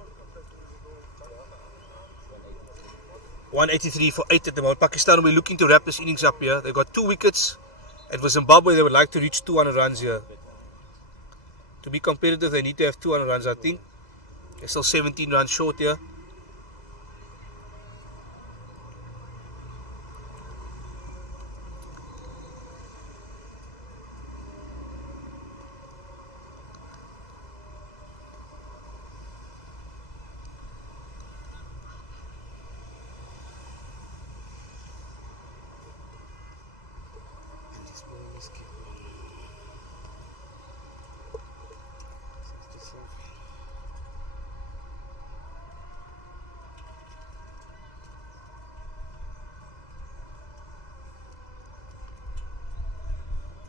183 for 8 at the moment. Pakistan will be looking to wrap this innings up here. They've got 2 wickets, and for Zimbabwe they would like to reach 200 runs here. To be competitive, they need to have 200 runs, I think. They're still 17 runs short here.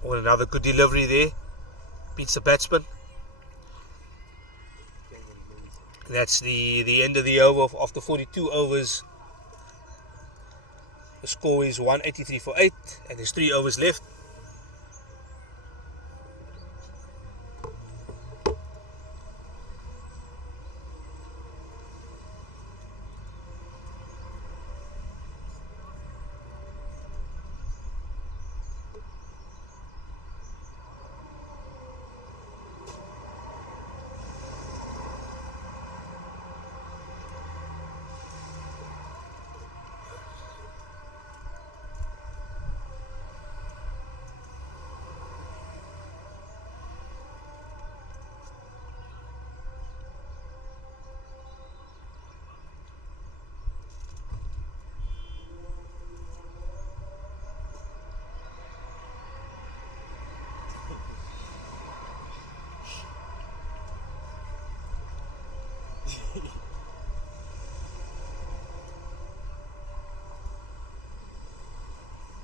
Oh, another good delivery there. Beats the batsman. And that's the end of the over. After 42 overs, the score is 183 for 8, and there's 3 overs left.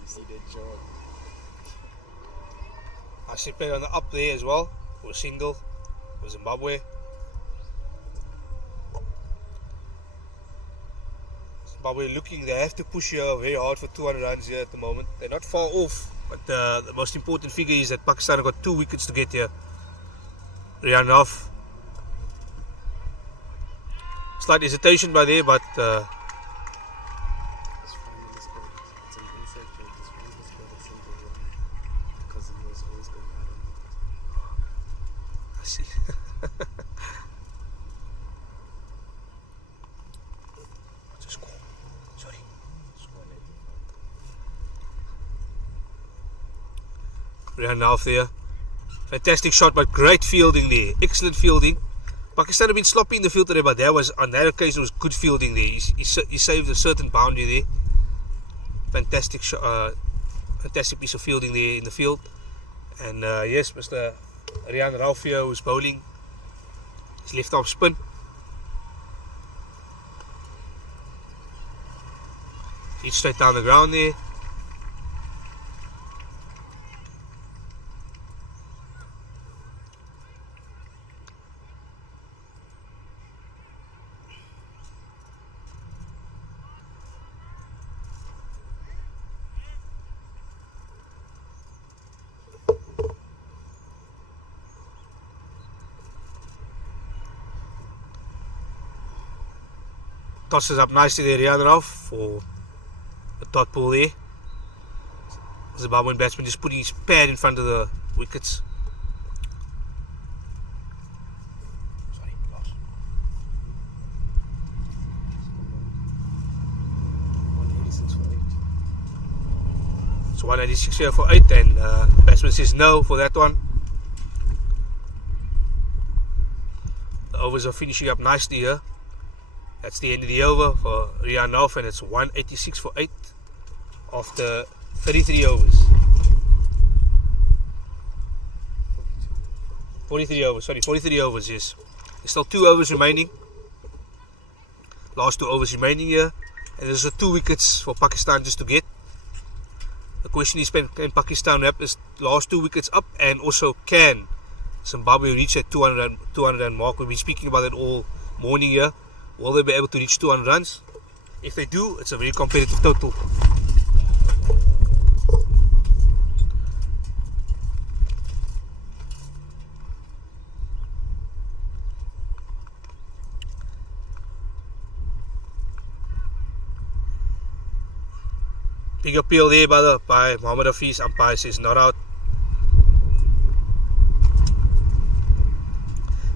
You see the job. I should play on the up there as well for a single for Zimbabwe. Zimbabwe looking, they have to push here very hard for 200 runs here at the moment. They're not far off, but the most important figure is that Pakistan have got 2 wickets to get here. Rian off. Slight hesitation by there, but It's finally scored. It's an inside joke. It's finally scored a single run. Because he was always going out on it. I see. What's the score? Sorry. Score 95. Rian off there. Fantastic shot, but great fielding there. Excellent fielding. Pakistan have been sloppy in the field today, but that was, on that occasion, was good fielding there. He saved a certain boundary there. Fantastic fantastic piece of fielding there in the field. And yes, Mr. Rian Rauf here, who's bowling his left arm spin. He's straight down the ground there. Tosses up nicely there, Rian Rauf, for the dot ball there. Zimbabwean batsman just putting his pad in front of the wickets. Sorry, lost. 186 for 8. So 186 here for 8, and the batsman says no for that one. The overs are finishing up nicely here. That's the end of the over for Rian Rauf, and it's 186 for 8 after 33 overs. 43 overs, yes. There's still 2 overs remaining. Last 2 overs remaining here. And there's 2 wickets for Pakistan just to get. The question is, can Pakistan wrap this last 2 wickets up, and also can Zimbabwe reach that 200 run mark? We've been speaking about it all morning here. Will they be able to reach 200 runs? If they do, it's a very competitive total. Big appeal there by Mohammad Hafiz. Umpire says not out.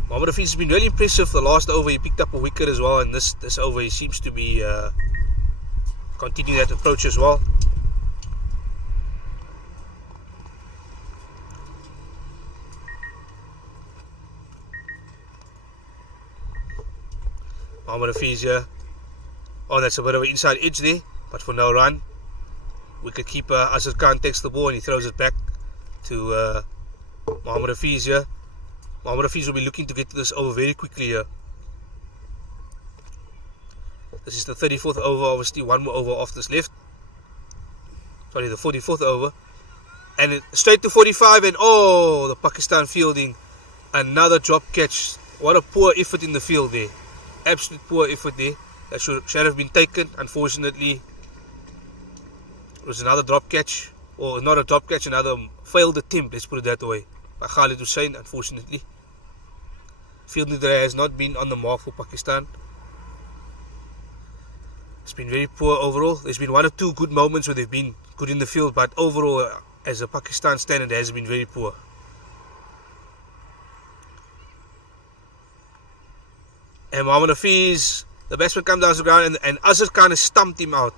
Mohammad Hafiz has been really impressive. The last over he picked up a wicket as well, and this over he seems to be continuing that approach as well. Mohammad Hafiz here. Oh, that's a bit of an inside edge there, but for no run. Wicketkeeper Azhar Khan takes the ball and he throws it back to Mohammad Hafiz here. Mohammad Hafiz will be looking to get to this over very quickly here. This is the 34th over, obviously 1 more over after this left. Sorry, the 44th over. And straight to 45, and the Pakistan fielding, another drop catch. What a poor effort in the field there. Absolute poor effort there. That should have been taken. Unfortunately, it was another drop catch. Or not a drop catch, another failed attempt, let's put it that way, by Khalid Hussain, unfortunately. Fielding today has not been on the mark for Pakistan. It's been very poor overall. There's been one or two good moments where they've been good in the field, but overall, as a Pakistan standard, it has been very poor. And Mohammad Hafiz, the batsman comes down to the ground, and Azhar Khan has stumped him out.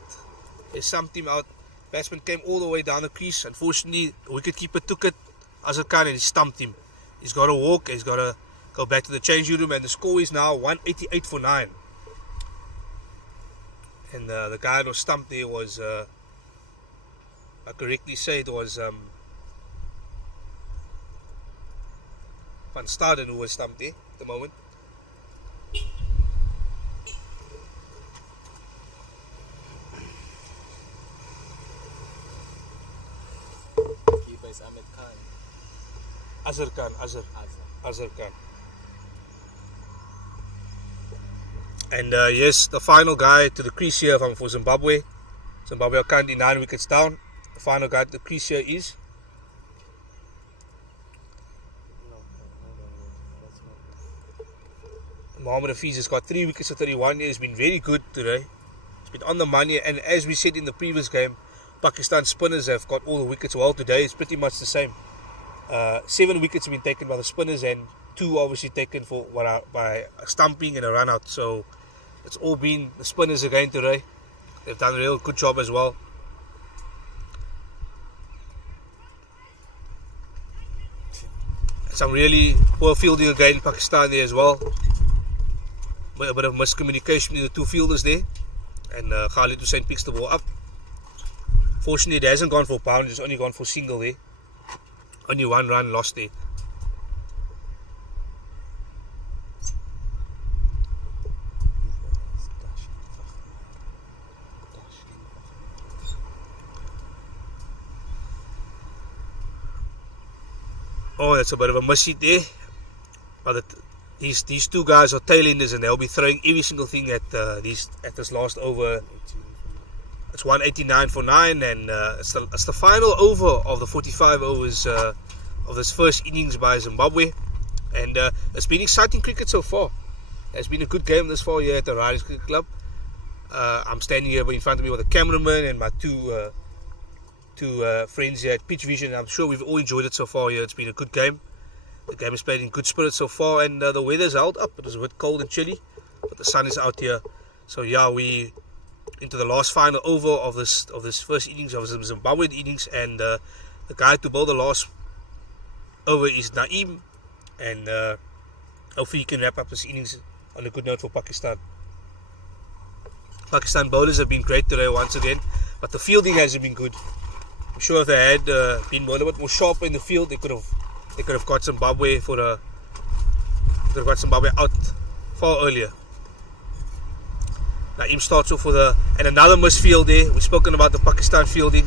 They stumped him out. Batsman came all the way down the crease. Unfortunately, the wicketkeeper took it, Azhar Khan, and he stumped him. He's got to walk, he's got to go back to the changing room, and the score is now 188 for 9. And the guy that was stumped there was, I correctly say it was Van Staden who was stumped there at the moment. Is Ahmed Khan. Azhar Khan. And yes, the final guy to the crease here for Zimbabwe. Zimbabwe are currently 9 wickets down. The final guy to the crease here is Mohammad Hafiz. Has got 3 wickets to 31. He's been very good today. He's been on the money, and as we said in the previous game, Pakistan spinners have got all the wickets. Well, today it's pretty much the same. 7 wickets have been taken by the spinners, and 2 obviously taken by a stumping and a run out. So it's all been the spinners again today. They've done a real good job as well. Some really poor fielding again in Pakistan there as well. A bit of miscommunication between the 2 fielders there, and Khalid Hussain picks the ball up. Fortunately, it hasn't gone for bound, it's only gone for single there. Only 1 run lost there. Oh, that's a bit of a miss hit there. But these 2 guys are tail-enders, and they'll be throwing every single thing at this last over. It's 189 for 9, and it's the final over of the 45 overs of this first innings by Zimbabwe. And it's been exciting cricket so far. It's been a good game this far here at the Riders Cricket Club. I'm standing here in front of me with a cameraman and my two friends here at Pitch Vision. I'm sure we've all enjoyed it so far here. It's been a good game. The game is played in good spirit so far, and the weather's held up. It was a bit cold and chilly, but the sun is out here. So yeah, we into the last final over of this first innings of the Zimbabwean innings, and the guy to bowl the last over is Naeem, and hopefully he can wrap up his innings on a good note for Pakistan. Pakistan bowlers have been great today once again, but the fielding hasn't been good. I'm sure if they had been a little bit more sharp in the field, they could have got Zimbabwe out far earlier. Naeem starts off and another misfield there. We've spoken about the Pakistan fielding.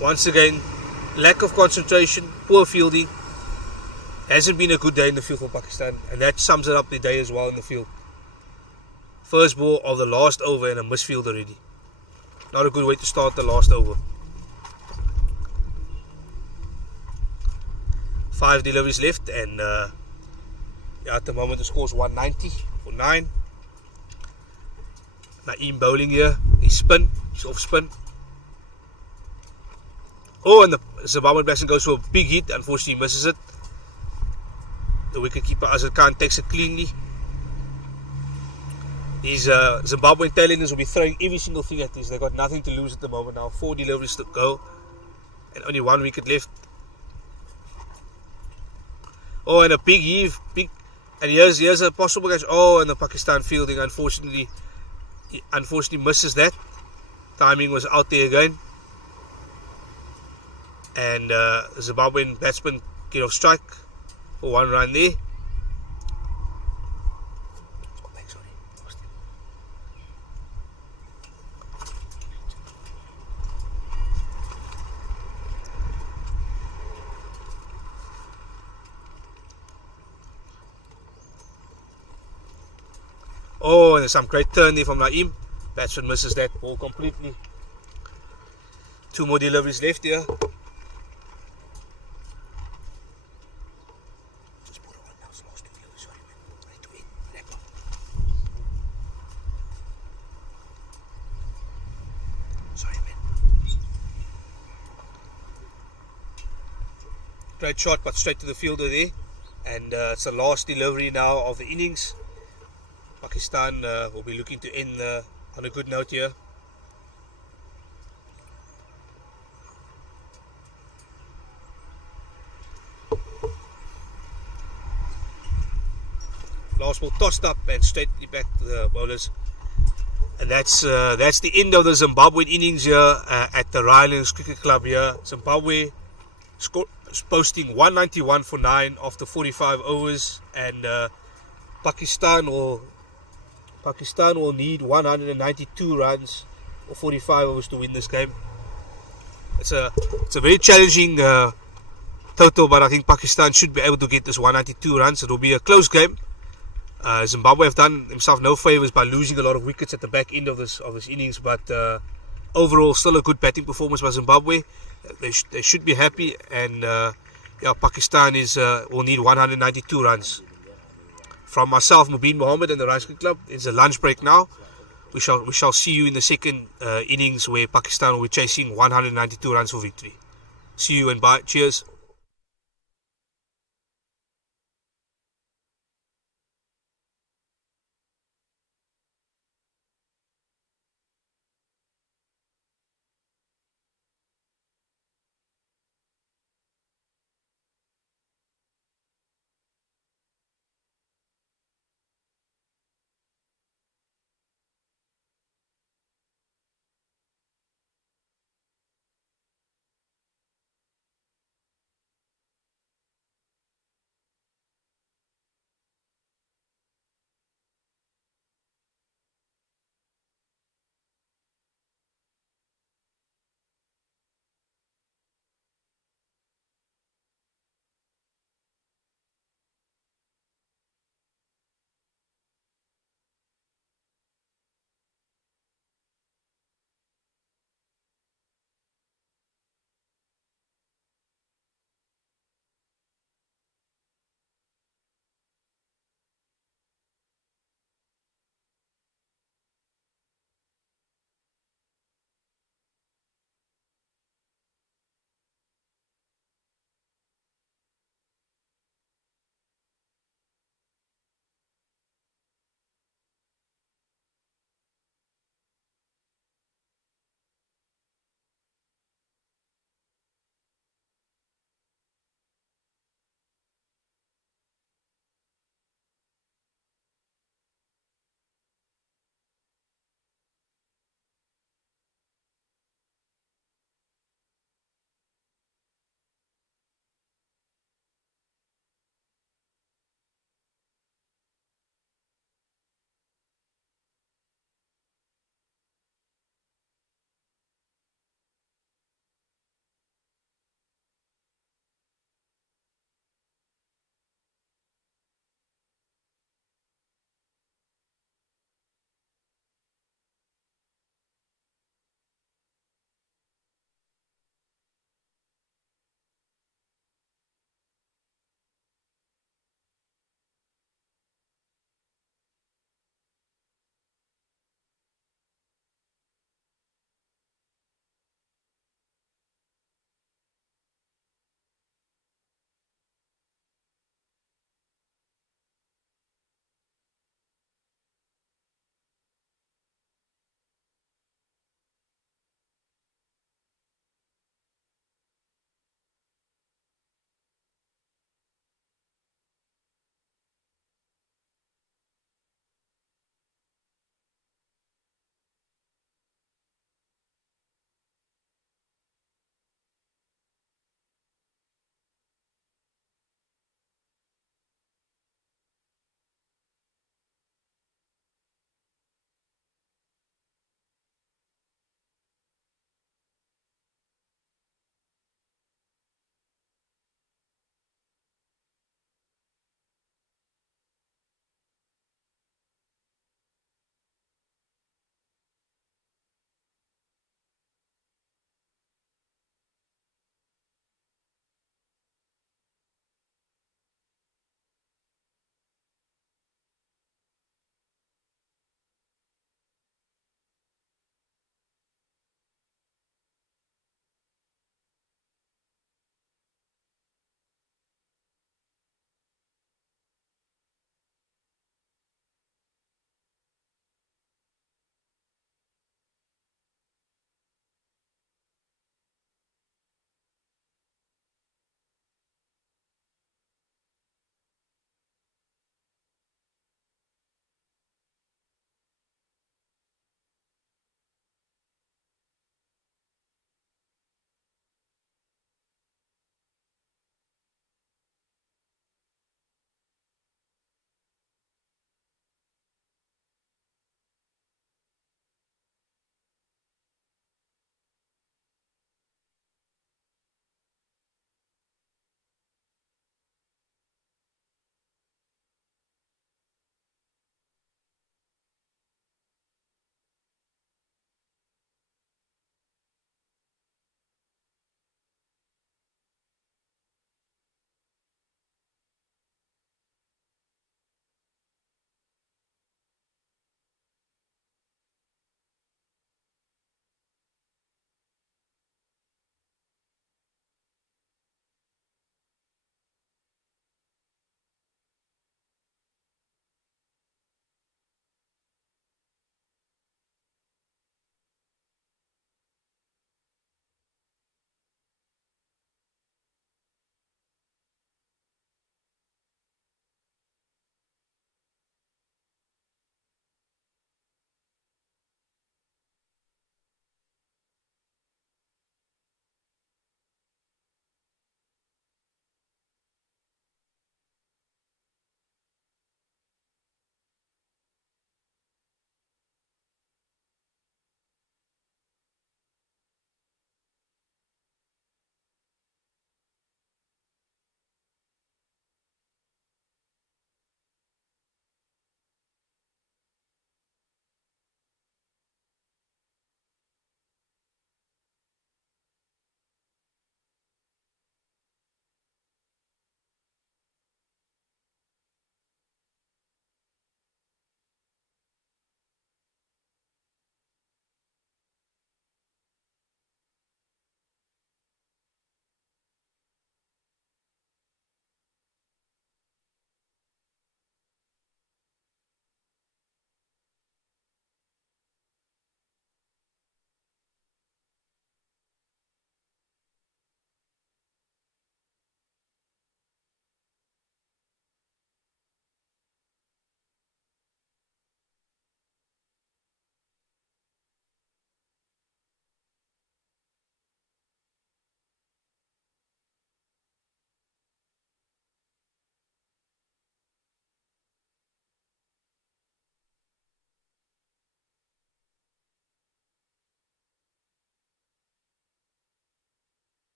Once again, lack of concentration, poor fielding. Hasn't been a good day in the field for Pakistan, and that sums it up the day as well in the field. First ball of the last over and a misfield already. Not a good way to start the last over. 5 deliveries left, and at the moment the score is 190 for 9. Naeem bowling here. He's off spin. Oh, and the Zimbabwean batsman goes for a big hit. Unfortunately, he misses it. The wicketkeeper Azhar Khan takes it cleanly. These Zimbabwean tailenders will be throwing every single thing at this. They've got nothing to lose at the moment now. 4 deliveries to go, and only 1 wicket left. Oh, and a big heave, and here's a possible catch. Oh, and the Pakistan fielding unfortunately misses that. Timing was out there again, and the Zimbabwean batsman get off strike for 1 run there. Oh, there's some great turn there from Naeem. Batsman misses that ball completely. 2 more deliveries left here. Just put it on now. It's last 2 deliveries. Sorry, man. I need to end. Wrap up. Sorry, man. Great shot, but straight to the fielder there. And it's the last delivery now of the innings. Pakistan will be looking to end on a good note here. Last ball tossed up and straightly back to the bowlers. And that's the end of the Zimbabwean innings here at the Rylands Cricket Club here. Zimbabwe posting 191 for 9 after 45 overs, and Pakistan will need 192 runs or 45 overs to win this game. It's a very challenging total, but I think Pakistan should be able to get this 192 runs. It will be a close game. Zimbabwe have done themselves no favors by losing a lot of wickets at the back end of this innings, but overall still a good batting performance by Zimbabwe. They should be happy, and Pakistan will need 192 runs. From myself, Mubin Mohammed, and the Rice Cricket Club, it's a lunch break now. We shall see you in the second innings, where Pakistan will be chasing 192 runs for victory. See you and bye. Cheers.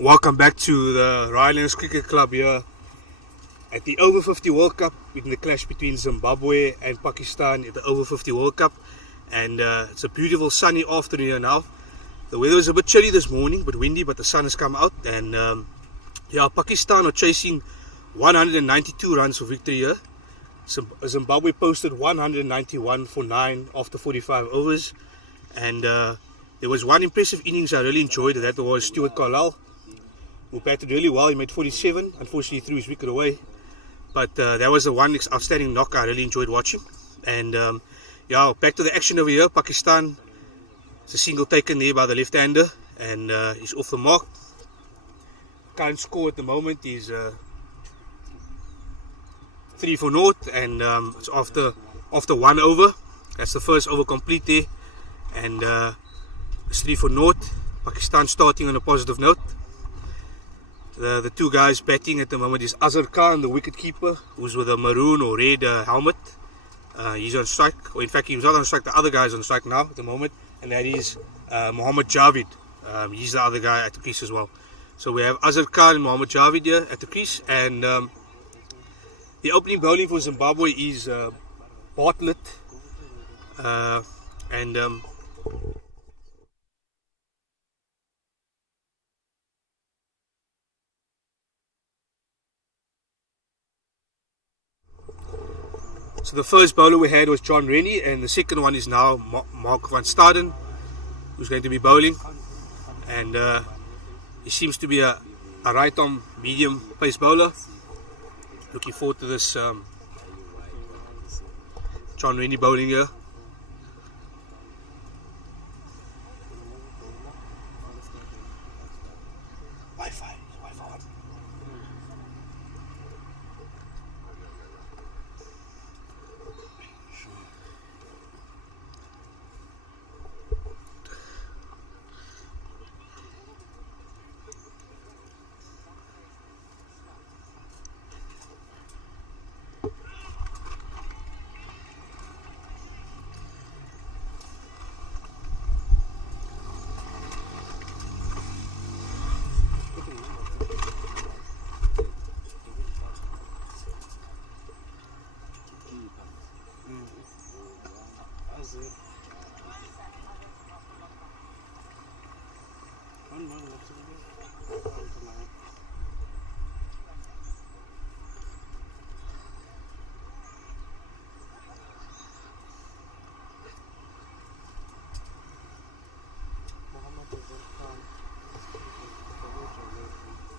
Welcome back to the Rylands Cricket Club here at the Over 50 World Cup, in the clash between Zimbabwe and Pakistan at the Over 50 World Cup. And it's a beautiful sunny afternoon here now. The weather was a bit chilly this morning, but windy, but the sun has come out. And Pakistan are chasing 192 runs for victory here. Zimbabwe posted 191 for 9 after 45 overs. And there was one impressive innings I really enjoyed, and that was Stuart Carlisle, who batted really well. He made 47, unfortunately threw his wicket away. But that was the one outstanding knock I really enjoyed watching. And back to the action over here. Pakistan, it's a single taken there by the left-hander, and he's off the mark. Current score at the moment is 3 for naught, and it's after 1 over. That's the first over complete there, and it's 3 for naught. Pakistan starting on a positive note. The two guys batting at the moment is Azhar Khan, the wicket-keeper, who's with a maroon or red helmet. He's on strike, or in fact he was not on strike, the other guy's on strike now at the moment, and that is Mohammad Javid. He's the other guy at the crease as well. So we have Azhar Khan and Mohammad Javid here at the crease, and the opening bowling for Zimbabwe is Bartlett, so the first bowler we had was John Rennie, and the second one is now Mark van Staden, who's going to be bowling. And he seems to be a right-arm medium pace bowler. Looking forward to this John Rennie bowling here. Wi-Fi on.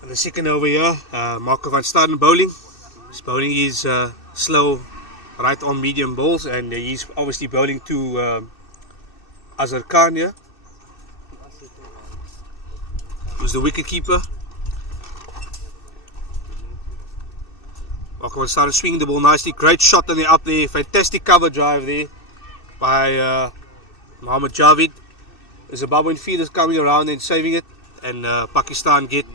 The second over here, Mark van Staden bowling. His bowling is slow right on medium balls, and he's obviously bowling to Azhar Khan here, who's the wicket keeper. Mark van Staden swinging the ball nicely. Great shot on the up there. Fantastic cover drive there by Mohammad Javid. The Zimbabwean fielders coming around and saving it, and Pakistan get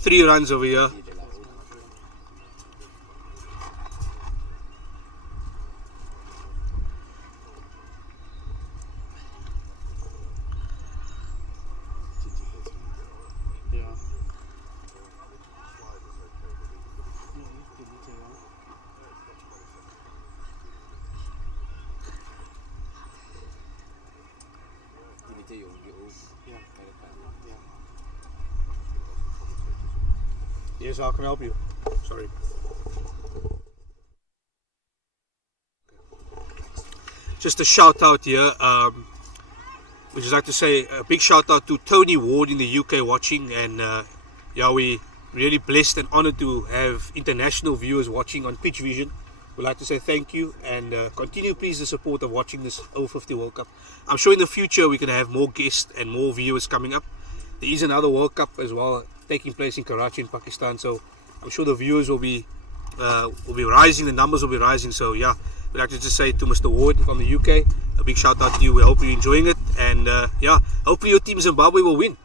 3 runs over here. Yes, how can I help you? Sorry. Just a shout out here. We'd just like to say a big shout out to Tony Ward in the UK watching, and we really blessed and honoured to have international viewers watching on Pitch Vision. We'd like to say thank you, and continue please the support of watching this Over 50 World Cup. I'm sure in the future we're going to have more guests and more viewers coming up. There is another World Cup as well taking place in Karachi in Pakistan, so I'm sure the viewers will be rising, the numbers will be rising. So we'd like to just say to Mr. Ward from the UK, a big shout out to you. We hope you're enjoying it, and hopefully your team Zimbabwe will win.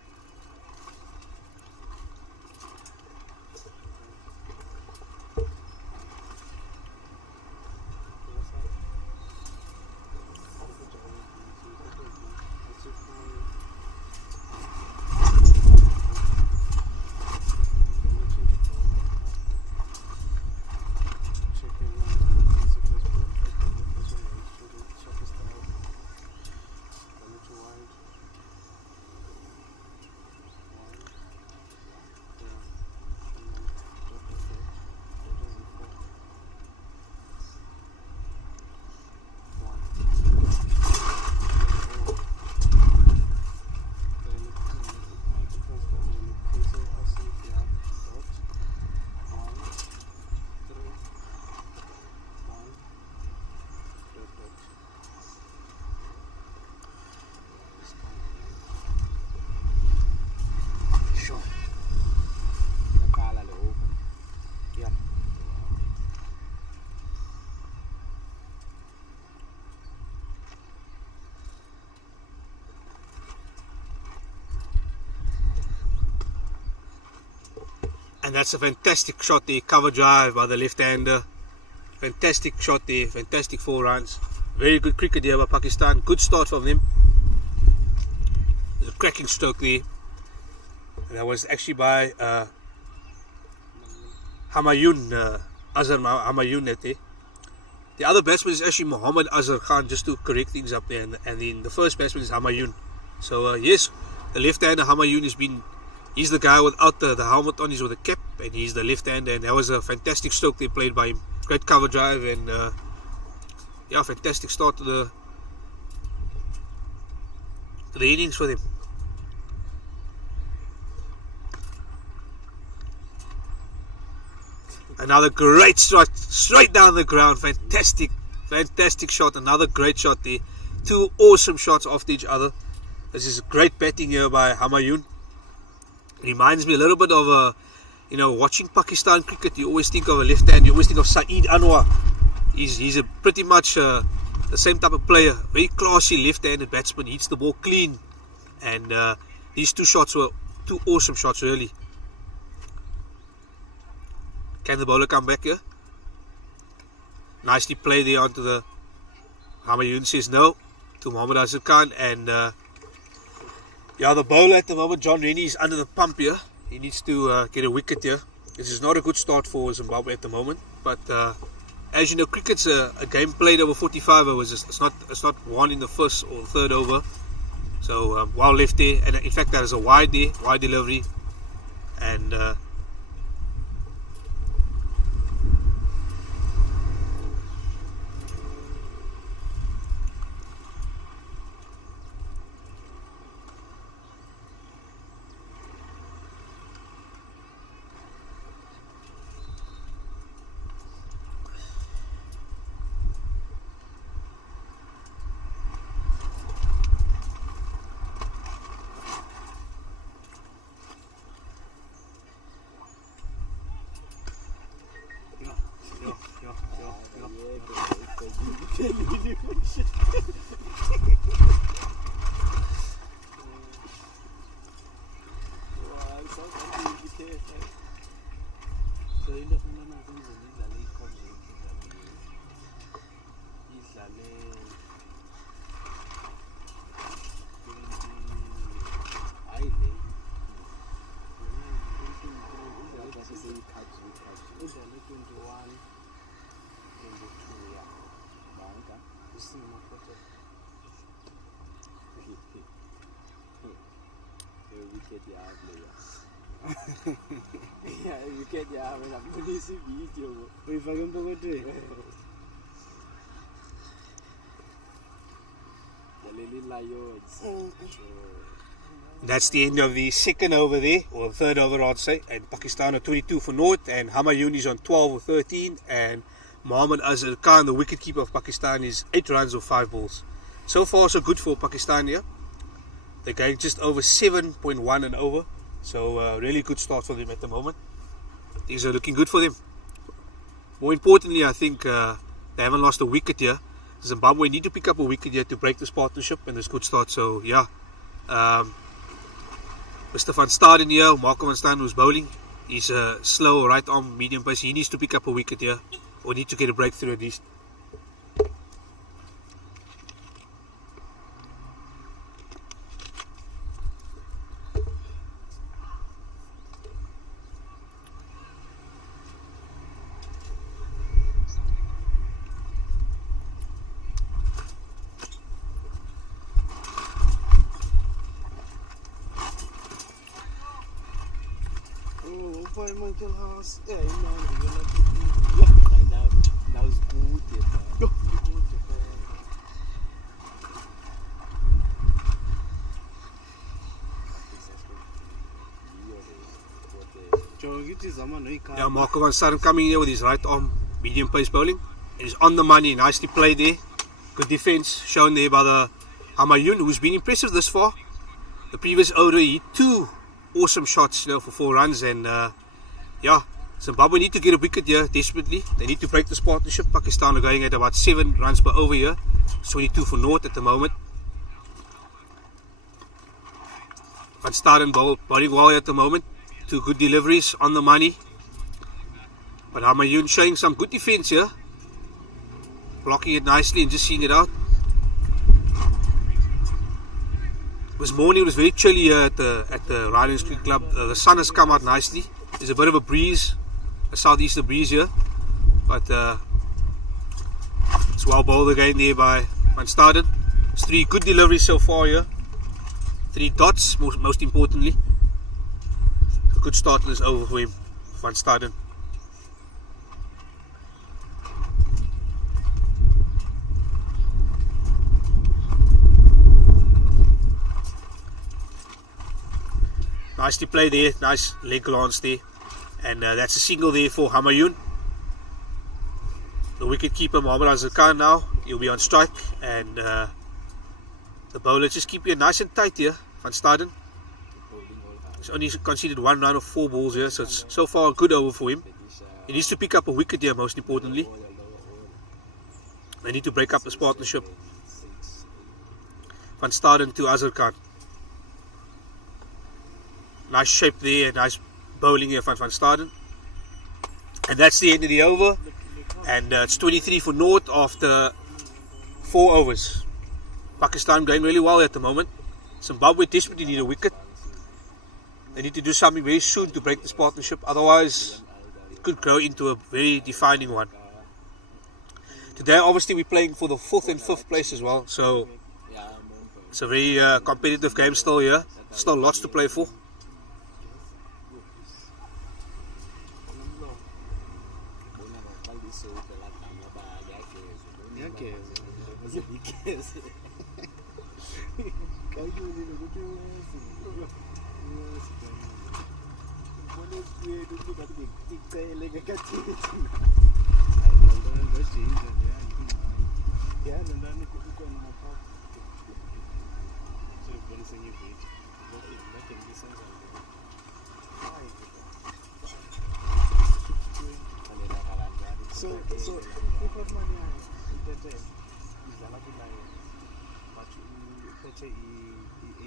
And that's a fantastic shot there, cover drive by the left-hander. Fantastic shot there, fantastic 4 runs. Very good cricket here by Pakistan. Good start from them. There's a cracking stroke there. And that was actually by Humayun, Azhar Humayun there. The other batsman is actually Muhammad Azhar Khan, just to correct things up there. And then the first batsman is Humayun. So yes, the left-hander Humayun he's the guy without the helmet on, he's with a cap, and he's the left-hander. And that was a fantastic stroke they played by him. Great cover drive, and yeah, fantastic start to the innings for them. Another great shot straight down the ground. Fantastic shot. Another great shot there. 2 awesome shots after each other. This is great batting here by Humayun. Reminds me a little bit of watching Pakistan cricket. You always think of a left hand. You always think of Saeed Anwar. He's a pretty much the same type of player. Very classy left-handed batsman. Hits the ball clean. And these 2 shots were 2 awesome shots, really. Can the bowler come back here? Nicely played there onto the Humayun says no to Muhammad Azhar Khan. And yeah, the bowler at the moment, John Rennie, is under the pump here. He needs to get a wicket here. This is not a good start for Zimbabwe at the moment. But as you know, cricket's a game played over 45 overs. It's not won in the first or third over. So well left there. And in fact, that is a wide there, wide delivery. And that's the end of the second over there, or the third over I'd say. And Pakistan are 22 for naught, and Humayun is on 12 or 13, and Muhammad Azhar Khan, the wicketkeeper of Pakistan, is 8 runs or 5 balls. So far so good for Pakistan here. They're going just over 7.1 and over. So really good start for them at the moment. Things are looking good for them. More importantly, I think they haven't lost a wicket here. Zimbabwe need to pick up a wicket here to break this partnership and this good start. So yeah, Mr. Van Staden here, Marco Van Staden, who's bowling. He's a slow right arm medium pace. He needs to pick up a wicket here, or need to get a breakthrough at least. Yeah, Marco Van Staden coming here with his right arm medium pace bowling. He's on the money, nicely played there. Good defense shown there by the Humayun, who's been impressive this far. The previous over he hit 2 awesome shots, for 4 runs, and yeah, Zimbabwe need to get a wicket here desperately. They need to break this partnership. Pakistan are going at about 7 runs per over here. 22 for naught at the moment. Van Staden bowling well at the moment. Two good deliveries on the money. But Hamayun showing some good defense here. Blocking it nicely and just seeing it out. This morning it was very chilly here at the Riders Cricket Club. The sun has come out nicely. There's a bit of a breeze, a southeaster breeze here. But it's well bowled again there by Van Staden. It's 3 good deliveries so far here. 3 dots, most importantly. A good start to this over for him, Van Staden. Nicely played there, nice leg glance there. And that's a single there for Hamayun. The wicket keeper Mohammad Azhar Khan now, he'll be on strike. And the bowler just keeping it nice and tight here, Van Staden. He's only conceded 1 run of 4 balls here, so it's so far a good over for him. He needs to pick up a wicket here, most importantly. They need to break up this partnership. Van Staden to Azhar Khan. Nice shape there, nice bowling here from Van Staden. And that's the end of the over. And it's 23 for naught after 4 overs. Pakistan going really well at the moment. Zimbabwe desperately need a wicket. They need to do something very soon to break this partnership. Otherwise, it could grow into a very defining one. Today, obviously, we're playing for the 4th and 5th place as well. So, it's a very competitive game still here. Still lots to play for.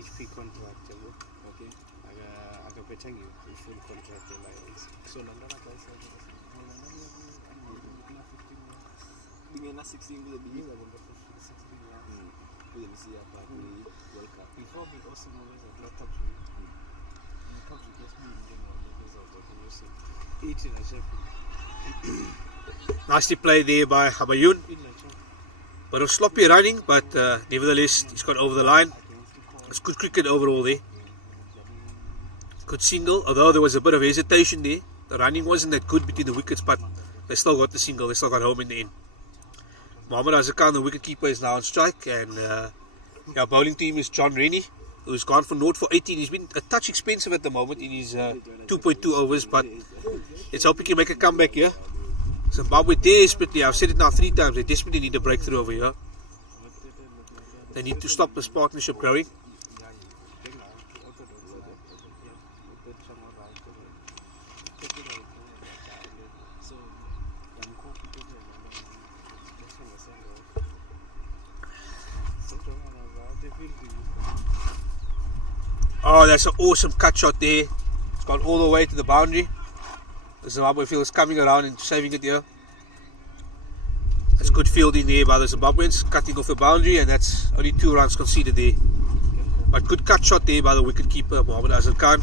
HP contract, okay. Agapetang you full contract alliance. So Nandana guys are 16 with the beginning of 16 we see a party World Cup. Before we also know there's a lot of country just being general because of the 18 and Sheffield. Nicely played there by Hamayun. Bit of sloppy running, but nevertheless he's got over the line. It's good cricket overall there. Good single, although there was a bit of hesitation there. The running wasn't that good between the wickets, but they still got the single. They still got home in the end. Mohammad Azhar Khan, the wicket keeper, is now on strike, and our bowling team is John Rennie, who's gone for naught for 18. He's been a touch expensive at the moment in his 2.2 overs, but let's hope he can make a comeback here. Zimbabwe desperately, I've said it now 3 times, they desperately need a breakthrough over here. They need to stop this partnership growing. Oh, that's an awesome cut shot there. It's gone all the way to the boundary. The Zimbabwe field is coming around and saving it here. That's good fielding there by the Zimbabweans, cutting off the boundary, and that's only 2 runs conceded there. But good cut shot there by the wicket keeper Mohammad Azhar Khan.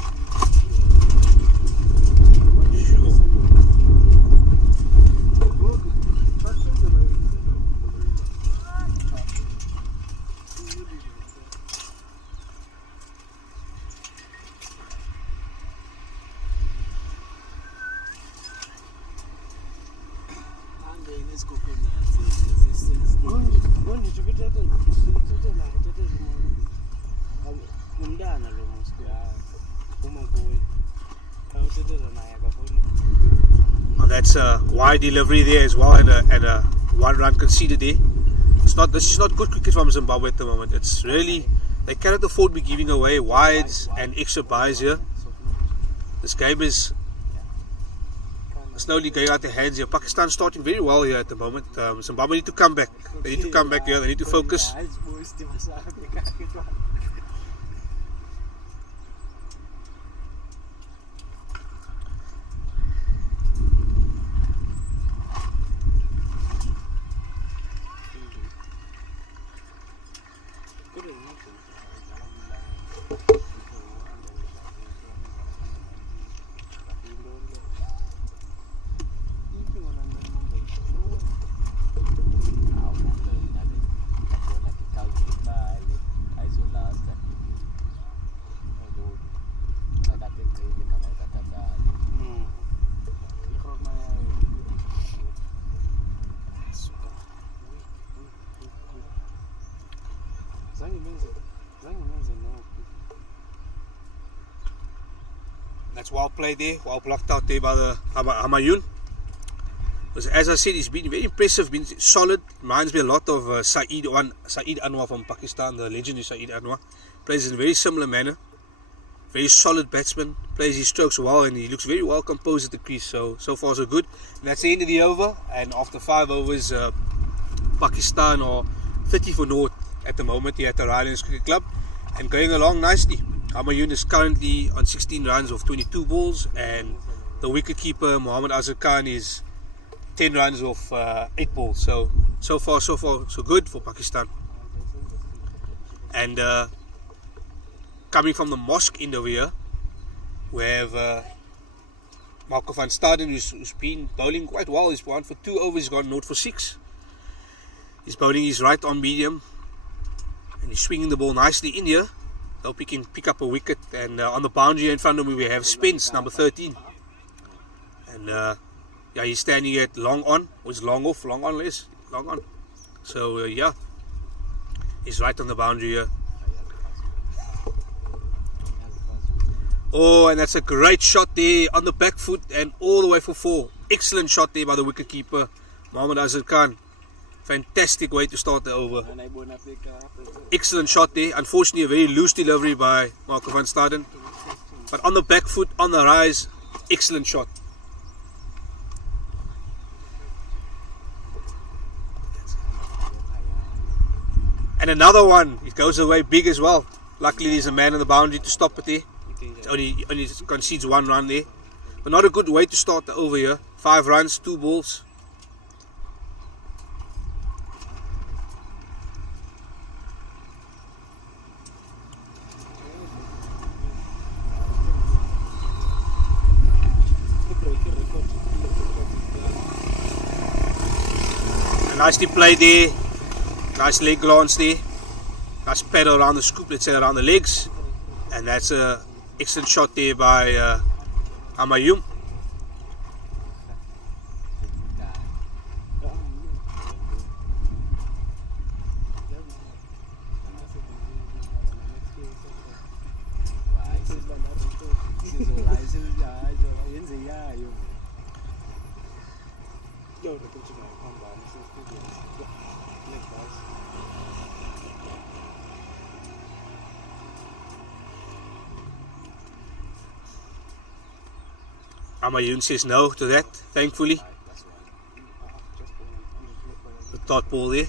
That's a wide delivery there as well, and a 1 run conceded there. This is not good cricket from Zimbabwe at the moment. It's really, they cannot afford to be giving away wides and extra buys here. This game is slowly going out their hands here. Pakistan starting very well here at the moment. Zimbabwe need to come back. They need to come back here. They need to focus. That's well played there, well blocked out there by the Hamayun. As I said, he's been very impressive, been solid. Reminds me a lot of Saeed Anwar from Pakistan, the legendary Saeed Anwar. Plays in a very similar manner. Very solid batsman, plays his strokes well, and he looks very well composed at the crease. So far so good. And that's the end of the over, and after 5 overs, Pakistan are 30 for naught at the moment here at the Highlands Cricket Club, and going along nicely. Hamayun is currently on 16 runs off 22 balls, and the wicketkeeper Mohammad Azhar Khan is 10 runs off 8 balls. So far so good for Pakistan. And coming from the mosque end over here, we have Marco van Staden, who's been bowling quite well. He's gone for 2 overs, he's gone 0 for 6. He's bowling his right on medium, and he's swinging the ball nicely in here. Hope he can pick up a wicket. And on the boundary in front of me we have Spence, number 13. And yeah, he's standing at long on, or is long off, long on, Les, long on. So yeah, he's right on the boundary here. Oh, and that's a great shot there on the back foot and all the way for 4. Excellent shot there by the wicketkeeper Mohammad Azhar Khan. Fantastic way to start the over. Excellent shot there. Unfortunately, a very loose delivery by Marco van Staden. But on the back foot, on the rise, excellent shot. And another one. It goes away big as well. Luckily, there's a man on the boundary to stop it there. It only concedes 1 run there. But not a good way to start the over here. 5 runs, 2 balls. Nicely played there, nice leg glance there, nice paddle around the scoop, let's say around the legs, and that's a excellent shot there by Hamayun. Hamayun says no to that, thankfully. The dot ball there.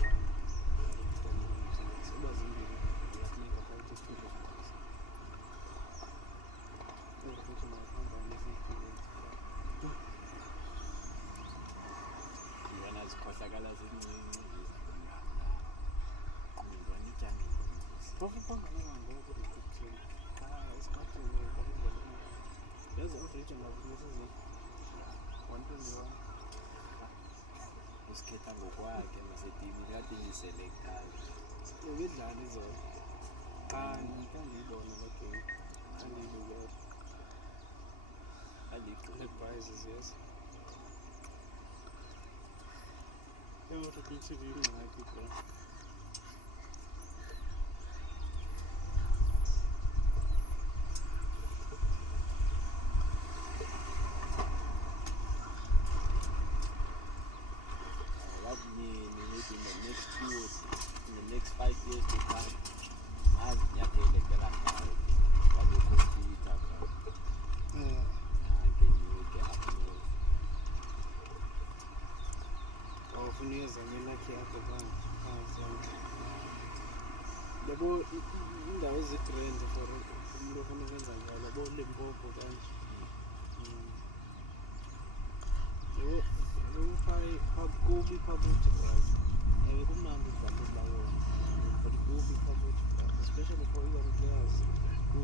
In the next 5 years to come, especially for young players who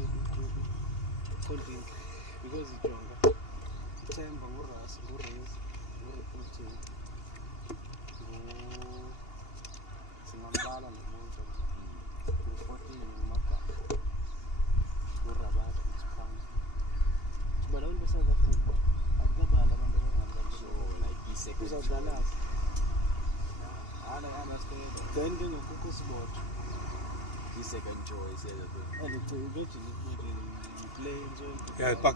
holding because ijonga Themba nguRas nguRace nguRuthi singambala nomuntu ngu14 ngumagama nguRabat ngisiphansi but abantu beSouth Africa akubala abantu abangabali so like i-second uzadlalazi I understand then VUSport second choice and you play enjoy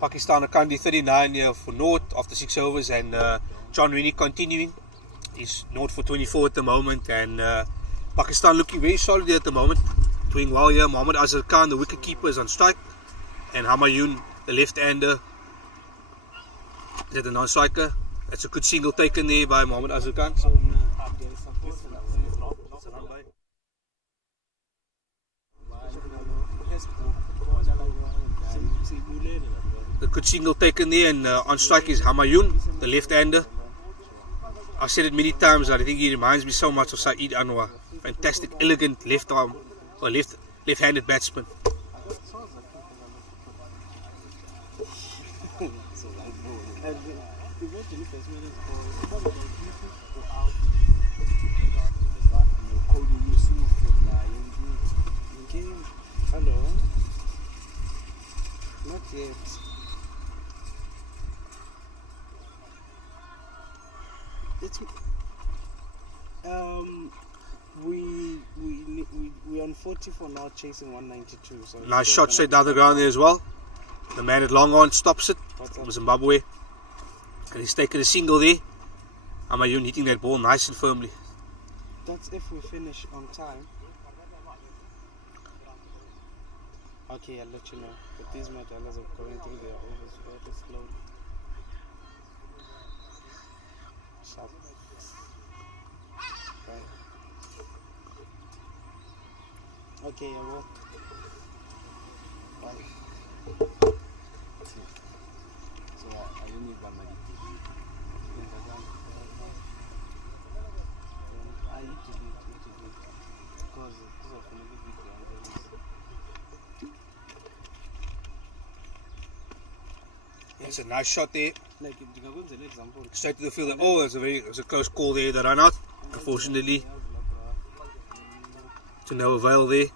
Pakistan Kandi 39 here for naught after 6 overs, and John Winnie continuing. He's naught for 24 at the moment, and Pakistan looking very solid here at the moment, doing well here. Mohammad Azhar Khan, the wicket keeper, is on strike, and Humayun, the left-hander, is the non-striker. That's a good single taken there by Mohammad Azhar Khan. so the good single taken there, and on strike is Humayun, the left-hander. I've said it many times that I think he reminds me so much of Saeed Anwar. Fantastic, elegant left arm or left-handed batsman. Hello. Not yet. It's we're on 40 for now, chasing 192. So Nice shot straight down the ground there as well. The man at long on stops it from Zimbabwe, and he's taken a single there. Humayun hitting that ball nice and firmly. That's if we finish on time. Okay, I'll let you know. But these medallas are going through their overs very slowly. Sharp. Right. Okay, I will. Bye. So I don't need one money. I need to do because of the video. It's a nice shot there, Like, an example. straight to the field. Oh, there's a close call there. The run out, unfortunately, to no avail there.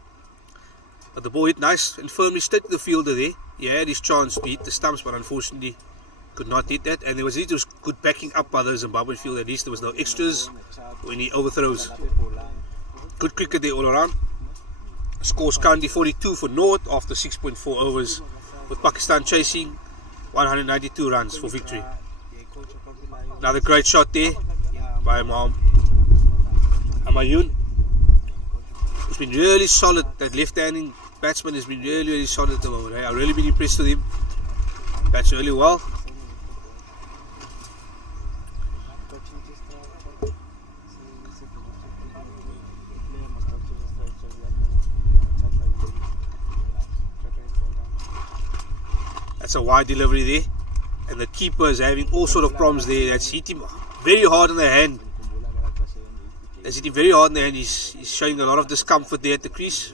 But the ball hit nice and firmly straight to the fielder there. He had his chance to hit the stumps, but unfortunately could not hit that. And there was good backing up by the Zimbabwean field. At least there was no extras or any overthrows. Good cricket there all around. Scores currently 42 for naught after 6.4 overs, with Pakistan chasing 192 runs for victory. Another great shot there by Humayun. He's been really solid. That left-handing batsman has been really solid at the moment. I've really been impressed with him. Bats really well. That's a wide delivery there, and the keeper is having all sort of problems there. That's hit him very hard on the hand. That's hit him very hard on the hand. He's showing a lot of discomfort there at the crease.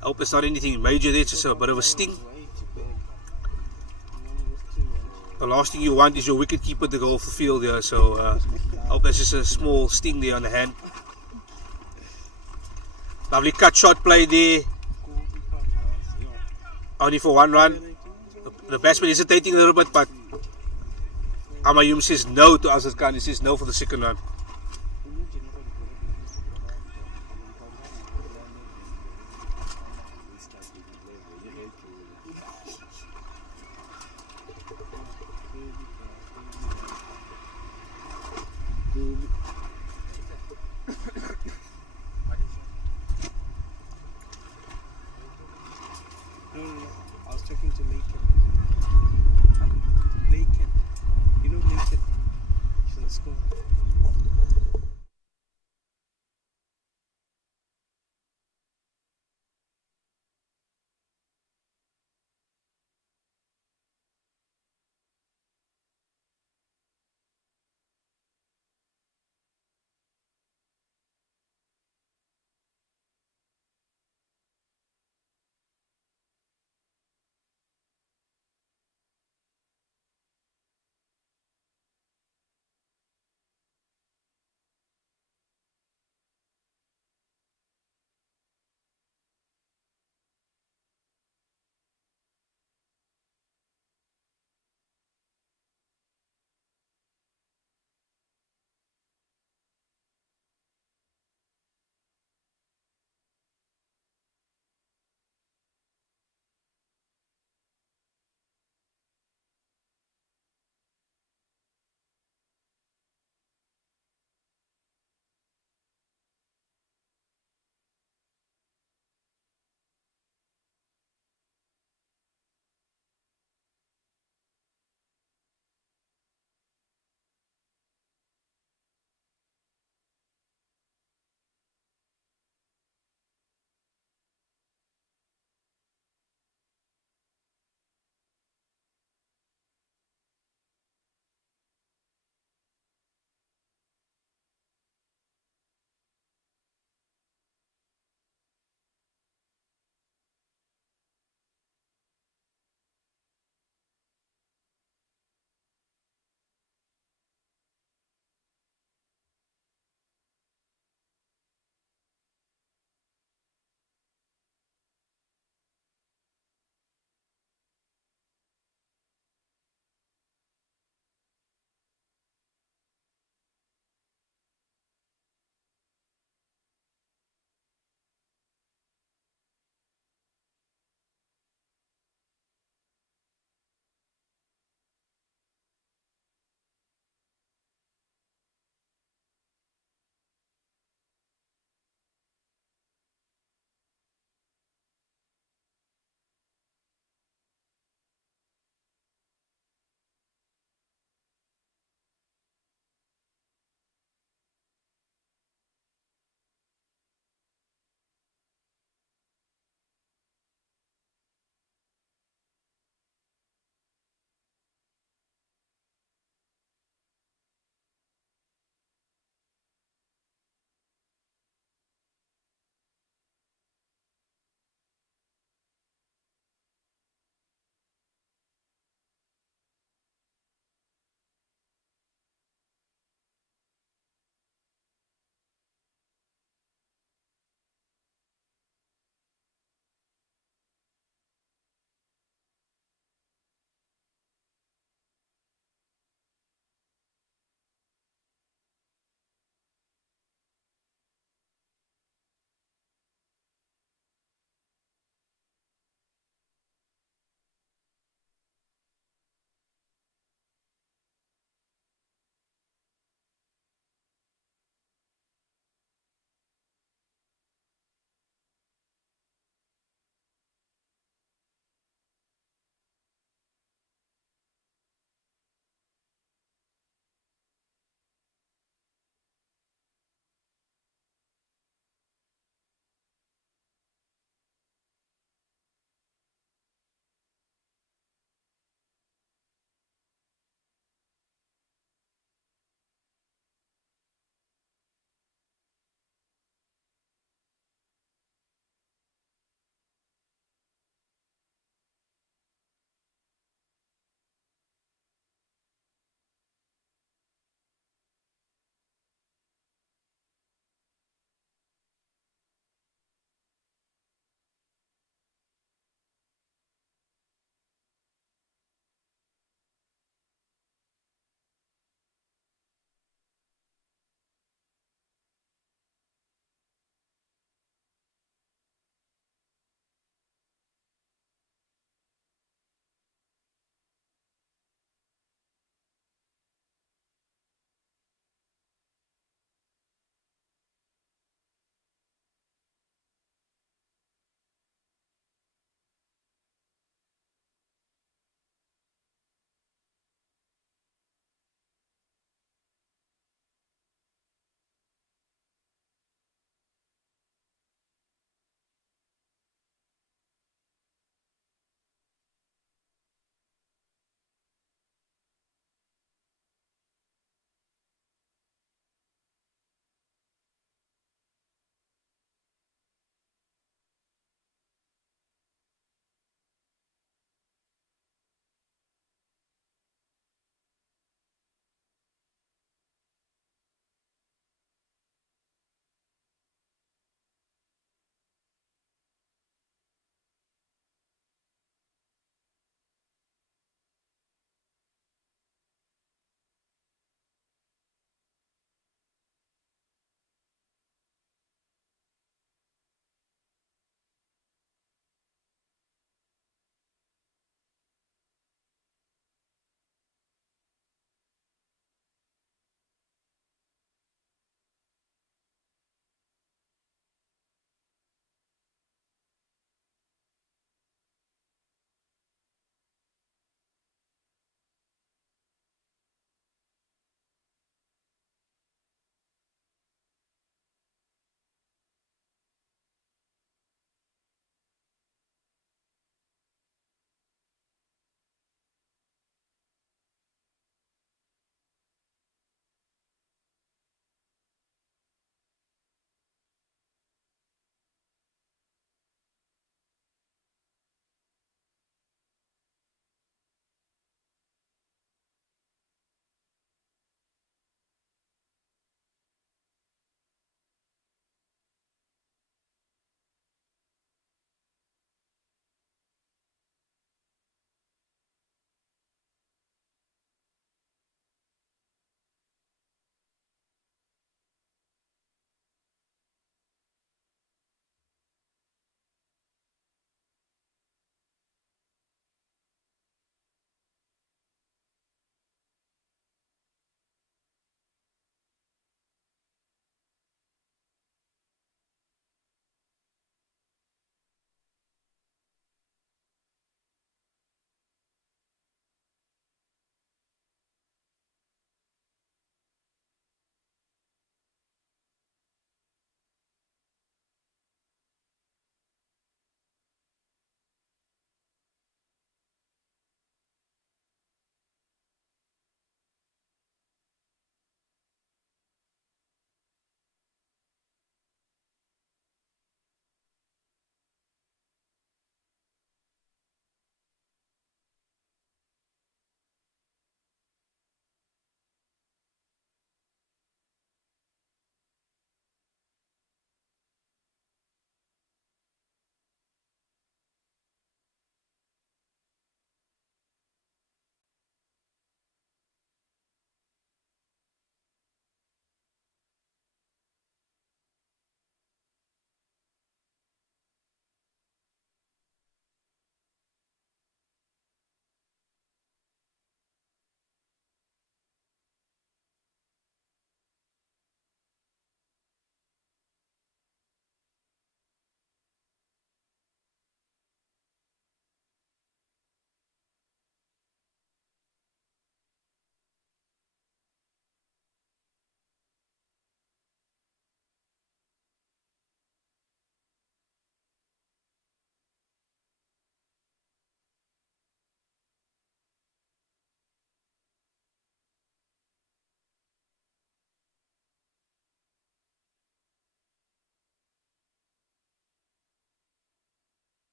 I hope it's not anything major there, it's just a bit of a sting. The last thing you want is your wicket keeper to go off the field there, so I hope that's just a small sting there on the hand. Lovely cut shot play there, only for one run. The batsman hesitating a little bit, but Humayun says no to Azhar Khan. He says no for the second run. No, I was talking to Laken. Laken. You know Laken? She's in school.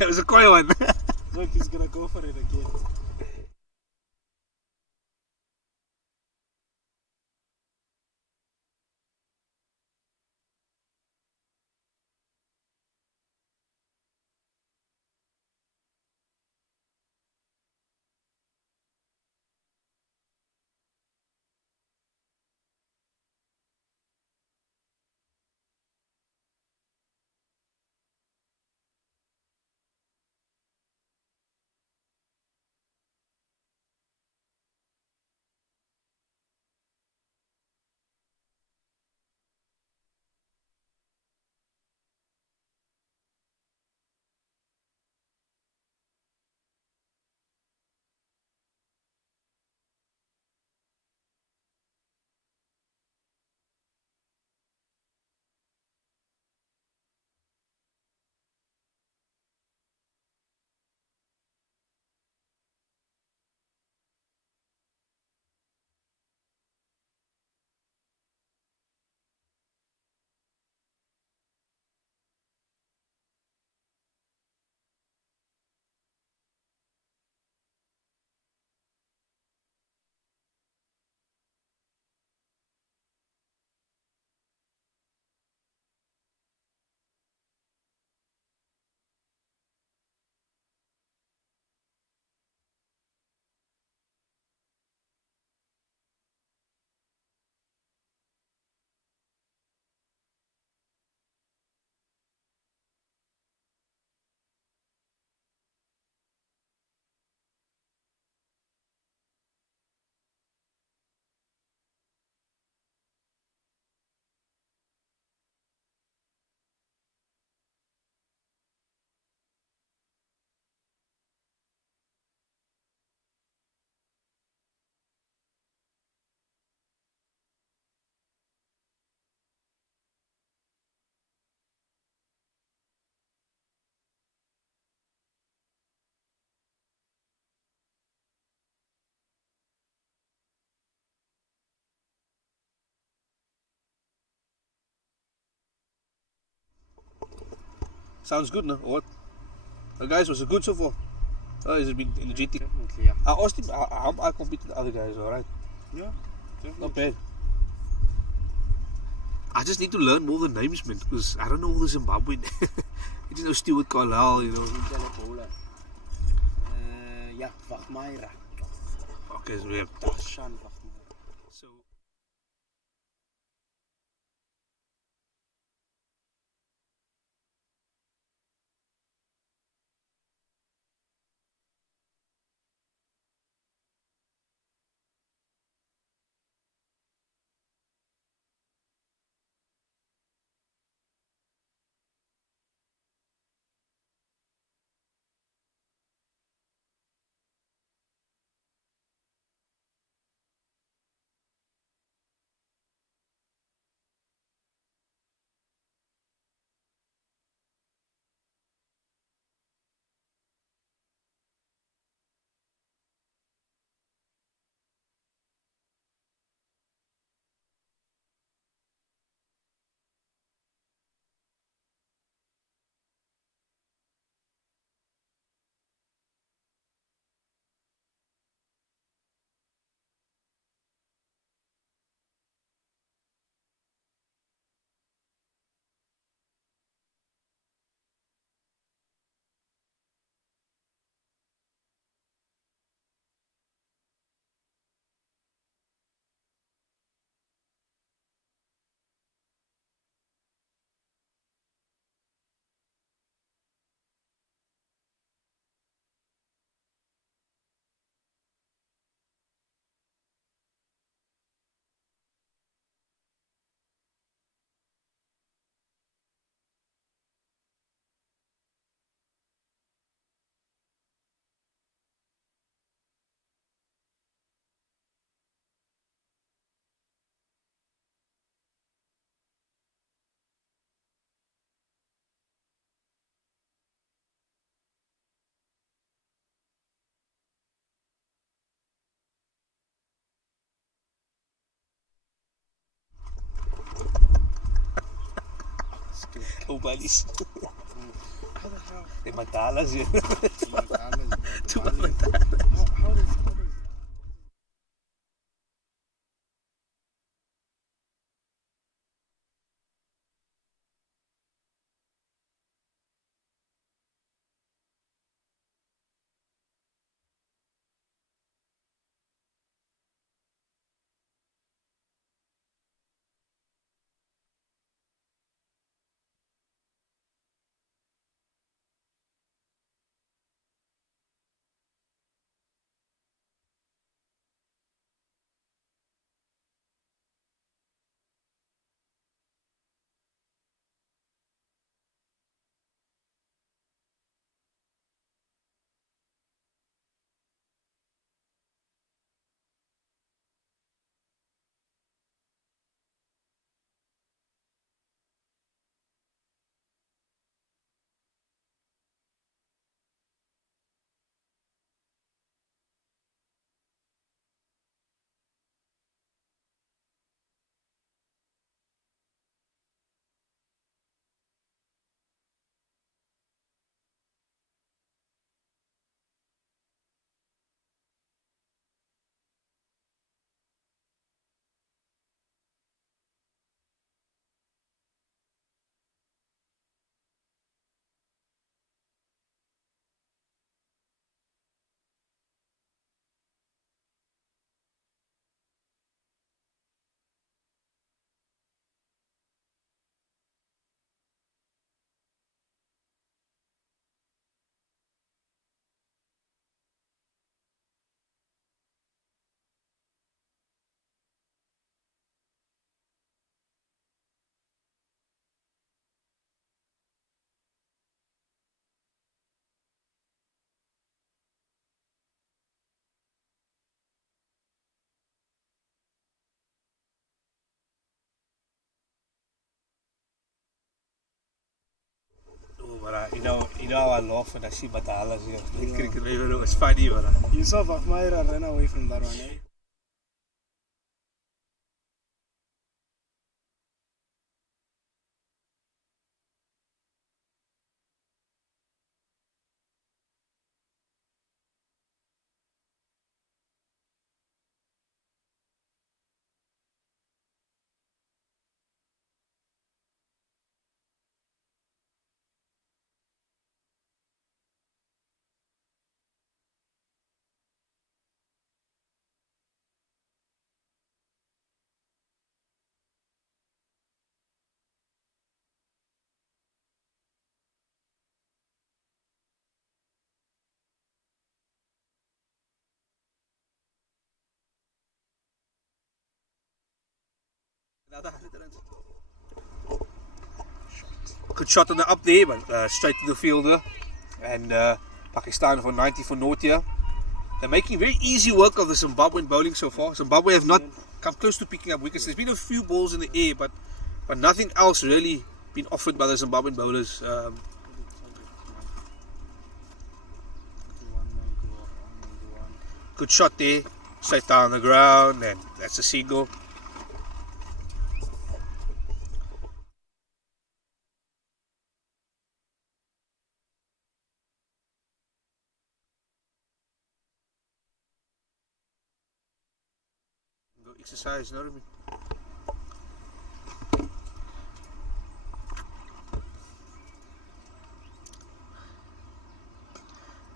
It was a coy one. Look, he's gonna go for it again. Sounds good, no? What? Guys, was it good so far? Has it been energetic? Definitely, yeah. I asked him how I compete with the other guys, alright? Yeah, definitely. Not bad. I just need to learn more the names, man, because I don't know all the Zimbabwean. You just know Stuart Carlisle, you know. Ja, Wagmeira. Okay, so we have. Darshan Wagmeira. So. Oh, buddies. How the The mandalas, yeah. Too much How mandalas. does Oh, but you know I laugh when I see mandalas here. Yeah. Cricket, even though it's funny, but Yusuf Ahmaira ran away from that one, eh? good shot on the up there, but straight to the fielder. And Pakistan for 90 for naught here. They're making very easy work of the Zimbabwean bowling so far. Zimbabwe have not come close to picking up wickets. There's been a few balls in the air, but nothing else really been offered by the Zimbabwean bowlers. Good shot there, straight down the ground, and that's a single. Go exercise, you know what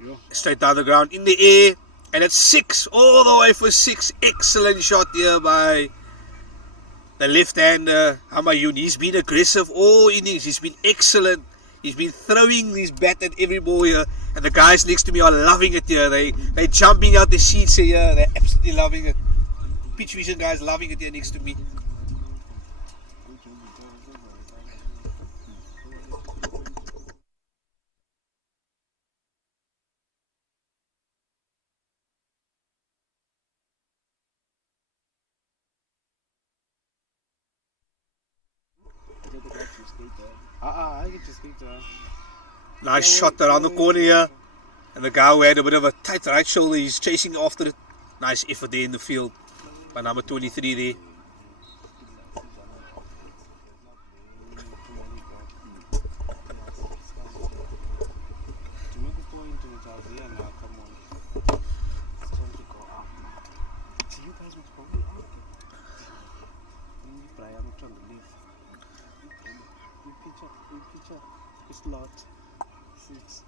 I mean? Straight down the ground, in the air, and it's 6, all the way for 6. Excellent shot here by the left-hander Hamayun. He's been aggressive all innings. He's been excellent. He's been throwing his bat at every ball here, and the guys next to me are loving it here. They're jumping out the seats here. They're absolutely loving it. Pitch vision guys loving it here next to me. I can just skate there. Nice shot around the corner here. And the guy who had a bit of a tight right shoulder, he's chasing after it. Nice effort there in the field by number 23 there. It's lot. 6.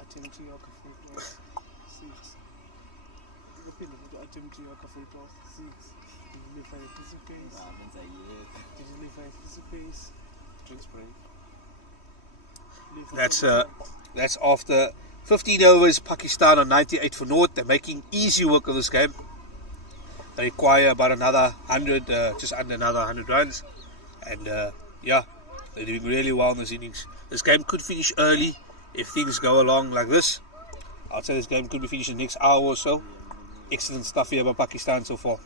Attempt to yoke full toss. 6. Attempt to yoke full toss. 6. Deliver a piece of case. Deliver a piece of case. Drinks break. That's after 15 overs. Pakistan on 98 for naught. They're making easy work of this game. They require about another 100, just under another 100 runs, and yeah, they're doing really well in this innings. This game could finish early if things go along like this. I'd say this game could be finished in the next hour or so. Excellent stuff here by Pakistan so far.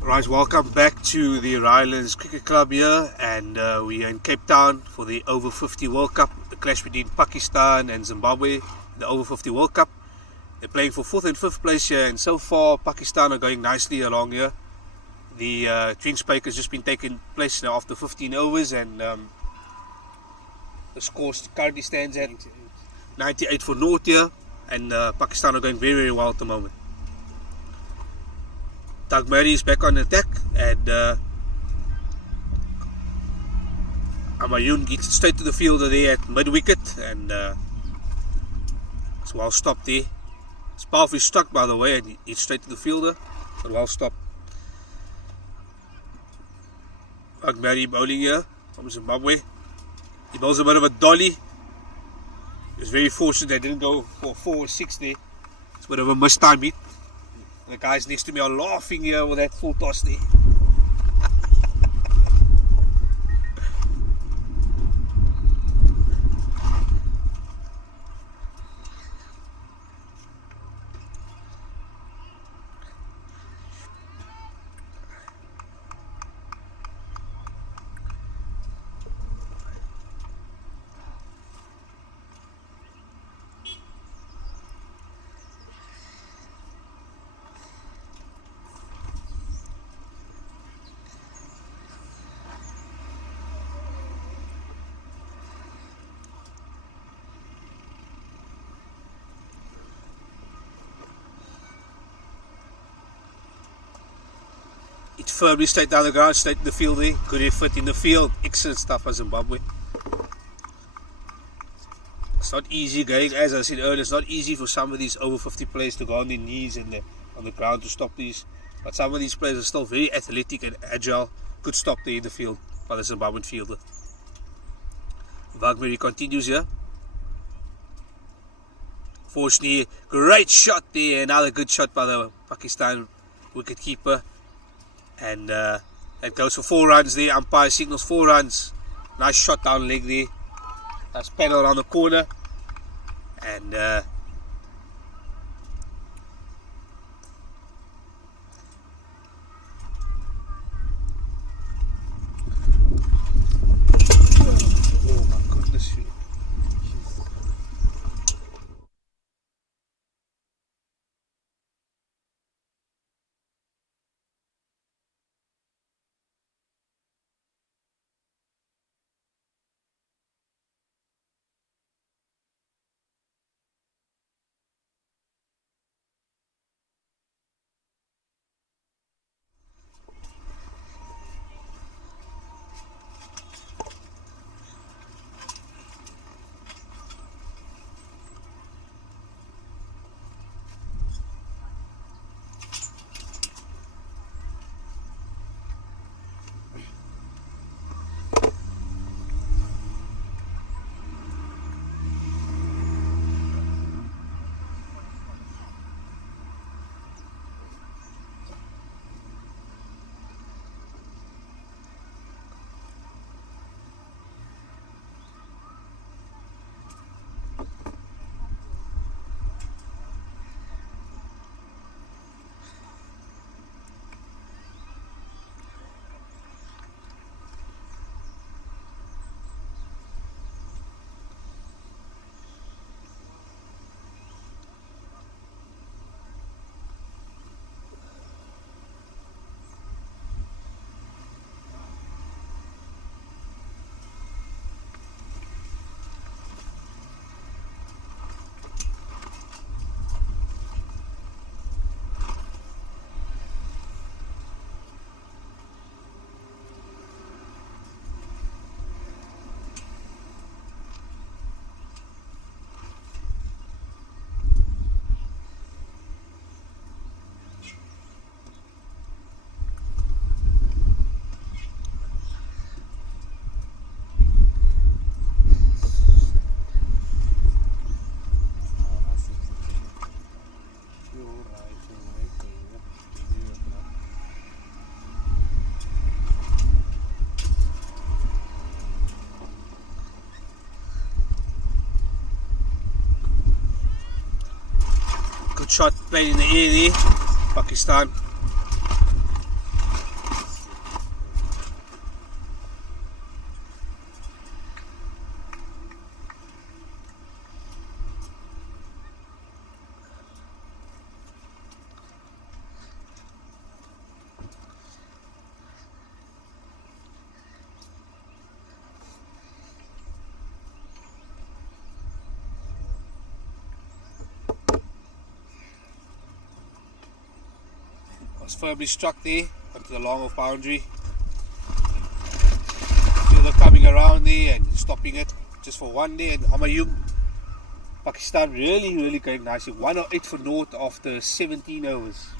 Right, welcome back to the Rylands Cricket Club here, and we are in Cape Town for the Over 50 World Cup, the clash between Pakistan and Zimbabwe, the Over 50 World Cup. They're playing for 4th and 5th place here, and so far Pakistan are going nicely along here. The drinks break has just been taking place now after 15 overs, and the score currently stands at 98 for North here, and Pakistan are going very, very well at the moment. Doug Murray is back on attack, and Amayun gets straight to the fielder there at mid-wicket, and it's well stopped there. It's powerfully struck, by the way, and it's straight to the fielder, but well stopped. Doug Murray bowling here from Zimbabwe. He bowls a bit of a dolly. He was very fortunate they didn't go for 4 or 6 there. It's a bit of a missed time hit. The guys next to me are laughing here with that full toss there. It's firmly straight down the ground, straight to the field there. Good effort in the field. Excellent stuff by Zimbabwe. It's not easy going, as I said earlier, it's not easy for some of these over 50 players to go on their knees and on the ground to stop these. But some of these players are still very athletic and agile. Good stop there in the field by the Zimbabwean fielder. Wagmeri continues here. Fortunately, great shot there. Another good shot by the Pakistan wicket keeper. And that goes for 4 runs there. Umpire signals 4 runs. Nice shot down leg there. That's panel around the corner. And oh my goodness. Shot played in the air there, Pakistan. was firmly struck there onto the long off boundary. Fielder coming around there and stopping it just for one day, and Humayun, Pakistan really going nicely. 108 for naught after 17 overs.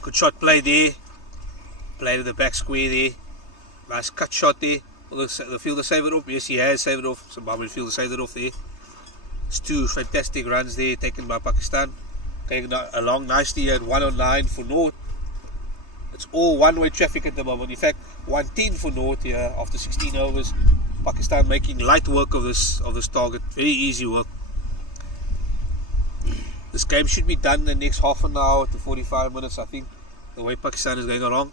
Good shot play there. Played at the back square there. Nice cut shot there. Will the fielder save it off? Yes, he has saved it off. Zimbabwe fielder saved it off there. It's two fantastic runs there taken by Pakistan. Going along nicely at 109 for naught. It's all one-way traffic at the moment. In fact, 110 for naught here after 16 overs. Pakistan making light work of this target. Very easy work. This game should be done in the next half an hour to 45 minutes, I think, the way Pakistan is going along.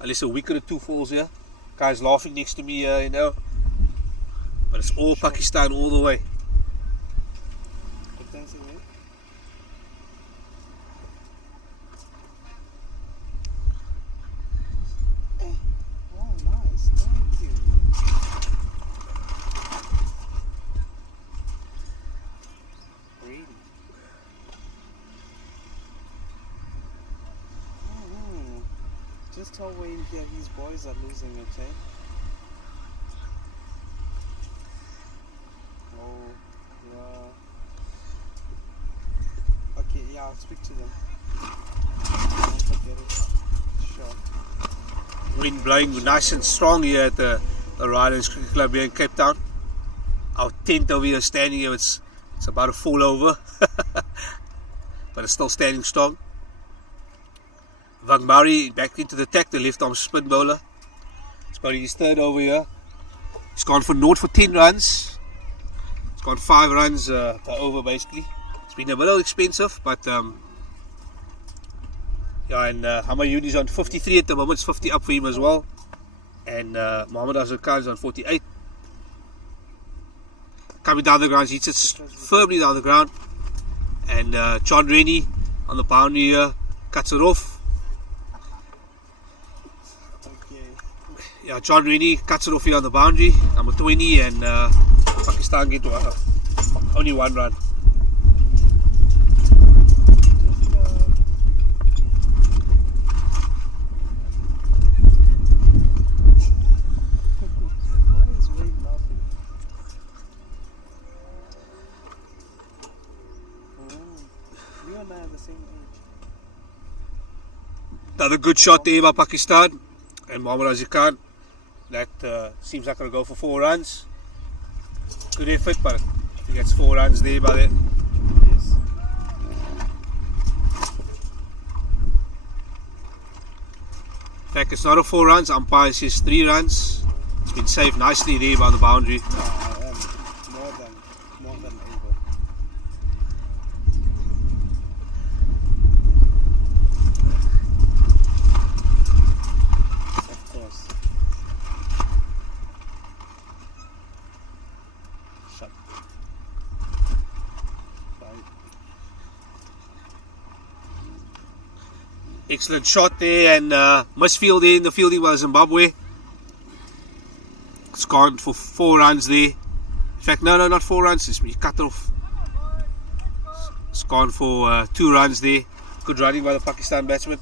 Unless a wicket or two falls here. Guy's laughing next to me here, you know. But it's all Pakistan all the way. Oh, nice. Thank you. Really? Just tell Wayne here his boys are losing, okay? Oh, yeah. Okay, yeah, I'll speak to them. Don't forget it. Sure. Wind blowing nice and strong here at the Riders Cricket Club here in Cape Town. Our tent over here standing here, it's about to fall over. But it's still standing strong. Van Murray back into the attack, the left arm spin bowler. He's bowling his third over here. He's gone for naught for 10 runs. He's gone 5 runs per over basically. It's been a little expensive, but yeah, and Humayun is on 53 at the moment. It's 50 up for him as well. And Mohammad Azhar Khan is on 48. Coming down the ground, he sits firmly down the ground. And John Rennie on the boundary here cuts it off. Yeah, John Rennie cuts it off here on the boundary, number 20, and Pakistan get only 1 run. Why is Wayne laughing? Oh, you and I are the same age. Another good shot there by Pakistan and Mohammad Azhar Khan. That seems like it'll go for 4 runs. Good effort, but I think that's 4 runs there by the. Yes. In fact, it's not a 4 runs. Umpire says 3 runs. It's been saved nicely there by the boundary. No, I am more than able. Of course. Shut. Fine. Excellent shot there, and misfield there in the fielding by Zimbabwe. It's gone for 4 runs there. In fact, no, not 4 runs. It's me cut off. It's gone for 2 runs there. Good running by the Pakistan batsman.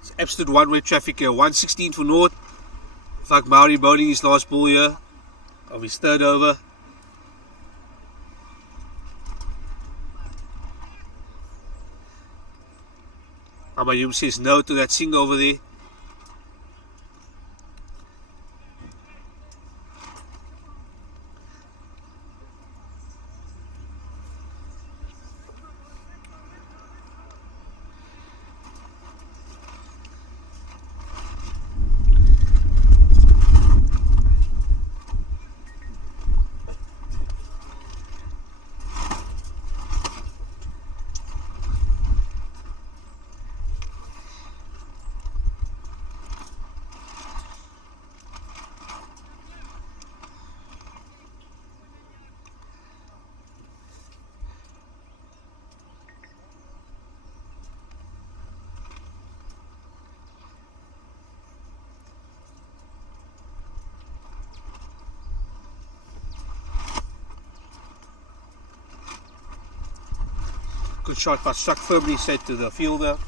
It's absolute one-way traffic here. 116 for naught. Van Murray bowling his last ball here of his third over. Humayun says no to that single over there. Good shot, but struck firmly straight to the fielder.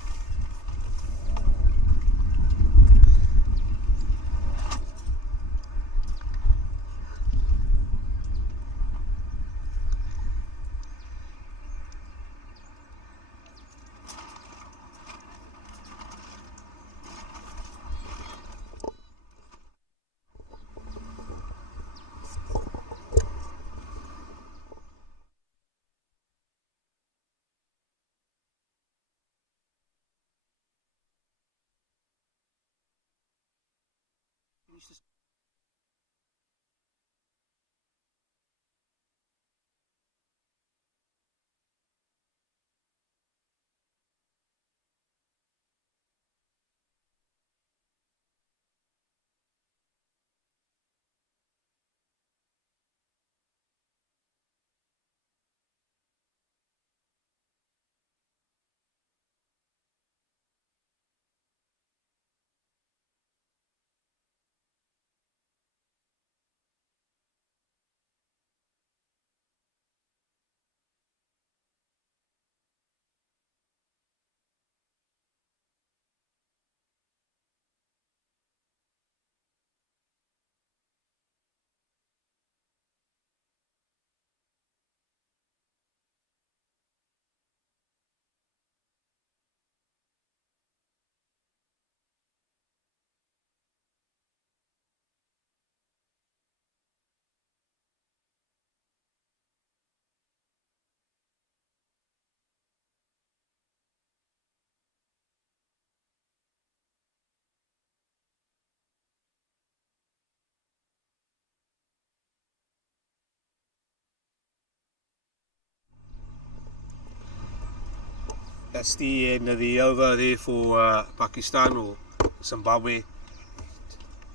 That's the end of the over there for Pakistan or Zimbabwe.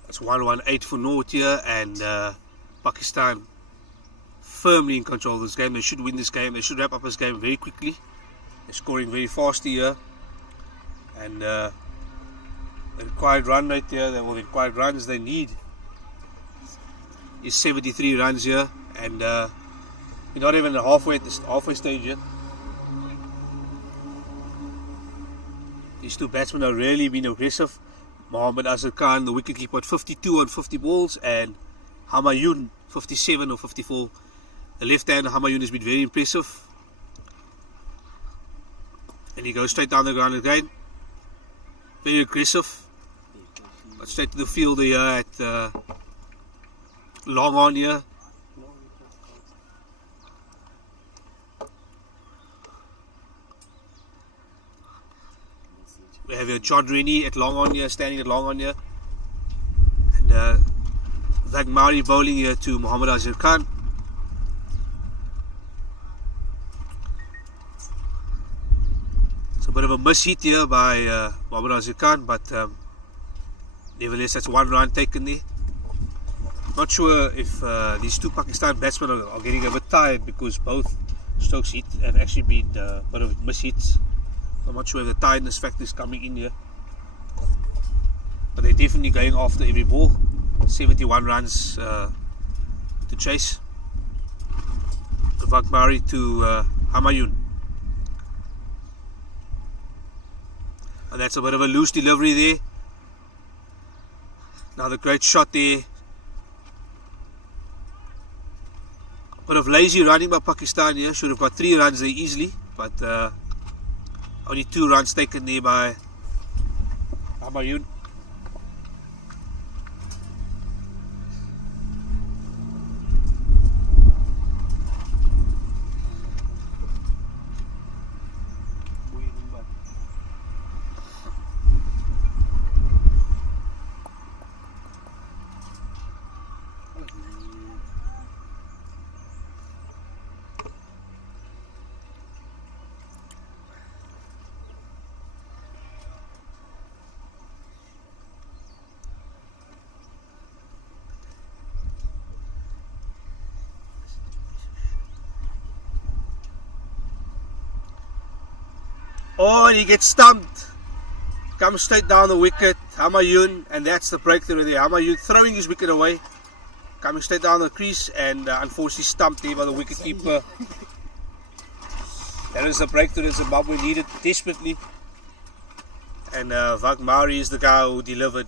That's 1-1-8 for North here, and Pakistan firmly in control of this game. They should win this game. They should wrap up this game very quickly. They're scoring very fast here, and the required run rate here, the required runs they need is 73 runs here, and we're not even halfway at the halfway stage yet. These two batsmen have really been aggressive. Mohammad Azhar Khan, the wicketkeeper, 52 on 50 balls, and Humayun 57 or 54. The left-hander Humayun has been very impressive, and he goes straight down the ground again. Very aggressive, but straight to the fielder here at long on here. We have a John Rennie at long on here, standing at long on here, and Zagmari bowling here to Mohammad Azhar Khan. It's a bit of a miss hit here by Mohammad Azhar Khan, but nevertheless that's 1 run taken there. Not sure if these two Pakistan batsmen are getting a bit tired, because both strokes hit have actually been a bit of miss hits. I'm not sure if the tiredness factor is coming in here, but they're definitely going after every ball. 71 runs to chase. Vakbari to Humayun, and that's a bit of a loose delivery there. Another great shot there. A bit of lazy running by Pakistan here. Should have got 3 runs there easily, but only 2 runs taken there by Humayun. Oh, and he gets stumped. Comes straight down the wicket. Humayun, and that's the breakthrough there. Humayun throwing his wicket away. Coming straight down the crease, and unfortunately stumped there by the wicketkeeper. That is the breakthrough that Zimbabwe needed desperately. And Vak Mauri is the guy who delivered.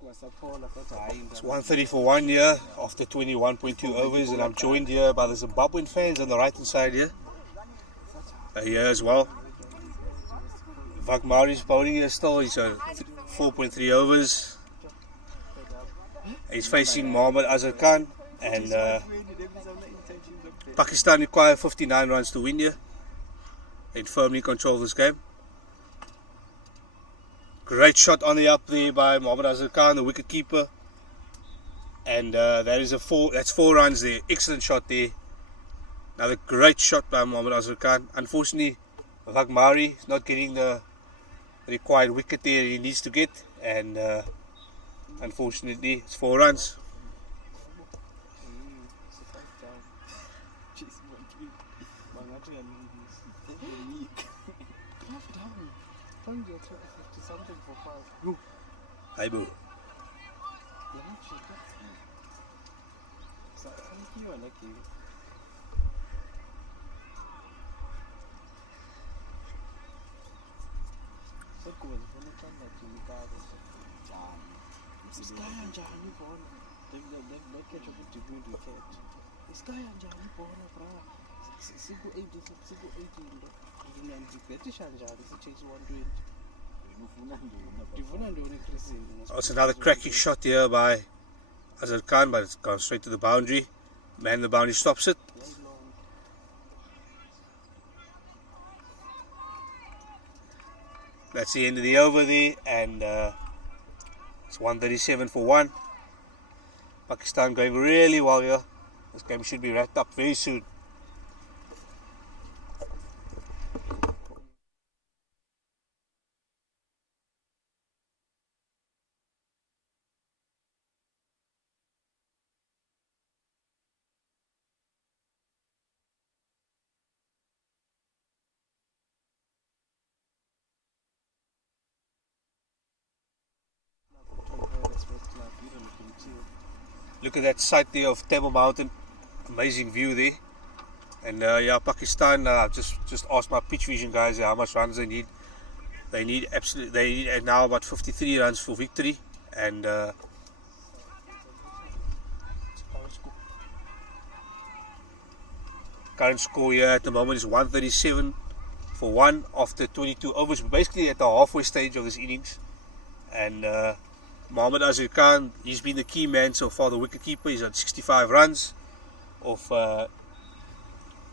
It's 130 for 1 here after 21.2 overs, and I'm joined here by the Zimbabwean fans on the right hand side here. Here as well. Vak Mauri's bowling here still. He's on 4.3 overs. He's facing Mohammad Azhar Khan, and Pakistan require 59 runs to win here. They firmly control this game. Great shot on the up there by Mohammad Azhar Khan, the wicket keeper, and that's 4 runs there. Excellent shot there. Another great shot by Mohammad Azhar Khan. Unfortunately, Vak Mauri is not getting the required wicket there he needs to get, and unfortunately it's 4 runs. Hi boo. That's another cracking shot here by Azhar Khan, but it's gone straight to the boundary. Man, the boundary stops it. That's the end of the over there, and it's 137 for 1. Pakistan going really well here. This game should be wrapped up very soon. Look at that sight there of Table Mountain, amazing view there. And yeah, Pakistan. I've just asked my pitch vision guys how much runs they need. They need now about 53 runs for victory, and current score here at the moment is 137 for 1 after 22 overs. We're basically at the halfway stage of this innings, and Mohammad Azhar Khan, he's been the key man so far, the wicketkeeper. He's on 65 runs of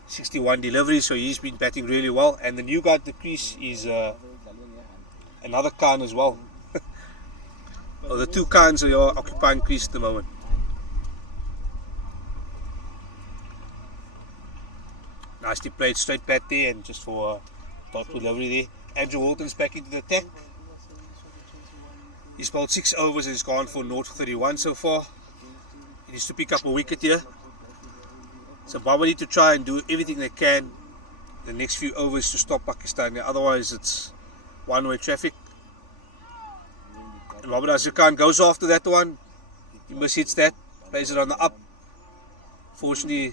61 deliveries, so he's been batting really well. And the new guy at the crease is another Khan as well. Well, the 2 Khans are occupying crease at the moment. Nicely played straight bat there, and just for dot delivery there. Andrew Walton's back into the attack. He's bowled 6 overs and he's gone for 0 for 31 so far. He needs to pick up a wicket here. Zimbabwe need to try and do everything they can the next few overs to stop Pakistan. Otherwise it's one-way traffic. And Mohammad Azhar Khan goes after that one. He mishits that. Plays it on the up. Fortunately,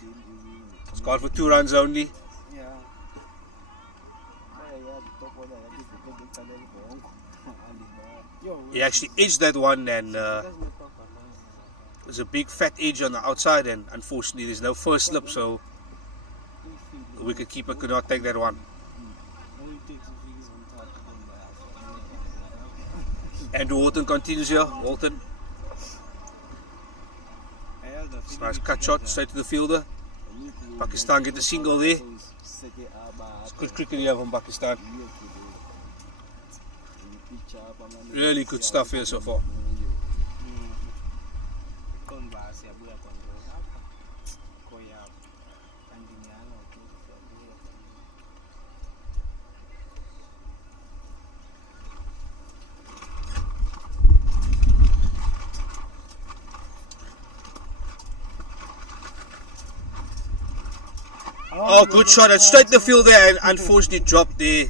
it's gone for 2 runs only. He actually edged that one, and there's a big fat edge on the outside, and unfortunately there's no first slip, so the wicketkeeper could not take that one. Andrew Walton continues here. Walton. It's a nice cut shot straight to the fielder. Pakistan get the single there. It's good cricket here from Pakistan. Really good stuff here so far. Oh, good shot, and straight the field there, and unfortunately dropped there.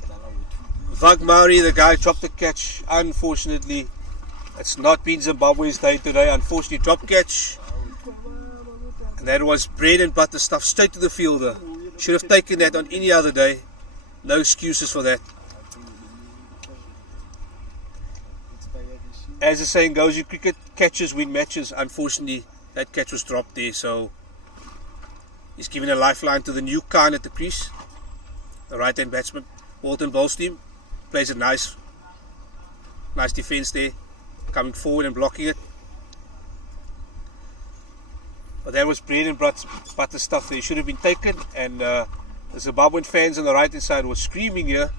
Vak Mauri, the guy, dropped the catch. Unfortunately, it's not been Zimbabwe's day today. Unfortunately, drop catch. And that was bread and butter stuff straight to the fielder. Should have taken that on any other day. No excuses for that. as the saying goes, you cricket catches win matches. Unfortunately, that catch was dropped there, so he's giving a lifeline to the new Khan at the crease, the right-hand batsman. Walton Bolstein plays a nice defence there, coming forward and blocking it. But that was bread and butter stuff there. It should have been taken, and the Zimbabwean fans on the right-hand side were screaming here.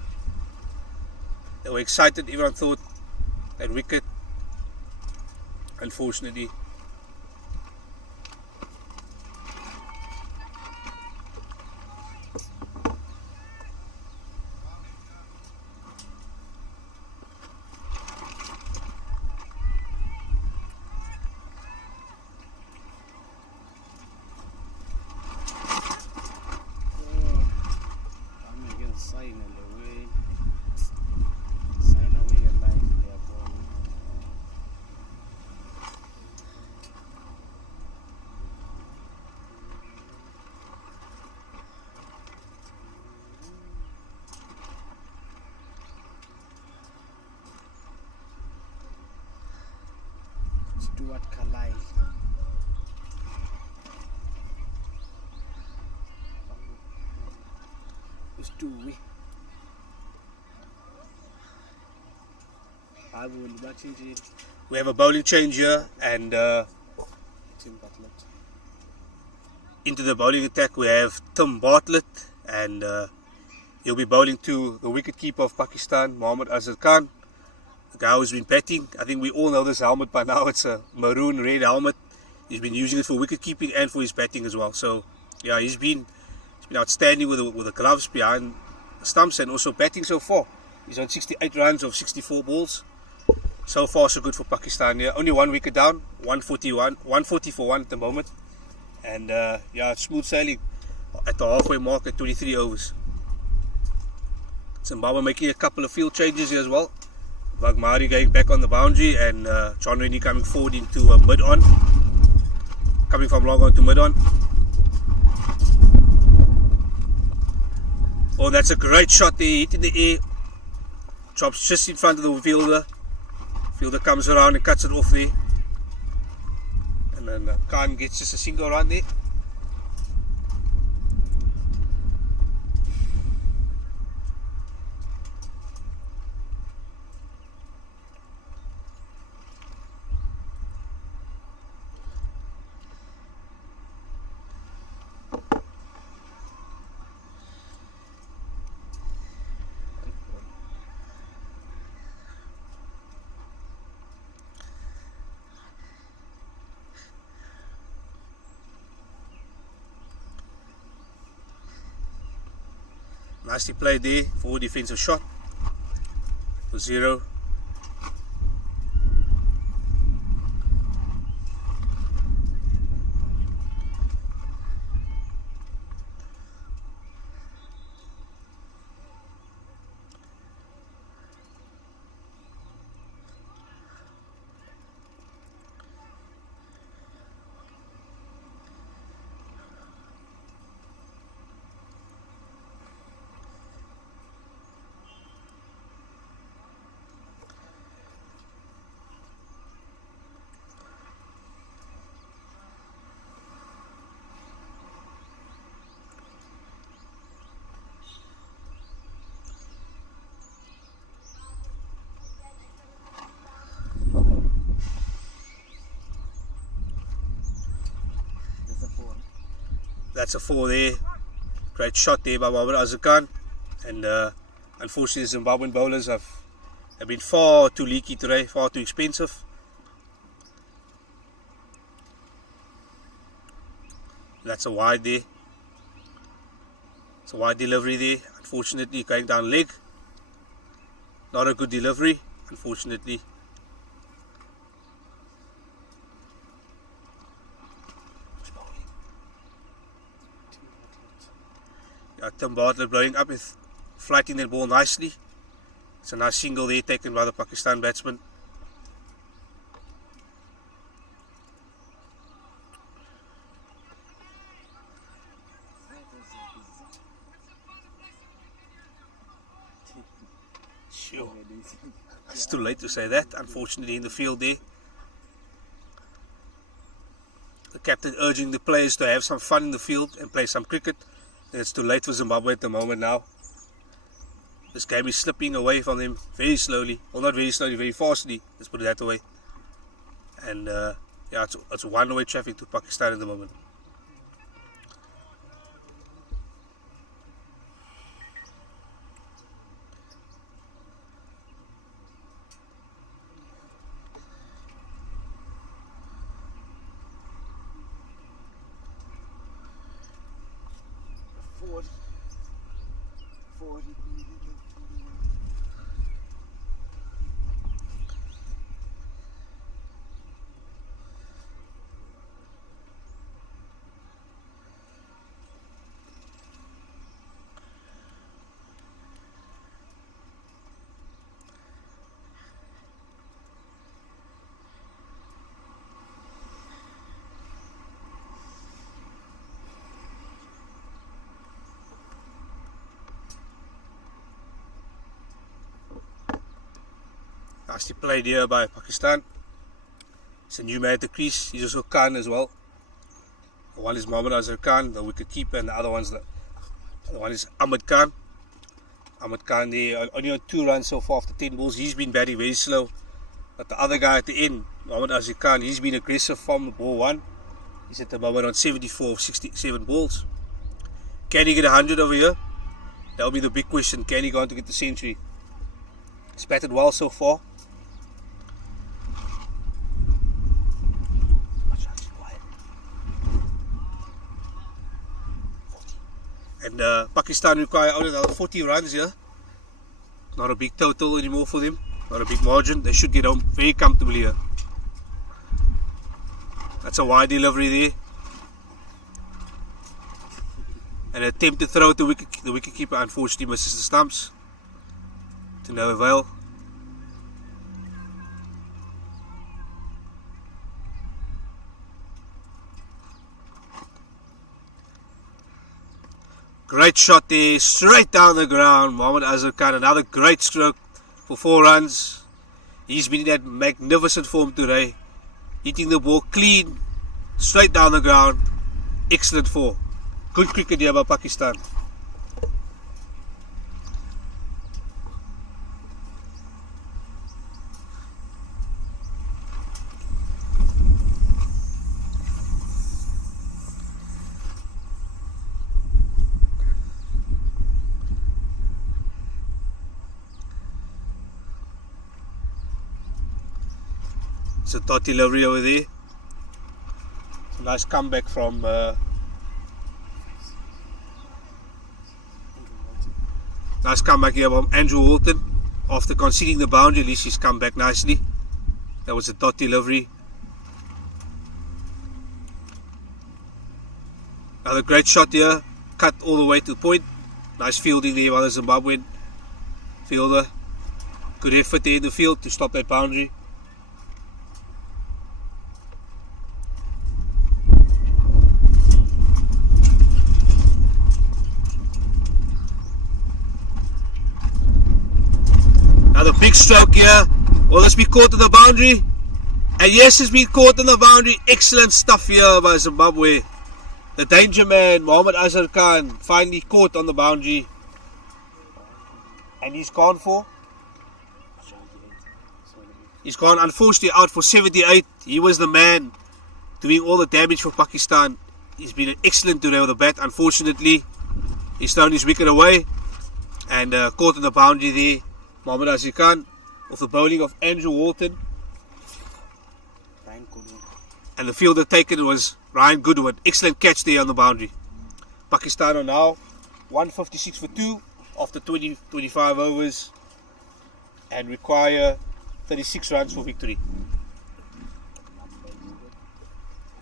They were excited. Everyone thought that wicket, unfortunately, Stuart Carlyle. Stewie. we have a bowling change here, and Tim Bartlett. into the bowling attack we have Tim Bartlett, and he'll be bowling to the wicketkeeper of Pakistan, Mohammad Azhar Khan, the guy who's been batting. I think we all know this helmet by now. It's a maroon red helmet. He's been using it for wicket keeping and for his batting as well. So yeah, he's been outstanding with the gloves behind the stumps, and also batting so far. He's on 68 runs of 64 balls. So far so good for Pakistan here. Only one wicket down, 140 for one at the moment. And yeah, it's smooth sailing at the halfway mark at 23 overs. Zimbabwe making a couple of field changes here as well. Vagmari going back on the boundary, and John Rennie coming forward into a mid-on. Coming from long on to mid-on. Oh, that's a great shot there, hit in the air. Chops just in front of the fielder. Fielder comes around and cuts it off there. And then Khan gets just a single run there. Nicely played there for a defensive shot for 0. That's a 4 there. Great shot there by Mohammad Azhar Khan. And unfortunately the Zimbabwean bowlers have been far too leaky today, far too expensive. That's a wide there. It's a wide delivery there. Unfortunately going down leg. Not a good delivery, unfortunately. Tim Bartlett blowing up with flighting that ball nicely. It's a nice single there taken by the Pakistan batsman. Sure. It's too late to say that, unfortunately, in the field there. The captain urging the players to have some fun in the field and play some cricket. It's too late for Zimbabwe at the moment now. This game is slipping away from them very slowly. Well, not very slowly, very fastly. Let's put it that way. And yeah, it's one-way traffic to Pakistan at the moment. Nicely played here by Pakistan. It's a new man at the crease. He's also Khan as well. One is Mohammad Azhar Khan, the wicket keeper, and the other one is Ahmed Khan. Ahmed Khan there only on 2 runs so far after 10 balls. He's been batting very slow. But the other guy at the end, Mohammad Azhar Khan, he's been aggressive from ball 1. He's at the moment on 74 of 67 balls. Can he get 100 over here? That'll be the big question. Can he go on to get the century? He's batted well so far. And Pakistan require only another 40 runs here. Not a big total anymore for them. Not a big margin. They should get home very comfortably here. That's a wide delivery there. An attempt to throw at the wicketkeeper unfortunately misses the stumps. To no avail. Great shot there, straight down the ground. Mohammad Azhar Khan, another great stroke for 4 runs. He's been in that magnificent form today. Hitting the ball clean, straight down the ground. Excellent 4. Good cricket here by Pakistan. It's a dot delivery over there. It's a nice comeback from nice comeback here from Andrew Walton. After conceding the boundary, at least he's come back nicely. That was a dot delivery. Another great shot here, cut all the way to the point. Nice fielding there by the Zimbabwean fielder. Good effort there in the field to stop that boundary. Another big stroke here. Will this be caught in the boundary? And yes, it's been caught in the boundary. Excellent stuff here by Zimbabwe. The danger man, Mohammad Azhar Khan, finally caught on the boundary. And he's gone for? He's gone unfortunately out for 78. He was the man doing all the damage for Pakistan. He's been excellent today with the bat. Unfortunately, he's thrown his wicket away. And caught on the boundary there. Mohammad Azhar Khan off the bowling of Andrew Walton. And the fielder taken was Ryan Goodwin. Excellent catch there on the boundary. Pakistan are now 156 for 2 after 25 overs and require 36 runs for victory.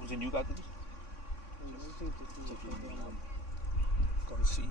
Who's the new guy to this? Can't see.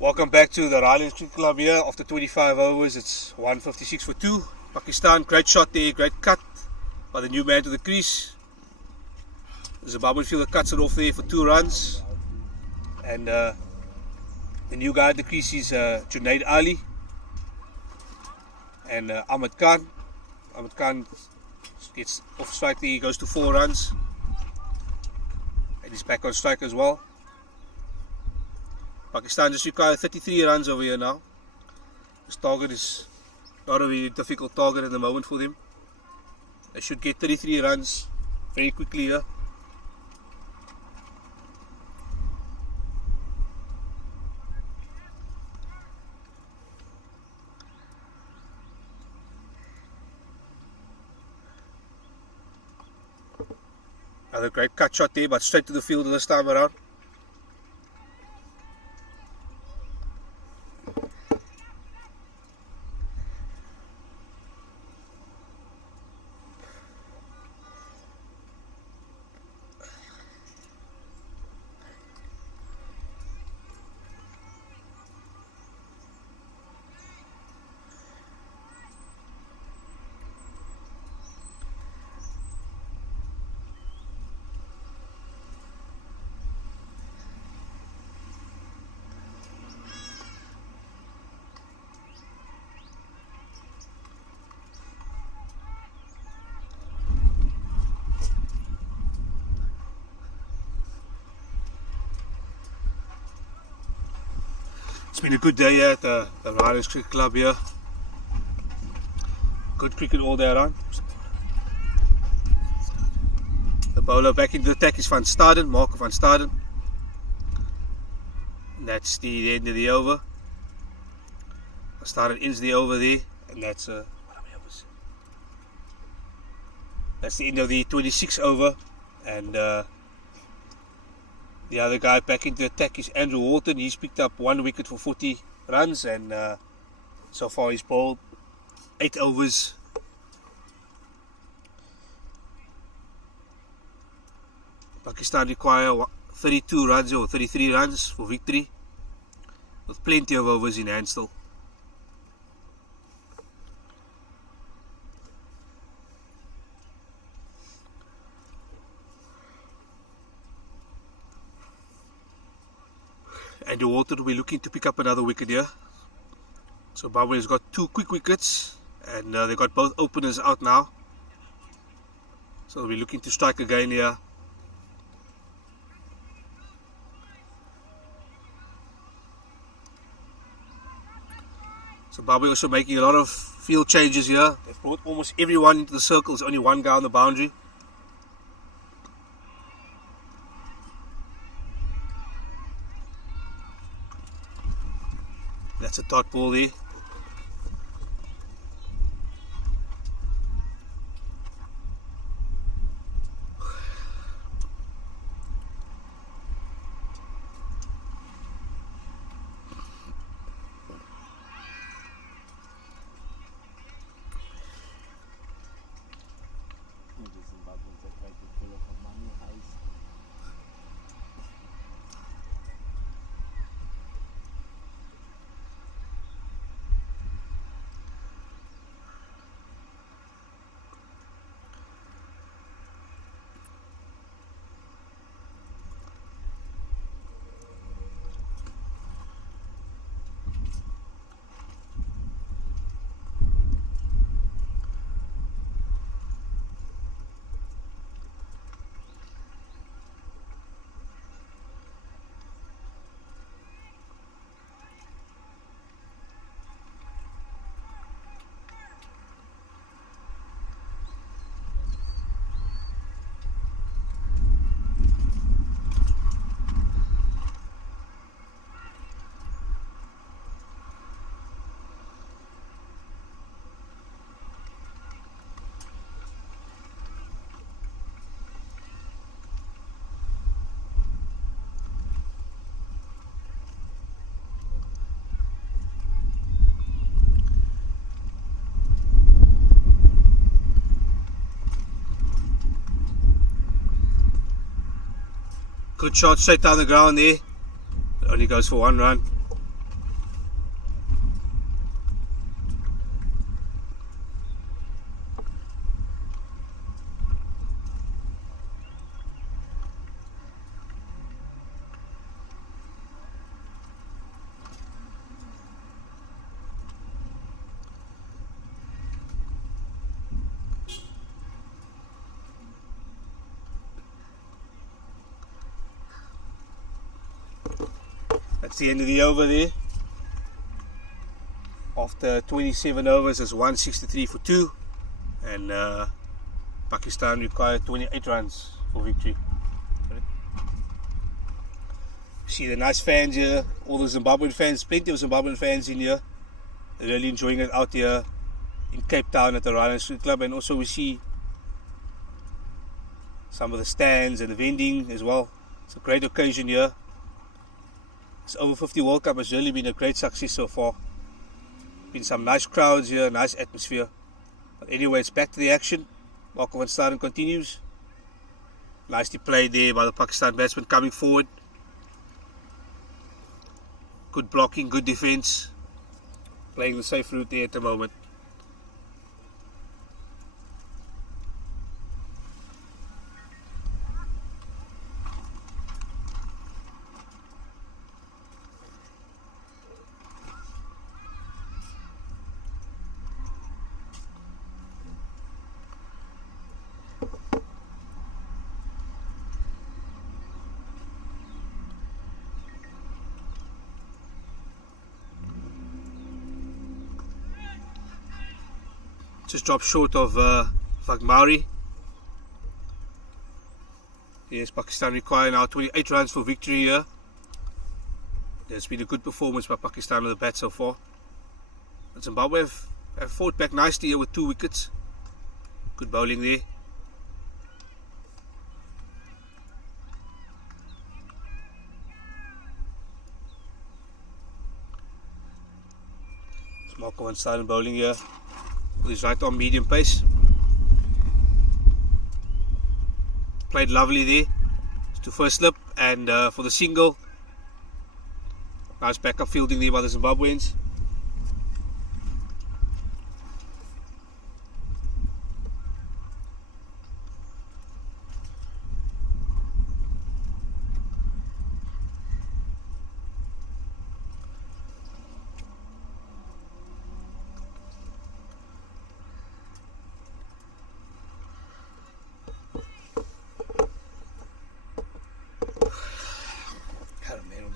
Welcome back to the Highlands Cricket Club here. After 25 overs, it's 156 for 2. Pakistan, great shot there, great cut by the new man to the crease. The Zimbabwean fielder cuts it off there for 2 runs. And the new guy at the crease is Junaid Ali and Ahmed Khan. Ahmed Khan gets off strike there, he goes to 4 runs. And he's back on strike as well. Pakistan just require 33 runs over here now. This target is not a very difficult target at the moment for them. They should get 33 runs very quickly here. Another great cut shot there, but straight to the fielder this time around. It's been a good day here at the Highlands Cricket Club here. Good cricket all day around. The bowler back into the attack is Van Staden, Mark Van Staden. And that's the end of the over. Van Staden ends the over there, and that's the end of the 26th over. And the other guy back into attack is Andrew Walton. He's picked up 1 wicket for 40 runs, and so far he's bowled 8 overs. Pakistan require 32 runs or 33 runs for victory, with plenty of overs in hand still. Andrew Walton will be looking to pick up another wicket here. So Zimbabwe has got 2 quick wickets, and they've got both openers out now. So they'll be looking to strike again here. Zimbabwe also making a lot of field changes here. They've brought almost everyone into the circle. There's only one guy on the boundary. That's a dot ball there. Good shot straight down the ground there. It only goes for 1 run. That's the end of the over there. After 27 overs, it's 163 for 2, and Pakistan required 28 runs for victory. See the nice fans here, all the Zimbabwean fans, plenty of Zimbabwean fans in here. They're really enjoying it out here in Cape Town at the Royal Street Club, and also we see some of the stands and the vending as well. It's a great occasion here. This over 50 World Cup has really been a great success so far. Been some nice crowds here, nice atmosphere. But anyway, it's back to the action. Marco van Staden continues. Nicely played there by the Pakistan batsman coming forward. Good blocking, good defence. Playing the safe route there at the moment. Just dropped short of Mauri. Yes, Pakistan require now 28 runs for victory here. There's been a good performance by Pakistan on the bat so far. And Zimbabwe have fought back nicely here with 2 wickets. Good bowling there. It's Marco van Staden bowling here. With his right arm medium pace. Played lovely there to first slip, and for the single. Nice backup fielding there by the Zimbabweans.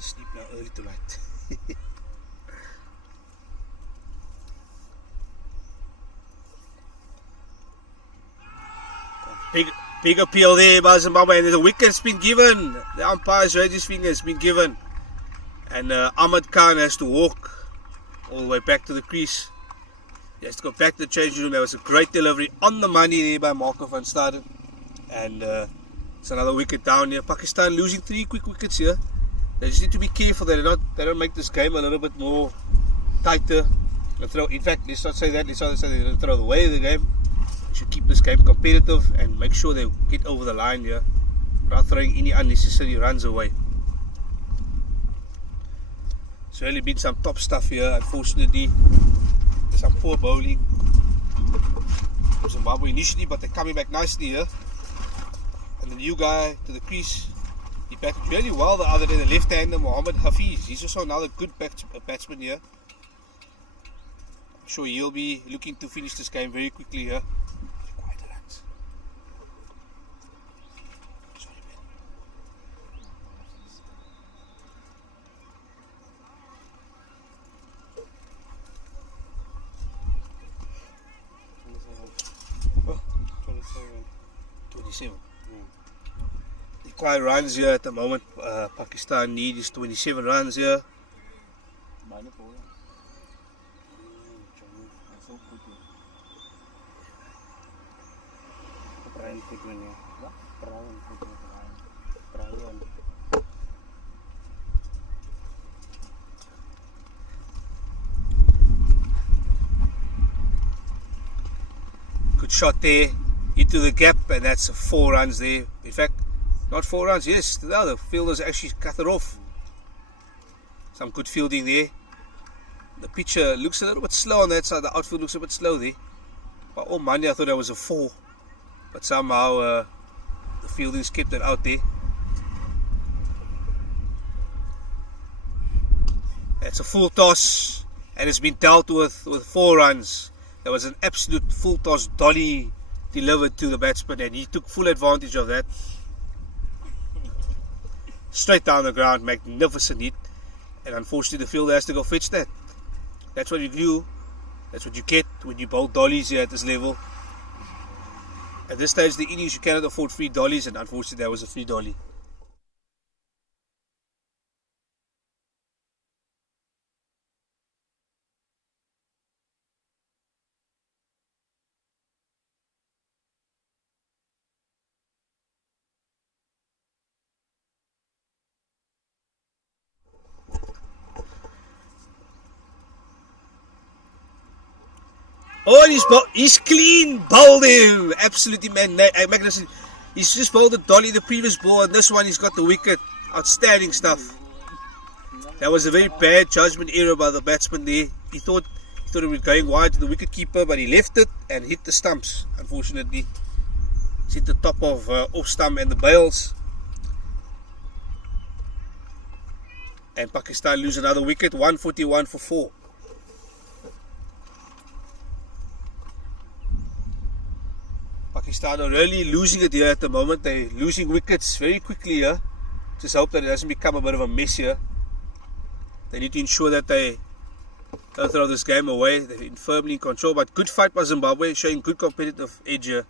Sleep now early tonight. big appeal there by Zimbabwe, and there's a wicket's been given. The umpire's raised his finger, has been given, and Ahmed Khan has to walk all the way back to the crease. He has to go back to the changing room. That was a great delivery on the money there by Marco van Staden, and it's another wicket down here. Pakistan losing 3 quick wickets here. They just need to be careful that they don't make this game a little bit more tighter. In fact, let's not say that. Let's not say they're going to throw away the game. They should keep this game competitive and make sure they get over the line here without throwing any unnecessary runs away. It's really been some top stuff here. Unfortunately, there's some poor bowling from Zimbabwe initially, but they're coming back nicely here. And the new guy to the crease, he batted really well the other day, the left-hander Mohammed Hafiz. He's also another good batsman here. I'm sure he'll be looking to finish this game very quickly here. Quiet, relax. Sorry, man. Oh, 27. Quite runs here at the moment. Pakistan needs 27 runs here. Good shot there into the gap, and that's 4 runs there. In fact, not 4 runs, yes, the other fielders actually cut it off. Some good fielding there. The pitcher looks a little bit slow on that side. The outfield looks a bit slow there. By all money, I thought that was a 4. But somehow the fielding's kept it out there. It's a full toss, and it's been dealt with 4 runs. There was an absolute full toss dolly delivered to the batsman, and he took full advantage of that. Straight down the ground, magnificent hit. And unfortunately, the fielder has to go fetch that. That's what you do. That's what you get when you bowl dollies here at this level. At this stage, the innings, you cannot afford free dollies, and unfortunately, that was a free dolly. Oh, he's clean bowled him. Absolutely magnificent. He's just bowled the dolly the previous ball, and this one he's got the wicket. Outstanding stuff. That was a very bad judgment error by the batsman there. He thought it was going wide to the wicket keeper, but he left it and hit the stumps. Unfortunately, it's hit the top of off stump and the bails. And Pakistan lose another wicket. 141 for 4. Pakistan are really losing it here at the moment. They're losing wickets very quickly here. Just hope that it doesn't become a bit of a mess here. They need to ensure that they don't throw this game away. They're firmly in control, but good fight by Zimbabwe, showing good competitive edge here.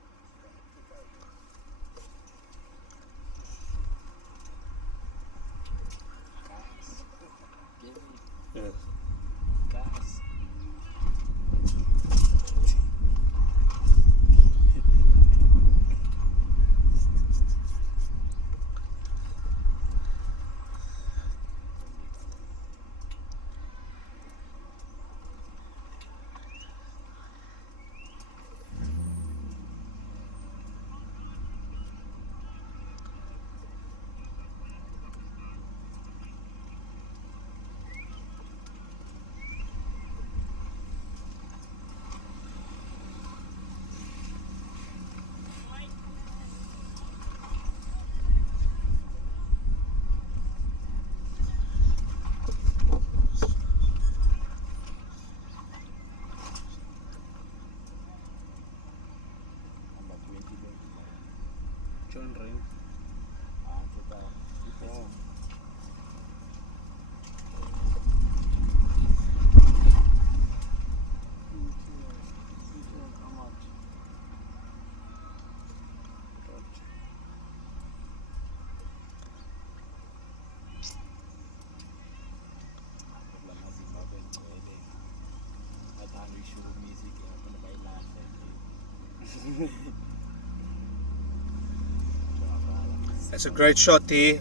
That's a great shot there.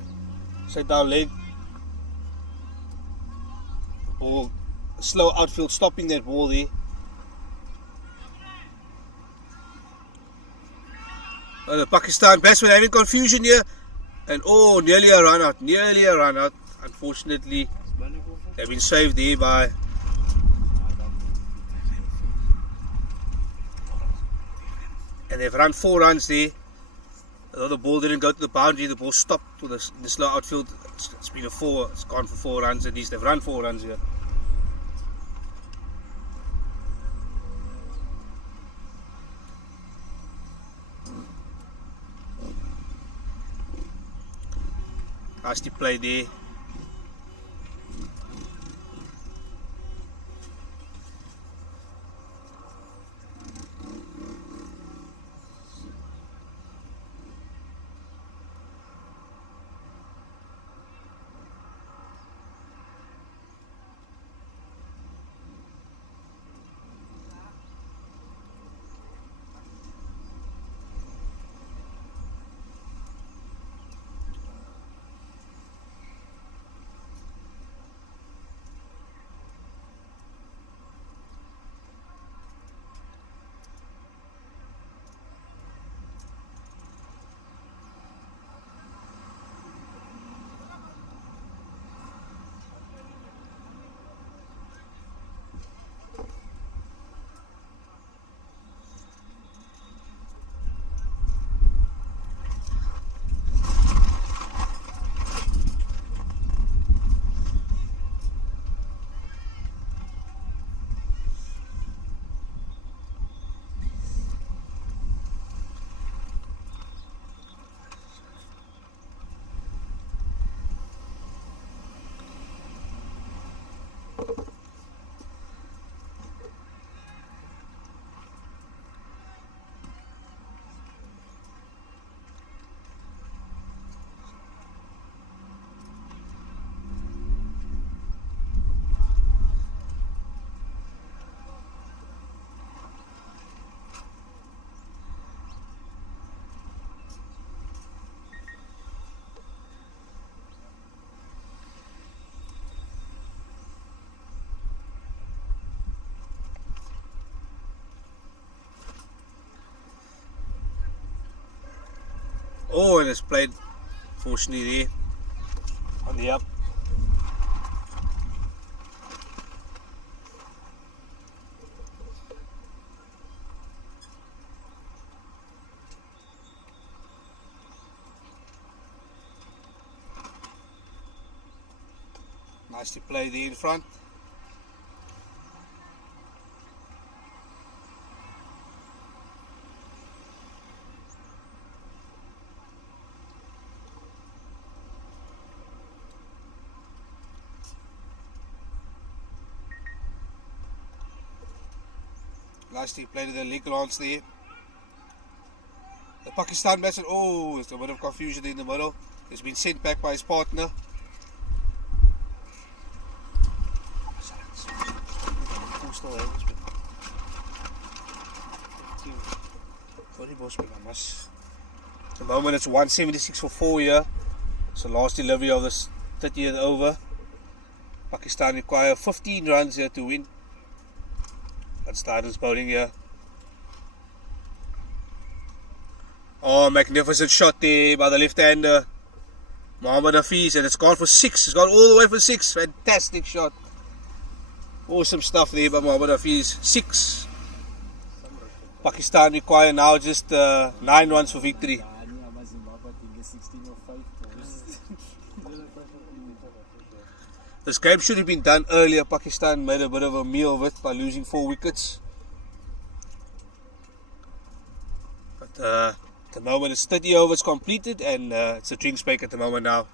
Straight down leg. Ball, slow outfield, stopping that ball there. The Pakistan batsmen having confusion here. And oh, nearly a run out. Nearly a run out. Unfortunately, they've been saved there by... And they've run 4 runs there. Although the ball didn't go to the boundary, the ball stopped to the slow outfield. It's been a 4. It's gone for 4 runs at least. They've run 4 runs here. Nasty play there. Oh, and it's played fortunately there on the up. Nicely played there in front. Nicely played the leg lance there. The Pakistan batsman, oh, there's a bit of confusion in the middle. He's been sent back by his partner. At the moment it's 176 for 4 here. So last delivery of this 30th over. Pakistan require 15 runs here to win. Let's start his bowling here. Oh, magnificent shot there by the left-hander Mohammad Hafiz, and it's gone for 6. It's gone all the way for 6. Fantastic shot. Awesome stuff there by Mohammad Hafiz. 6. Pakistan require now just 9 runs for victory. This game should have been done earlier. Pakistan made a bit of a meal of it by losing 4 wickets. But at the moment it's 30 overs completed, and it's a drinks break at the moment now.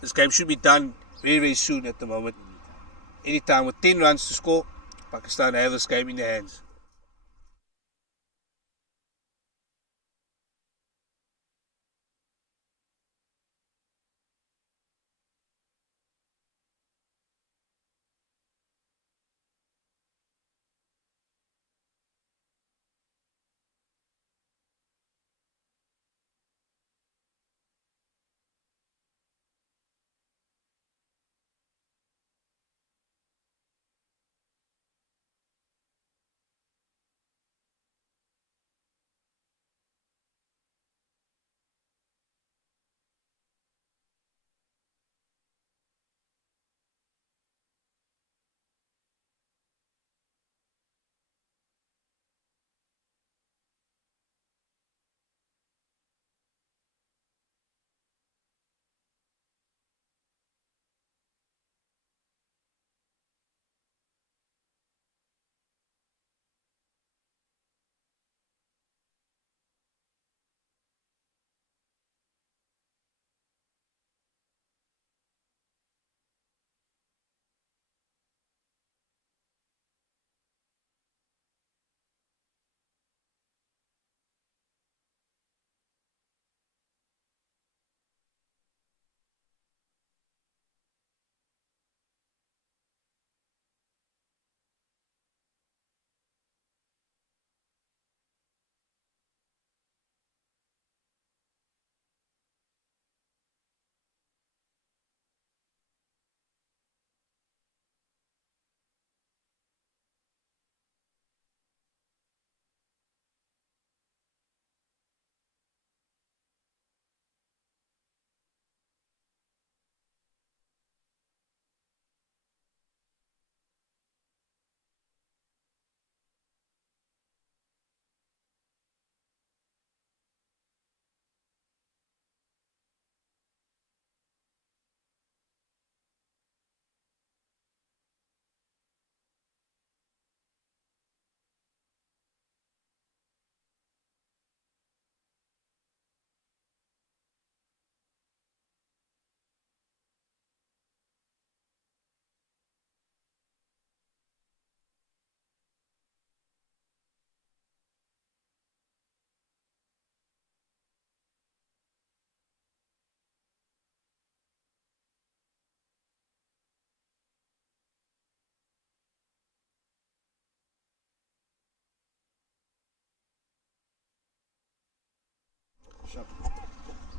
This game should be done very, very soon at the moment. Anytime with 10 runs to score, Pakistan have this game in their hands.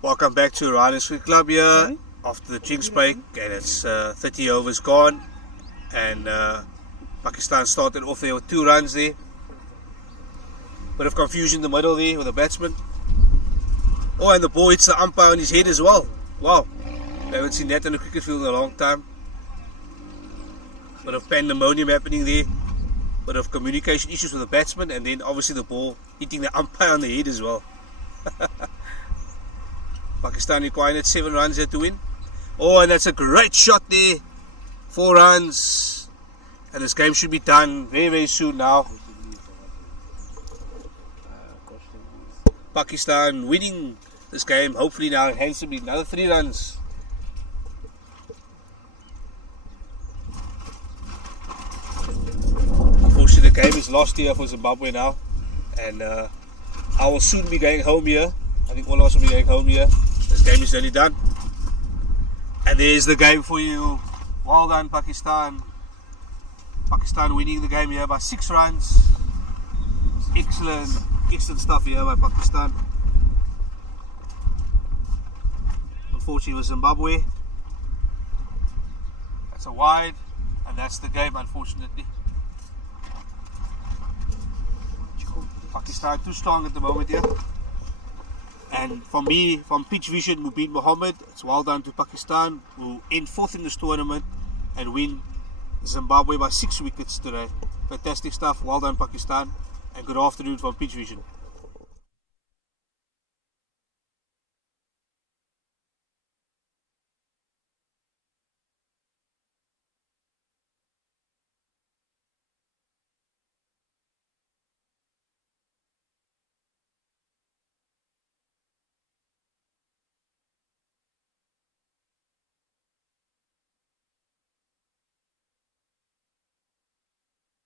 Welcome back to Riders Cricket Club here after the drinks break, and it's 30 overs gone, and Pakistan started off there with 2 runs there. Bit of confusion in the middle there with the batsman. Oh, and the ball hits the umpire on his head as well. Wow, I haven't seen that on a cricket field in a long time. Bit of pandemonium happening there. Bit of communication issues with the batsman, and then obviously the ball hitting the umpire on the head as well. Pakistan required 7 runs here to win. Oh, and that's a great shot there. 4 runs. And this game should be done very, very soon now. Pakistan winning this game, hopefully now handsomely, another 3 runs. Unfortunately the game is lost here for Zimbabwe now, and I will soon be going home here. I think all of us will be going home here. This game is nearly done, and there's the game for you. Well done, Pakistan. Pakistan winning the game here by 6 runs. Excellent stuff here by Pakistan. Unfortunately with Zimbabwe, that's a wide, and that's the game, unfortunately. Pakistan too strong at the moment here. And for me, from pitch vision, Mubin Mohammed, it's well done to Pakistan, who end 4th in this tournament and win Zimbabwe by 6 wickets today. Fantastic stuff, well done Pakistan, and good afternoon from pitch vision.